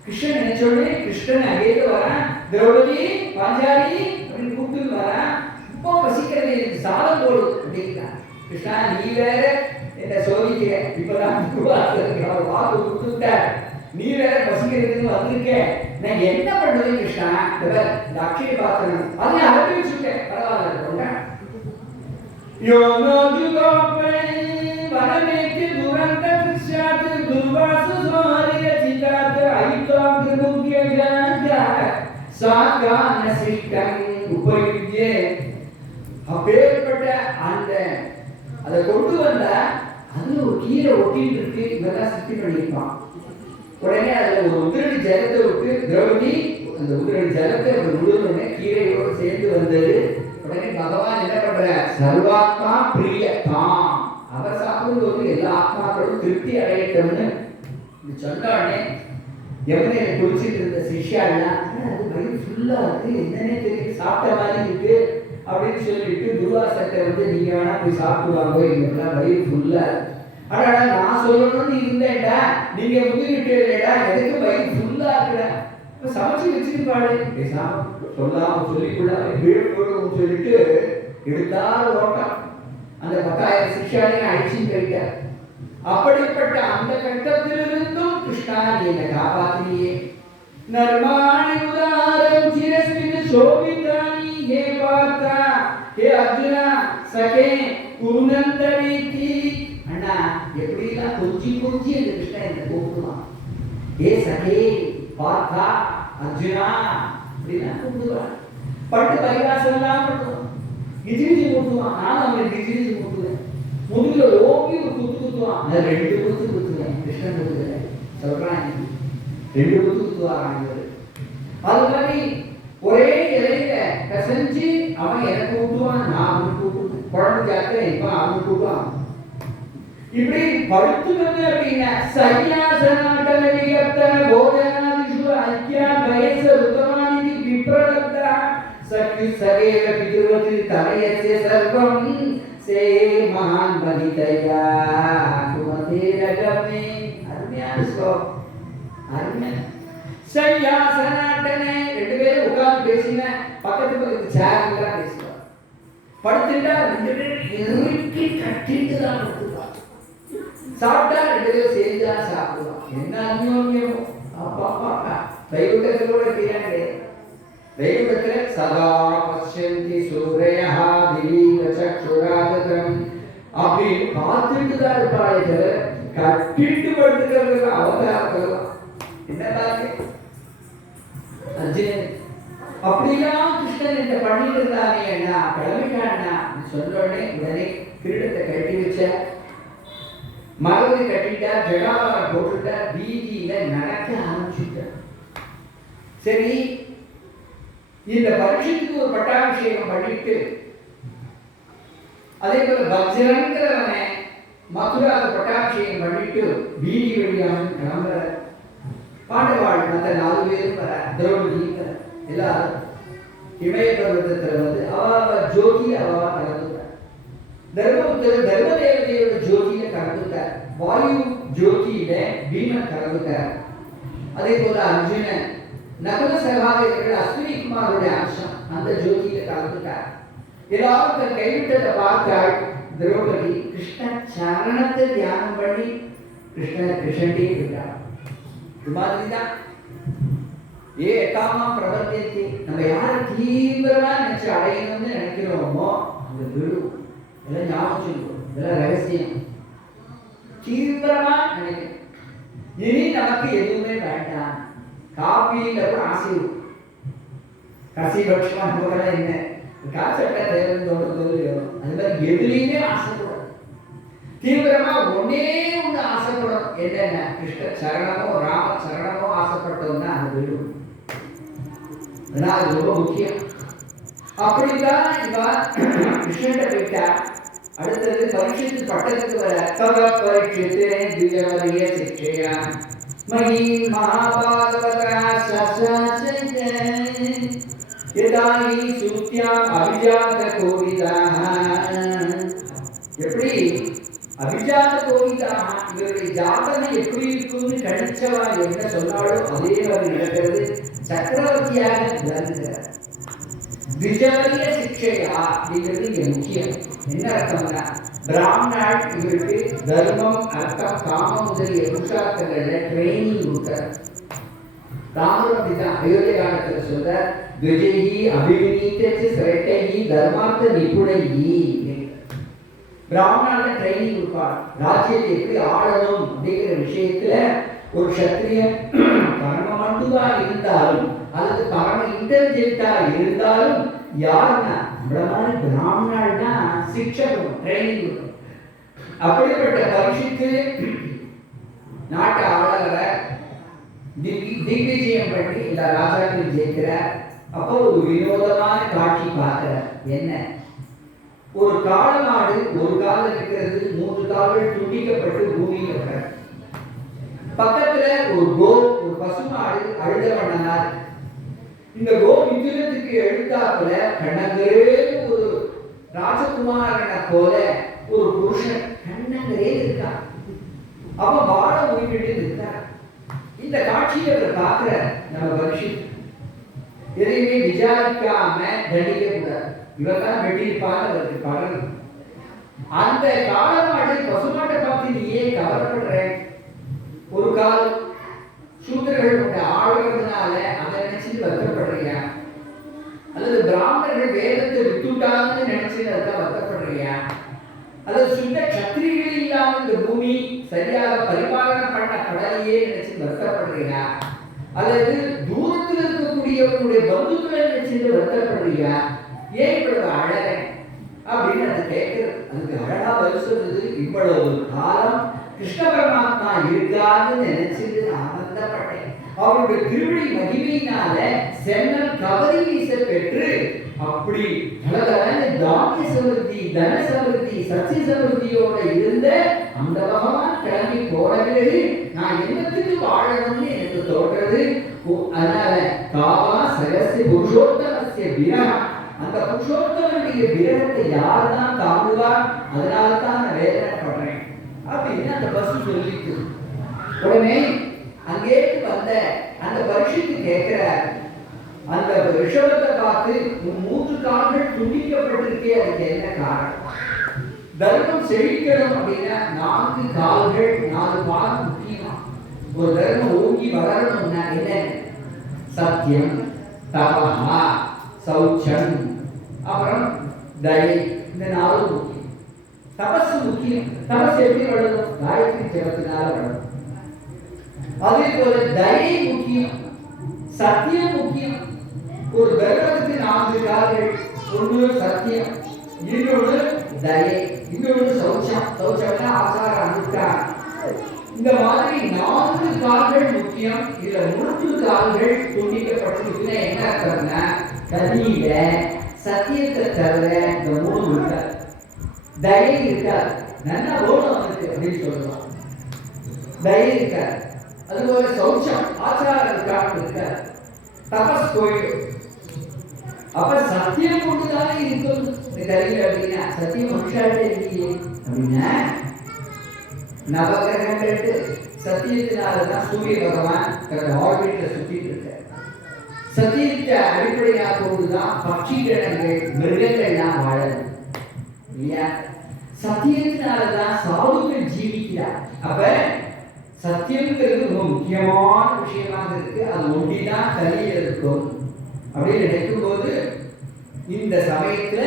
கிருஷ்ணன் நினைச்சோடனே கிருஷ்ணன் அங்கேயே வரான், திரௌபதி பாஞ்சாலி அப்படின்னு கூப்பிட்டு வரான். ரொம்ப பசிக்கிறது, எனக்கு சாதம் போடு அப்படிங்கிறான். கிருஷ்ணா நீ வேற என்ன சோதிக்கிற, இப்பதான் வாக்கு கொடுத்துட்டார், நீ வேற பசிக்கிறதுன்னு வந்திருக்க, நான் என்ன பண்றது கிருஷ்ணா? இந்த அக்ஷய பாத்திரம் அதை அலப்பி வச்சுட்டேன், பரவாயில்ல வரமேக்கு துரந்த கிருஷ்ணாத் துர்வாசு சோரிய சிதாத் ஐதாம் திருமுக்கிய சாகான சிஷ்டம் உபயுஜ்ய. அப்பேற்பட்ட அந்த அதை கொண்டு வந்த அதுல ஒரு கீரை ஒட்டிட்டு இருக்கு, இதெல்லாம் சித்தி பண்ணிருப்பான். உடனே அதுல ஒரு உதிரணி ஜலத்தை விட்டு திரௌபதி அந்த உதிரணி ஜலத்தை முழுவதுமே கீரையோடு சேர்ந்து வந்தது. உடனே பகவான் என்ன பண்ற, சர்வாத்மா பிரியதாம், அவர் சாப்பிடும்போது எல்லா ஆத்மாக்களும் திருப்தி அடையட்டும்னு சொன்னோடனே யமுனையில குளிச்சுட்டு இருந்த சிஷ்யாலாம் அது வயிறு ஃபுல்லா இருக்கு, என்னன்னே தெரியும், சாப்பிட்ட மாதிரி இருக்கு அப்படின்னு சொல்லிட்டு துர்வாசத்தை நீங்க வேணா போய் சாப்பிடுவாங்க, எங்களுக்குலாம் வயிறு ஃபுல்லா இருக்கு. ஆனா நான் சொல்லணும்னு இருந்தேன்டா, நீங்க முதிர்கிட்டே இல்லடா, எதுக்கு வயிறு ஃபுல்லா இருக்குடா, சமைச்சு வச்சிருப்பாடு, பேசாம சொல்லாம சொல்லிக்கொள்ளாம சொல்லிட்டு எடுத்தால் ஓட்டம் அந்த 10,000 சிஷ்யாலையும் அழிச்சு போயிட்டார். அப்படிப்பட்ட அந்த கட்டத்திலிருந்தும் கிருஷ்ணா என்னை காப்பாற்றினியே. நர்மாணி உதாரம் சிரஸ்மின் சோபிதானி ஹே பார்த்தா ஹே அர்ஜுனா சகே குருநந்தவீதி. அண்ணா எப்படிலாம் கொஞ்சி கொஞ்சி அந்த கிருஷ்ணா என்னை கூப்பிடுவான், ஹே சகே பார்த்தா அர்ஜுனா அப்படிலாம் கூப்பிடுவான். பட்டு பரிகாசம்லாம் பண்ணுவான், கிஜிரிஜி மூட்டுவான். நான் அவனுக்கு கிஜிரிஜி மூட்டுவேன், முதுகுல ஓங்கி ஒரு குத்து குத்துவான், நான் 2 குத்து குத்துவேன். கிருஷ்ணன் குத்துக்கல சொல்றான், 2 குத்து குத்துவாரான். அது மாதிரி ஒரே இலையில கசஞ்சு அவன் எனக்கு கூட்டுவான், நான் அவனுக்கு கூட்டுவேன். குழம்பு ஜாத்திரை இப்ப அவனுக்கு கூட்டுவான். இப்படி படுத்துக்கிறது அப்படின்னா சையாசனாட்டல விகர்த்தன போதனாதிஷு ஐக்கியா பயச ருதமானி விப்ரலப்தா சக்தி சகேவ பிதுவதி தமயஸ்ய சர்வம் சே மகான் பலிதயா குமதே ரகமே. அருமையான ஸ்லோகம், அருமை. சையாசனாட்டனே 2 பேரும் உட்கார்ந்து பேசின, பக்கத்து சேர்ல பேசுவார். படுத்துட்டா 2 பேரும் இறுக்கி கட்டிட்டு தான் படுத்துவார். சாப்பிட்டா 2 பேரும் சேர்ந்தா சாப்பிடுவான். என்ன அந்யோன்யம்! அப்பா அப்பா வைகுண்டத்தோட பிரியாங்க. வைகுண்டத்துல சதா பஷ்யந்தி சூரயஹ திவீக சக்ஷுராதகம் அப்படி பார்த்துட்டு தான் இருப்பாளே தவிர கட்டிட்டு படுத்துக்கிறது அவதாரம் என்ன பாருங்க. அர்ஜுனன் அப்படிலாம் கிருஷ்ணன் என்ன பண்ணிட்டு இருந்தானே அண்ணா கிளம்பிட்டான்னா சொன்னோடனே உடனே கிரீடத்தை கட்டி வச்ச, மரபு கட்டிட்டா, ஜடாவரை போட்டுட்டா, வீதியில நடக்க ஆரம்பிச்சுட்டார். சரி, இந்த பரீட்சைக்கு ஒரு பட்டாபிஷேகம் பண்ணிட்டு அதே போல பக்ஜரங்கிறவனை மதுராவை பட்டாபிஷேகம் பண்ணிட்டு வீதி வழியாக கிளம்புற. பாண்டவாள் அந்த 4 பேரும் வர, திரௌபதி எல்லாரும் இமய பர்வதத்தில் அவ ஜோதி அவ கலந்துட்டார். தர்மபுத்திரர் தர்மதேவதையோட ஜோதியில கலந்துட்டார். வாயு ஜோதியில பீமன் கலந்துட்டார். அதே போல அர்ஜுனன் நகுல சகாதேவர்கள் அஸ்வினி குமாரோட அம்சம் அந்த ஜோதியில கலந்துட்டார். எல்லாரும் தன் கைவிட்டதை பார்த்தாள் திரௌபதி. கிருஷ்ண சரணத்தை தியானம் பண்ணி கிருஷ்ணன்டே இருக்கிறார். இது மாதிரிதான் ஏகாமா பிரபத்தியத்தை நம்ம யாரை தீவிரமா நினைச்சு அடையணும்னு நினைக்கிறோமோ அந்த விடு எல்லாம் ஞாபகம் சொல்லுவோம். இதெல்லாம் ரகசியம். தீவிரமா நினைக்கணும். இனி நமக்கு எதுவுமே வேண்டாம். காப்பியில கூட ஆசை கசிபட்சமா நமக்கெல்லாம் என்ன காசட்டா தேவையோட அது மாதிரி எதுலையுமே ஆசைப்படும். தீவிரமா ஒன்னே ஒன்று ஆசைப்படும். என்னென்ன கிருஷ்ண சரணமோ ராம சரணமோ ஆசைப்பட்டோம்னா அது விடும். அது ரொம்ப முக்கியம். அப்படித்தான் இவா கிருஷ்ணன் போயிட்டா. அடுத்தது பரீட்சித்து பட்டத்துக்கு வர தவ பரீட்சித்து திவ்யவரிய சிக்ஷையா மகி மகாபாகவதா சசசஜ யதானி சூத்யாம் அபிஜாத கோவிதாக. எப்படி அபிஜாத கோவிதாக இவருடைய ஜாதகம் எப்படி இருக்குன்னு கணிச்சவா என்ன சொன்னாலோ அதே மாதிரி நடக்கிறது. சக்கரவர்த்தியாக விளங்குகிறார். திஜவரிய சிக்ஷையா அப்படிங்கிறது இங்க முக்கியம். என்ன அர்த்தம்னா பிராமணாள் இவருக்கு தர்மம் அர்த்தம் காமம் முதலிய புருஷார்த்தங்கள்ல ட்ரைனிங் கொடுத்தார். ராமர் அப்படிதான் அயோத்திய காலத்துல சொல்ற துஜைஹி அபிவினீதேசி ஸ்ரேட்டைஹி தர்மார்த்த நிபுணைஹி. பிராமணால ட்ரைனிங் கொடுப்பார். ராஜ்யத்தை எப்படி ஆளணும் அப்படிங்கிற விஷயத்துல ஒரு சத்திரியன் பரம மண்டுவா இருந்தாலும் அல்லது பரம இன்டெலிஜென்டா இருந்தாலும் யாருன்னா பிராமணாள்னா சிக்ஷகம் ட்ரைனிங் கொடுக்கும். அப்படிப்பட்ட பரீட்சித்து நாட்டை ஆளவர திக்விஜயம் பண்ணி இந்த ராஜாக்கள் ஜெயிக்கிறார். அப்போ ஒரு வினோதமான காட்சி பார்க்கிறார். என்ன, ஒரு காளமாடு ஒரு கால இருக்கிறது, 3 கால்கள் துண்டிக்கப்பட்டு பூமியில் இருக்கிறார். பக்கத்துல ஒரு பசுமாடு அழுத வண்ணனார். இந்த மிதுனத்துக்கு எழுத்தாப்புல கண்ணங்கரே ஒரு ராஜகுமாரனை போல ஒரு புருஷன் கண்ணங்கரே இருக்கா. அவ வாழ உயிரிட்டு இருக்கா. இந்த காட்சியை அவர் பார்க்கிற நம்ம பரிஷித் எதையுமே விசாரிக்காம தண்டிக்க கூடாது. இவர்தான் வெட்டியிருப்பான்னு அவருக்கு பலன். அந்த காலமாடு பசுமாட்டை பார்த்து நீ ஏன் கவலைப்படுற? ஒரு காலம் சூத்திரர்கள் ஆளுகிறதுனால அதை நினைச்சு வருத்தப்படுறியா? அல்லது பிராமணர்கள் வேதத்தை விட்டுட்டாங்கன்னு நினைச்சு அதுதான் வருத்தப்படுறியா? அல்லது சுத்த சத்திரிகள் இல்லாம இந்த பூமி சரியாக பரிபாலனம் பண்ணப்படலையே நினைச்சு வருத்தப்படுறியா? அல்லது தூரத்தில் இருக்கக்கூடியவர்களுடைய பந்துக்களை நினைச்சு வருத்தப்படுறியா? ஏன் இவ்வளவு அழக அப்படின்னு அது கேட்கிறது. அதுக்கு அழகா பதில் சொல்றது, இவ்வளவு காலம் கிருஷ்ண பரமாத்மா இருக்காதுன்னு நினைச்சிட்டு ஆனந்தப்பட்டேன். அவருடைய திருவடி மகிமையினால சென்னல் கவரி வீச பெற்று அப்படி பலதரன தானிய சமிருத்தி தன சமிருத்தி சசி சமிருத்தியோட இருந்த அந்த பகவான் கிளம்பி போறது நான் என்னத்துக்கு வாழணும்னு எனக்கு தோன்றது. அதனால காவா சரஸ்ய புருஷோத்தமஸ்ய விரகம், அந்த புருஷோத்தமனுடைய விரகத்தை யார் தான் தாங்குவார்? அதனால தான் நான் வேதனைப்படுறேன் அப்படின்னு அந்த பசு சொல்லிட்டு உடனே அங்கே வந்த அந்த பரிஷத்து கேட்கிறார். அந்த ரிஷபத்தை பார்த்து 3 கால்கள் துண்டிக்கப்பட்டிருக்கே, அதுக்கு என்ன காரணம்? தர்மம் செழிக்கணும் அப்படின்னா 4 கால்கள் 4 பால் முக்கியமா. ஒரு தர்மம் ஓங்கி வளரணும்னா என்ன? சத்தியம், தபஹா, சௌச்சம், அப்புறம் தயை, இந்த 4 முக்கியம். தபசு முக்கியம். தபசு எப்படி வளரும்? காயத்ரி ஜபத்தினால வளரும். அதே போல தயை முக்கியம், சத்தியம் முக்கியம். ஒரு தர்மத்துக்கு 4 கால்கள். ஒன்று சத்தியம், இன்னொன்று தயை, இன்னொன்று சௌச்சம். சௌச்சம்னா ஆசார அனுஷ்டானம். இந்த மாதிரி 4 கால்கள் முக்கியம். இதுல 3 கால்கள் துண்டிக்கப்பட்டிருக்குன்னா என்ன அர்த்தம்னா கதியில சத்தியத்தை தவிர இந்த 3 இருக்காது. தயை இருக்காது. நல்லா ஓடும் அவனுக்கு அப்படின்னு சொல்லுவோம். தயை இருக்காது. அதுபோல சௌச்சம் ஆச்சார இருக்காது. தபஸ் போயிடும். அப்ப சத்தியம் கொண்டுதானே இருக்கும் இந்த கல்வி அப்படின்னா, சத்தியம் மனுஷாட்டே இல்லையே அப்படின்னா நவகிரகங்களுக்கு சத்தியத்தினாலதான் சூரிய பகவான் தன்னோட ஆர்பிட்ல சுத்திட்டு இருக்கார். சத்தியத்தை அடிப்படையாக கொண்டுதான் பட்சி கிரணங்கள் மிருகங்கள்லாம் வாழது இல்லையா? சத்தியத்தினாலதான் சாதுக்கள் ஜீவிக்கிறார். அப்ப சத்தியம்ங்கிறது ரொம்ப முக்கியமான விஷயமாக இருக்கு. அது ஒன்றிதான் கலியில் இருக்கும் அப்படின்னு நினைக்கும் போது இந்த சமயத்துல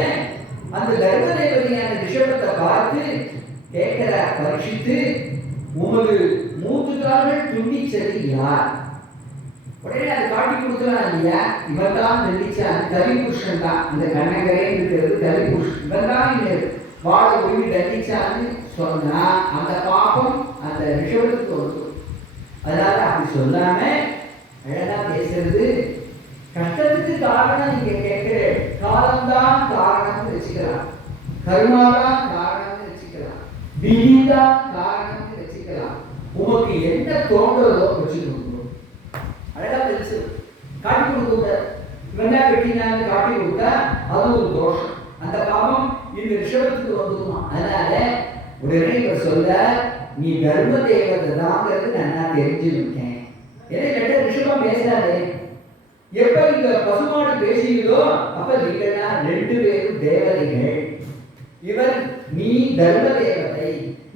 அந்த தர்மதேவதையான ரிஷபத்தை பார்த்து கேட்கிற பரீட்சித்து, உமது மூத்துக்காரர்கள் துண்டிச்சது யார்? உடனே அதை காட்டி கொடுக்கலாம் இல்லையா? இவன் தான் தண்டிச்சான், கலிபுருஷன் தான். அந்த கண்ணகரே இருக்கிறது கலிபுருஷன், இவன் தான் வாழ உரிமை தண்டிச்சான்னு சொன்னா அந்த பாப்பம் அந்த ரிஷபத்துக்கு வரும். அதனால அப்படி சொல்லாம அழகா பேசுறது. கஷ்டத்துக்கு காரணம் நீங்க கேட்கிற காலம்தான் காரணம்னு வச்சுக்கலாம், கருமாதான் காரணம்னு வச்சுக்கலாம், விதிதான் காரணம்னு வச்சுக்கலாம். உனக்கு என்ன தோன்றதோ வச்சுக்கணும். அழகா தெரிஞ்சு காட்டி கொடுக்க இவனா வெட்டினான்னு காட்டி கொடுத்தா அது ஒரு தோஷம். அந்த பாவம் இந்த ரிஷபத்துக்கு வந்துடுமா. அதனால உடனே இவர் சொல்ல, நீ தர்ம தேவதை தாங்கிறது நான் தெரிஞ்சுருக்கேன். ஏன்னா கேட்ட ரிஷபம் பேசாதே. எப்ப இந்த பசுமாடு பேசுகிறதோ அப்ப நீங்கன்னா 2 பேரும் தேவதைகள். இவர் நீ தர்ம தேவதை,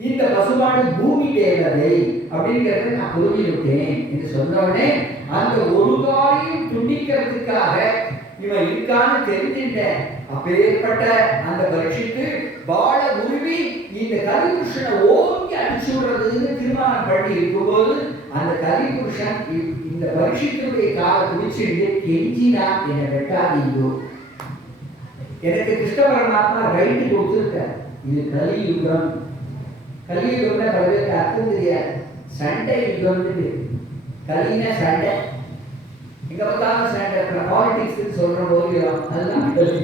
இந்த பசுமாடு பூமி தேவதை அப்படிங்கிறத நான் புரிஞ்சுவிட்டேன் என்று சொன்னோடனே அந்த ஒரு காரியம் துண்டிக்கிறதுக்காக இவன் இருக்கான்னு தெரிஞ்சுட்டேன். அப்பேற்பட்ட அந்த பரீட்சித்து வாழ உருவி இந்த கலிபுருஷனை ஓங்கி அடிச்சு விடுறதுன்னு தீர்மானம் பண்ணி இருக்கும்போது அந்த கலிபுருஷன் இந்த பரீட்சித்துடைய காலை குடிச்சுட்டு கெஞ்சினா, என்னை வெட்டாதீங்கோ. எனக்கு கிருஷ்ண பரமாத்மா ரைட்டு கொடுத்துருக்க. இது கலியுகம். கலியுகம்னா பலருக்கு அர்த்தம் தெரியாது. சண்டை யுகம்னு. கலினா சண்டை, எங்க பார்த்தாலும் சண்டை. பாலிடிக்ஸ் சொல்ற போது அதுதான் கலி.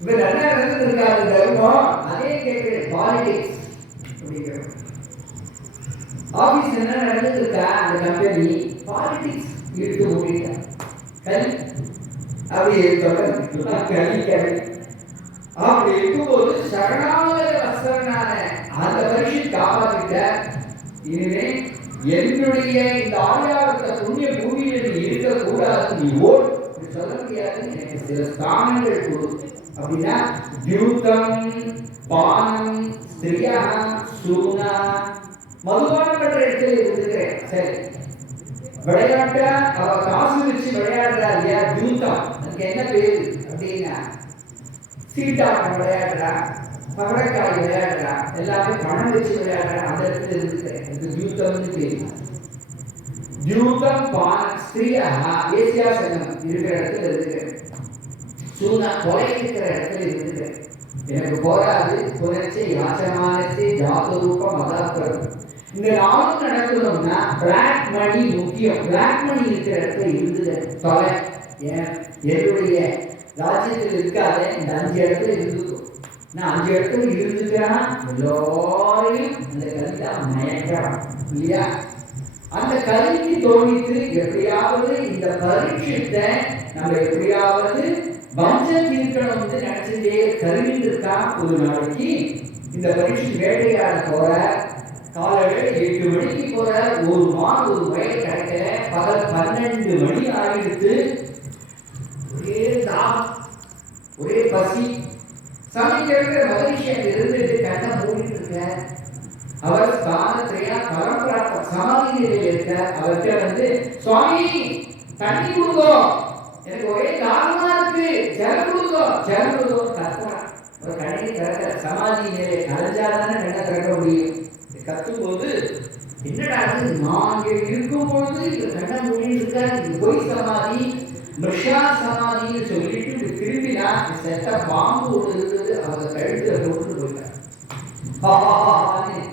இப்ப நல்லா இருக்காது தர்மம், அதே கேட்கிறேன் பாலிடிக்ஸ் அப்படிங்கிற ஆபீஸ் என்ன நடந்துருக்கா அந்த கம்பெனி பாலிடிக்ஸ் இழுத்து மூடிட்டா. கலி அப்படி கலி கலி அப்படி இருக்கும்போது சரணாகத வஸ்திரனான அந்த பரீட்சை காப்பாற்றிட்ட. இனிமே என்னுடைய இந்த ஆலயாரத்தை புண்ணிய பூமியில் நீ இருக்கக்கூடாது, நீ ஓடு சொல்ல முடியாது. எனக்கு சில ஸ்தானங்கள் கொடு அப்படின்னா தியூதம் பானம் ஸ்திரியம் சூனா மதுபானம் பெற்ற இடத்துல இருந்துக்கிறேன். சரி, விளையாட்ட அவ காசு வச்சு விளையாடுறா இல்லையா தியூதம், அதுக்கு என்ன பேரு அப்படின்னா சீட்டாட்டம் விளையாடுறா, பகடக்காய் விளையாடுறா, எல்லாமே பணம் வச்சு விளையாடுறா. அந்த இடத்துல இருந்துக்கிறேன். இது தியூதம்னு பேரு. தியூதம் பான ஸ்திரியா வேசியாசனம் இருக்கிற இடத்துல இருக்கிறேன். சூனா கொலை இருக்கிற இடத்துல இருக்கிறேன். எனக்கு போராது புரட்சி யாச்சமானத்தை ஜாதரூபம் அதாப்படும். இந்த நாளும் நடக்கணும்னா பிளாக் மணி முக்கியம். பிளாக் மணி இருக்கிற இடத்துல இருந்தது தொலை. என்னுடைய ராஜ்யத்தில் இருக்காத இந்த 5 இடத்துல இருந்துக்கும். நான் 5 இடத்துல இருந்துக்கிறேன்னா எல்லோரையும் அந்த கலிதா மயக்கிறான் இல்லையா? அந்த கலிக்கு தோணித்து எப்படியாவது இந்த பரீட்சத்தை நம்ம எப்படியாவது வஞ்சம் இருக்கணும்னு நினைச்சுட்டே கருவிட்டு இருக்கா. ஒரு நாளைக்கு இந்த பரீட்சை வேட்டையாட போற, காலையில 8 மணிக்கு போற, ஒரு மாடு ஒரு வயல் கிடைக்கல, பகல் 12 மணி ஆகிடுத்து. ஒரே தாகம், ஒரே பசி. சமைக்கிற மகிழ்ச்சியாக இருந்துட்டு கண்ணை மூடிட்டு இருக்க. அவர் ஸ்தானத்திலேயா பரம்பரா சமாதி நிலையில் இருக்க. அவர்கிட்ட சுவாமி தண்ணி கொடுங்கோ, எனக்கு ஒரே தாகமா இருக்கு, ஜலம் கொடுங்கோ ஜலம் கொடுங்கோ கத்துறா. ஒரு கண்ணை திறக்க சமாதி நிலையை கலைஞ்சாதானே கண்ணை திறக்க முடியும். கத்தும் போது என்னடா நான் இருக்கும் பொழுது இது கண்ணை மூடிட்டு இருக்க, இது பொய் சமாதி மிருஷா சமாதின்னு சொல்லிட்டு திரும்பினா செத்த பாம்பு ஒன்று இருக்குது. அவங்க கழுத்துல போட்டு போயிட்டாங்க.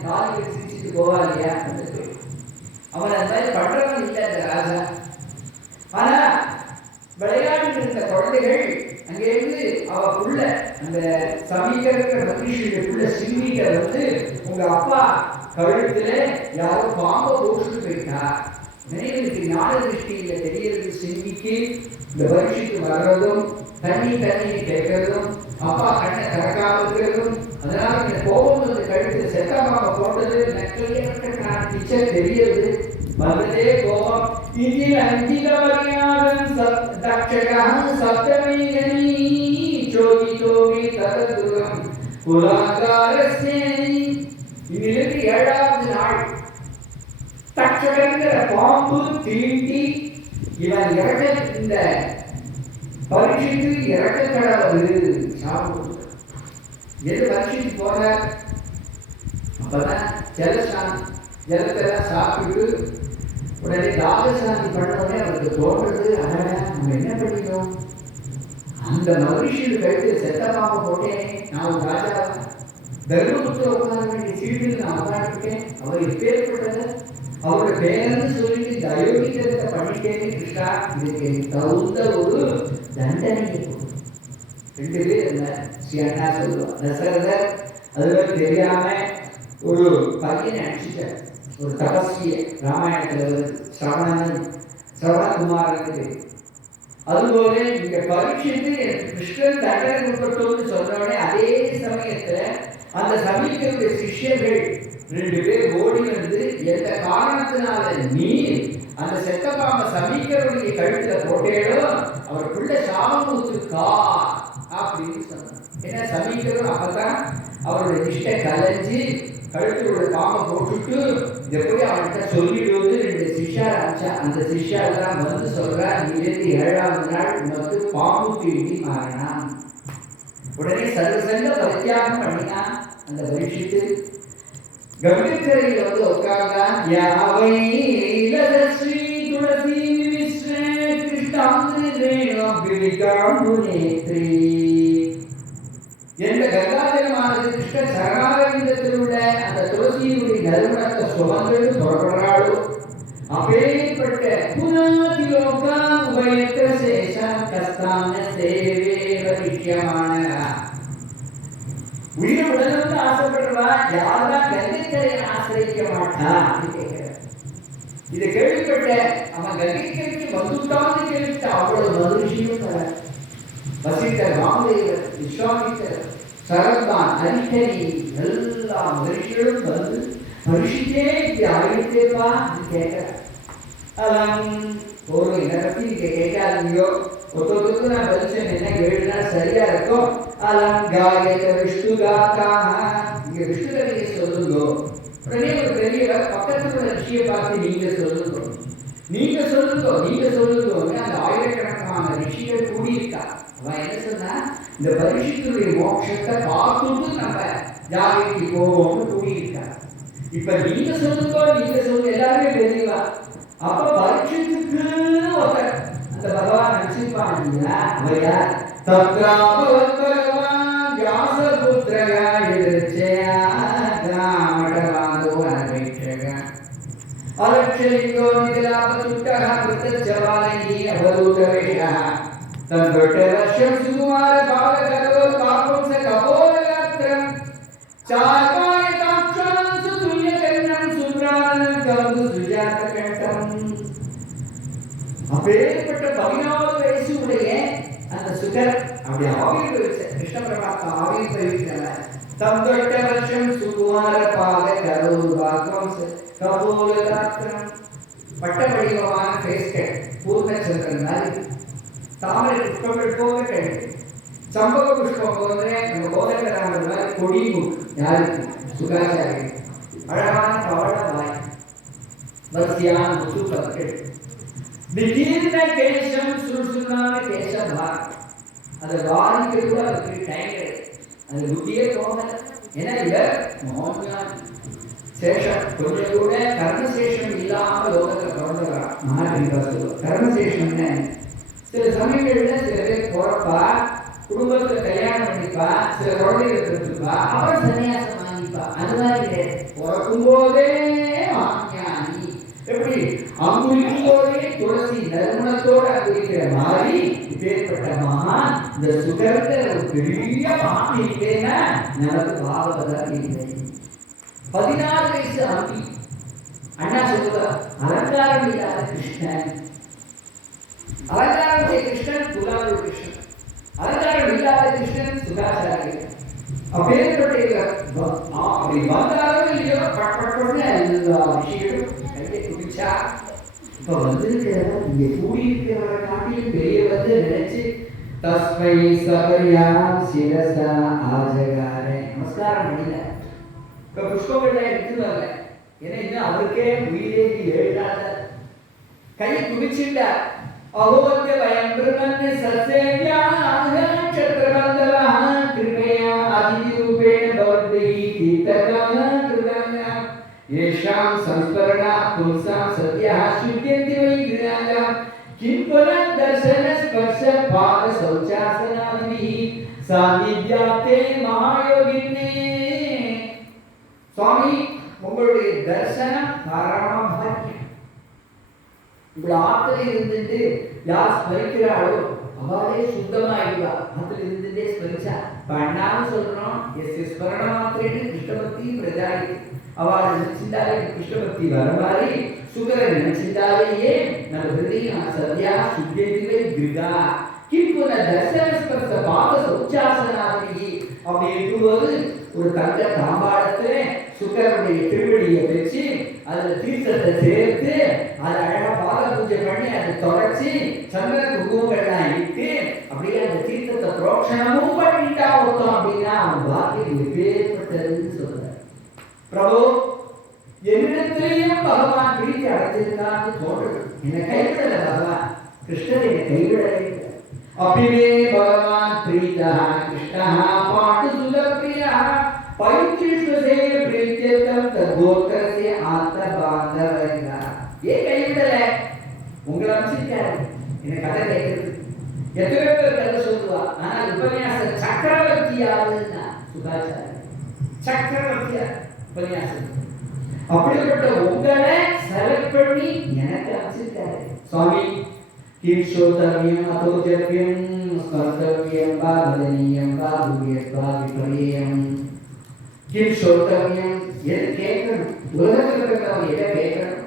காலியை சிரிச்சுட்டு போவா இல்லையா? அவன் அந்த மாதிரி பண்றவன் இல்லை அந்த ராஜா. ஆனா விளையாடிட்டு இருந்த குழந்தைகள் அங்கிருந்து அவக்குள்ள அந்த சமீகர மகிழ்ச்சியுடைய சிறுமிகள் உங்க அப்பா கழுத்துல யாரோ பாம்பை போட்டு போயிட்டா, நினைவுக்கு ஞான திருஷ்டியில் தெரியறது சிந்திக்கு இந்த பரீட்சைக்கு வர்றதும் தண்ணி கேட்கறதும் அப்பா கண்ணை திறக்காம இருக்கிறதும் அதனால இந்த கோபம் வந்து கழுத்து செத்தமாக போட்டது டீச்சர் தெரியுது வந்ததே கோபம் இதில் அஞ்சிதவரியாதன் சப்தமீகனி சோகி தரதுரம் குலாகாரசேனி. இதிலிருந்து 7வது நாள் தட்சகங்கிற பாம்பு தீண்டி இவன் இந்த பரீட்சைக்கு இறக்க கடவுள் சாப்பிடு. எது பரீட்சைக்கு போற அப்பதான் ஜலத்தெல்லாம் சாப்பிட்டு உடனே தாகசாந்தி பண்ணோடனே அவருக்கு தோன்றது, நம்ம என்ன பண்ணினோம், அந்த மகிழ்ச்சியில் கழித்து செத்த பாம்பை போட்டேன், நான் ராஜா தர்மபுத்திர உட்கார வேண்டிய சீட்டில் நான் உட்காந்துருக்கேன், அவர் எப்பேற்பட்டது அவரோட பேரன்னு சொல்லிட்டு இந்த அயோக்கியத்தை பண்ணிட்டேன்னு கிருஷ்ணா, இதுக்கு தகுந்த ஒரு தண்டனை. 2 பேர் இல்லை ஸ்ரீ அண்ணா சொல்லுவார். தசரதர் அதுவரை தெரியாம ஒரு பையனை அடிச்சுட்டார், ஒரு தபஸ்விய ராமாயணத்தில் சரவணகுமாரனுக்கு. அதுபோல இங்க பரீட்சைக்கு கிருஷ்ணன் தண்டனை கொடுக்கட்டும்னு சொன்னோடனே அதே சமயத்துல அந்த சமீபத்துடைய சிஷ்யர்கள் 2 பேர் ஓடி வந்து எந்த காரணத்தினால நீ அந்த செத்த பாம்பை சமீகருடைய கழுத்துல போட்டேடோ அவருக்குள்ள சாபமூத்துக்கா அப்படின்னு சொன்னார். ஏன்னா சமீகரும் அப்பதான் அவருடைய நிஷ்டை கலைஞ்சி கழுத்துல பாம்பை போட்டுட்டு இதை போய் அவன்கிட்ட சொல்லிடுவது 2 சிஷ்யா ஆச்சா. அந்த சிஷ்யாலாம் வந்து சொல்றா, நீலேருந்து 7வது நாள் உனக்கு பாம்பு தீண்டி மாறினான். உடனே சர்வசங்க பரித்தியாகம் பண்ணினான். அந்த பரீட்சித்து கம்பீரத்தில் வந்து உட்கார்ந்தான். யாவை ஸ்ரீ துளசி விஸ்வே கிருஷ்ணாந்திரேணோபிகாம்புநேத்ரி. என்ற கங்காதரமானது கிருஷ்ண சரணாரவிந்தத்தில் உள்ள அந்த துளசியினுடைய நறுமணத்தை சுமந்து புறப்படுறாளோ அப்பேற்பட்ட புனாதிலோகா உபயத்திர சேஷம் கஸ்தான சேவே வரிஷ்யமான உயிர் உடலுக்கு ஆசைப்படுறவா யாரெல்லாம் கங்கைக்கரையை ஆசிரிக்க மாட்டான் கேட்கிறார். இதை கேள்விப்பட்ட அவன் கங்கைக்கரைக்கு வந்துட்டான்னு கேள்விட்ட அவ்வளவு மகிழ்ச்சியும் வசிஷ்டர், ராமதேவர், விஸ்வாமித்தர், சரத்தான், அரிஷ்டனி எல்லா மகிழ்ச்சிகளும் வந்து மகிழ்ச்சிக்கே இப்படி ஆகிட்டேப்பா கேட்கிறார். ஒரு இதை பத்தி நீங்க கேட்காதீங்கோ, ஒருத்தருக்கு நான் பதிச்சேன் என்ன 7 நாள் சரியா இருக்கும். அலங்காயத விஷ்ணுகாக்காக இங்க விஷ்ணுகதையை சொல்லுங்க. உடனே ஒரு பெரியவர் பக்கத்துல உள்ள ரிஷியை பார்த்து நீங்க சொல்லுங்க அந்த ஆயிரக்கணக்கான ரிஷிகள் கூடியிருக்கா. அவன் என்ன சொன்னா, இந்த பரீட்சைக்குரிய மோட்சத்தை பார்த்துட்டு நம்ம ஜாகிக்கு போவோம்னு கூடியிருக்கா. இப்ப நீங்க சொல்லுங்க எல்லாருமே தெரியவா. அப்ப பரீட்சைக்கு ஒருத்தர் அந்த பகவான் நினைச்சிருப்பான் இல்லையா, அவரையா தத்ராபவத்பகவான் வியாசபுத்திரகா எதிர்ச்சயா கிராமடவாதோ அனபேட்சகா அலட்சலிங்கோ நிதிலாபசுட்டகா விருத்தச்சவாலகி அவதூதவேஷா தந்தொட்ட வருஷம் சுகுமார பாலகரோ காப்பும்ச கபோலகாத்திரம் சார்பாய காட்சம் சுதுல்யகர்ணம் சுப்ராணம் கம்பு சுஜாத கண்டம். அப்பேற்பட்ட 14 வயசு உடைய அந்த சுகர் அப்படி ஆவிர்வச்ச கிருஷ்ண பரமாத்மா ஆவிர்வச்சிட்டார். தந்தொட்ட வருஷம் சுகுமார பால கரோபாகம் கபோலகாத்திரம் பட்ட வடிவமான பேஸ்கட் பூர்ணச்சந்திரன் மாதிரி தாமரை புஷ்பங்கள் போக கிடைக்கும். சம்பவ புஷ்பம் போன்ற நம்ம கோதண்டராமர் மாதிரி கொடி மூக்கு யாருக்கு சுகாச்சாரி அழகான பவள வாய் வரிசையான முசு பற்கள் திடீர்ன கேசம் சுறுசுறுனான கேசபா அதை வாரிக்கு கூட அதுக்கு டைம் கிடையாது. அது புத்தியே போக ஏன்னா இவர் மோகன் சேஷம் கொஞ்சம் கூட கர்மசேஷம் இல்லாம லோகத்தை பிறந்தவரா மகாபலிகா சொல்லுவார். கர்மசேஷம்னு சில சமயங்கள்ல சில பேர் போறப்பா குடும்பத்துல கல்யாணம் பண்ணிப்பா, சில குழந்தைகள் இருப்பா, அவர் சன்னியாசம் வாங்கிப்பா. அது மாதிரி கிடையாது. பிறக்கும் போதே வாங்கியானி எப்படி அங்குரிக்கும் போதே துளசி நறுமணத்தோட அங்குரிக்கிற மாதிரி இப்பேற்பட்ட மகான் இந்த சுகர்ந்த ஒரு பெரிய மகான் இல்லைன்னா நமக்கு பாவதா இல்லை. 14 வயசு அம்பி அண்ணா சொல்லுவார், அலங்காரம் இல்லாத கிருஷ்ணன், அலங்காரம் செய்ய கிருஷ்ணன் புலாவு கிருஷ்ணன், அலங்காரம் இல்லாத கிருஷ்ணன் சுதாச்சாரியர். அப்பேற்பட்ட அப்படி வந்தாலும் இல்லையோ பட்பட்டு எல்லா விஷயமும் கையை குடிச்சா இப்ப வந்திருக்கிறத இங்க கூடியிருக்கிறவரை காட்டிலும் பெரிய வந்து நினைச்சு தஸ்மை சபரியாம் சிரசா ஆஜகாரே நமஸ்காரம் பண்ணல. இப்ப புஷ்பங்களை எடுத்து வரல, ஏன்னா இன்னும் அவருக்கே உயிரே எழுதாத கை குடிச்சிட்டார். அகோத்ய பயம் பிரம்மன்ய சத்சேவ்யா நட்சத்திரபந்தவா கிருபையா அதிதி ரூபேண பவதி தீதகான கிருதங்க ஏஷாம் சம்ஸ்மரணா பும்சாம் சத்யா சுத்யந்தி வை கிருதங்க கிம்பன தர்சன ஸ்பர்ஷ பாத சௌச்சாசனாதி சாநித்யாதே மகாயோகினே. சுவாமி, உங்களுடைய தர்சனம் பரமபாக்கியம். உங்களை ஆத்துல இருந்துட்டு யார் ஸ்மரிக்கிறாளோ அவளே சுத்தமாயிடுவா. ஆத்துல இருந்துட்டே ஸ்மரிச்சா பண்ணான்னு சொல்றோம். எஸ் ஸ்மரண மாத்திரேன்னு கிருஷ்ணபக்தி பிரஜாயி. அவளை நினைச்சிருந்தாலே கிருஷ்ணபக்தி வர மாதிரி சுகரை நினைச்சிருந்தாலேயே நம்ம ஹிருதயம் சத்யா சுத்தியத்திலே கிருதா கிம்புன தர்சன ஸ்பர்ஷ பாத சௌச்சாசனாதி. அப்படி இருக்கும்போது ஒரு தங்க தாம்பாளத்துல சுக்கரனுடைய திருவடியை வச்சு அதுல தீர்த்தத்தை சேர்த்து அதை அழகா பாத பூஜை பண்ணி அதை தொடச்சி சந்திர குங்குமங்கள்லாம் இட்டு அப்படியே அந்த தீர்த்தத்தை புரோக்ஷணமும் பண்ணிட்டா ஒருத்தம் அப்படின்னா அவன் பாக்கியம் எப்பேற்பட்டதுன்னு சொல்றார். பிரபு, என்னிடத்திலேயும் பகவான் பிரீத்தி அடைஞ்சிருக்கான்னு தோன்றுது. என்னை கைவிடல பகவான், கிருஷ்ணர் என்னை கைவிடலை. அபிமே பகவான் பிரீதா கிருஷ்ணா பாட்டு சுதப்பிரியா பைத்திஷ்வசே பிரீத்தியர்த்தம் தத்கோத்திரஸ்ய ஆத்ம பாந்தவங்க. ஏன் கைவிடல? உங்களை அமைச்சிருக்காரு என்ன கதை கேட்கறது. எத்தனை பேர் கதை சொல்லுவா, ஆனால் உபன்யாச சக்கரவர்த்தி யாருன்னா சுதாச்சாரி சக்கரவர்த்தியா உபன்யாசம். அப்படிப்பட்ட உங்களை செலக்ட் பண்ணி எனக்கு அமைச்சிருக்காரு. சுவாமி, கிம் ஸ்ரோதவ்யம் அதோஜவ்யம் ஸ்பர்தவ்யம் வா வதனீயம் வா பூயத் வா விபரீயம். கிம் ஸ்ரோதவ்யம், எதை கேட்கணும், உலகத்தில் இருக்கிறவங்க எதை கேட்கணும்,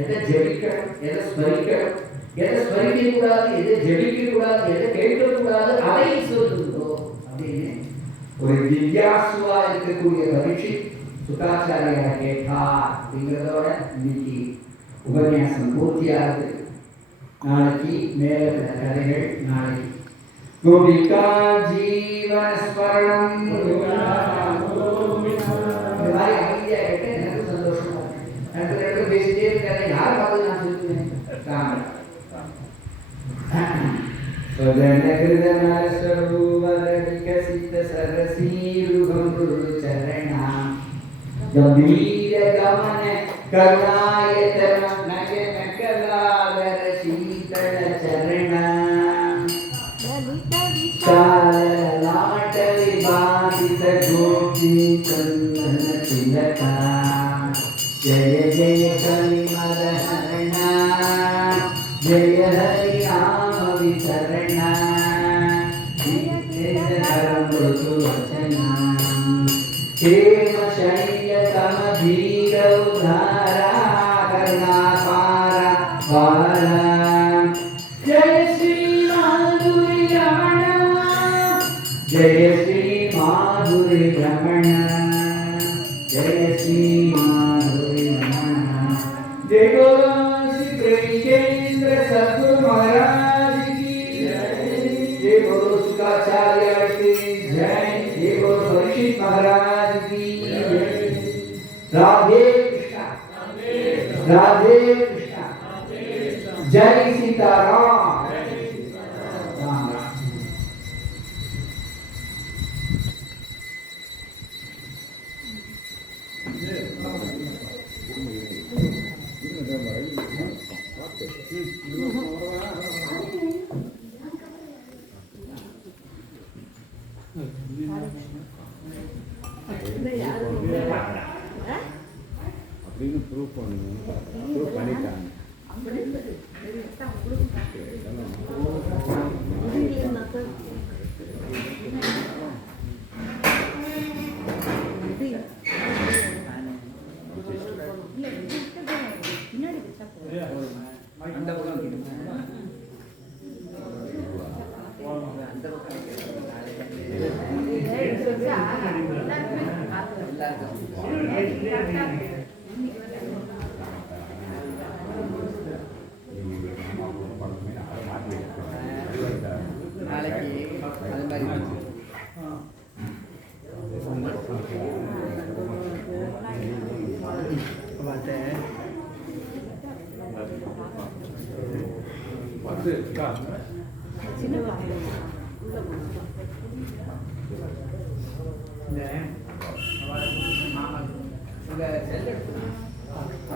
எதை ஜபிக்கணும், எதை ஸ்மரிக்கணும், எதை ஸ்மரிக்க கூடாது, எதை ஜபிக்க கூடாது, எதை கேட்க கூடாது, அதை சொல்லுங்கோ அப்படின்னு ஒரு திவ்யாசுவா இருக்கக்கூடிய பரீட்சை சுகாச்சாரியார கேட்டார். அப்படிங்கிறதோட இன்னைக்கு உபன்யாசம் பூர்த்தியாகுது. நாளைக்கு மேல கதைகள் நாளைக்கு. கோபிகா ஜீவன ஸ்மரணம். இந்த மாதிரி அமைதியா கேட்டு எனக்கு சந்தோஷமா இருக்கு. ரெண்டு பேசிட்டே இருக்காரு, யார் பார்த்து நான் சொல்லுவேன். சரோவரிகசித சரசீருகம் சரணா கம்பீர கமன கருணாயதனம் நயன கலாதர சீதள சரணா சாலலாட்ட விபாசித கோபி சந்தன திலகா ஜய ஜய கலிமத ஹரணா ஜய ஹரி ராம விசரணா கரம்பு வச்சனா ஹேம சைல்ய சமதீர உதாரா கருணா பார பாரா ஜய ஸ்ரீ மாதுரி ரமண ஜய ஸ்ரீ மாதுரி ரமண ஜய ஸ்ரீ மாதுரி ரமண. ஜெய போலோ ஸ்ரீ பிரேமேந்திர சத்குரு महाराज की जय. जय बोलो शुक्राचार्य की जय. जय बोलो परीक्षित महाराज की जय. राधे कृष्णा राधे कृष्णा. जय सीताराम. राम राम. அப்படின்னு ப்ரூவ் பண்ணணும். ப்ரூவ் பண்ணிட்டாங்க. நாளைக்கு அது மாதிரி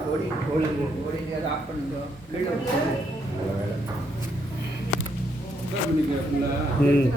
ஓடி அதை ஆஃப் பண்ணுங்க கீழே ம்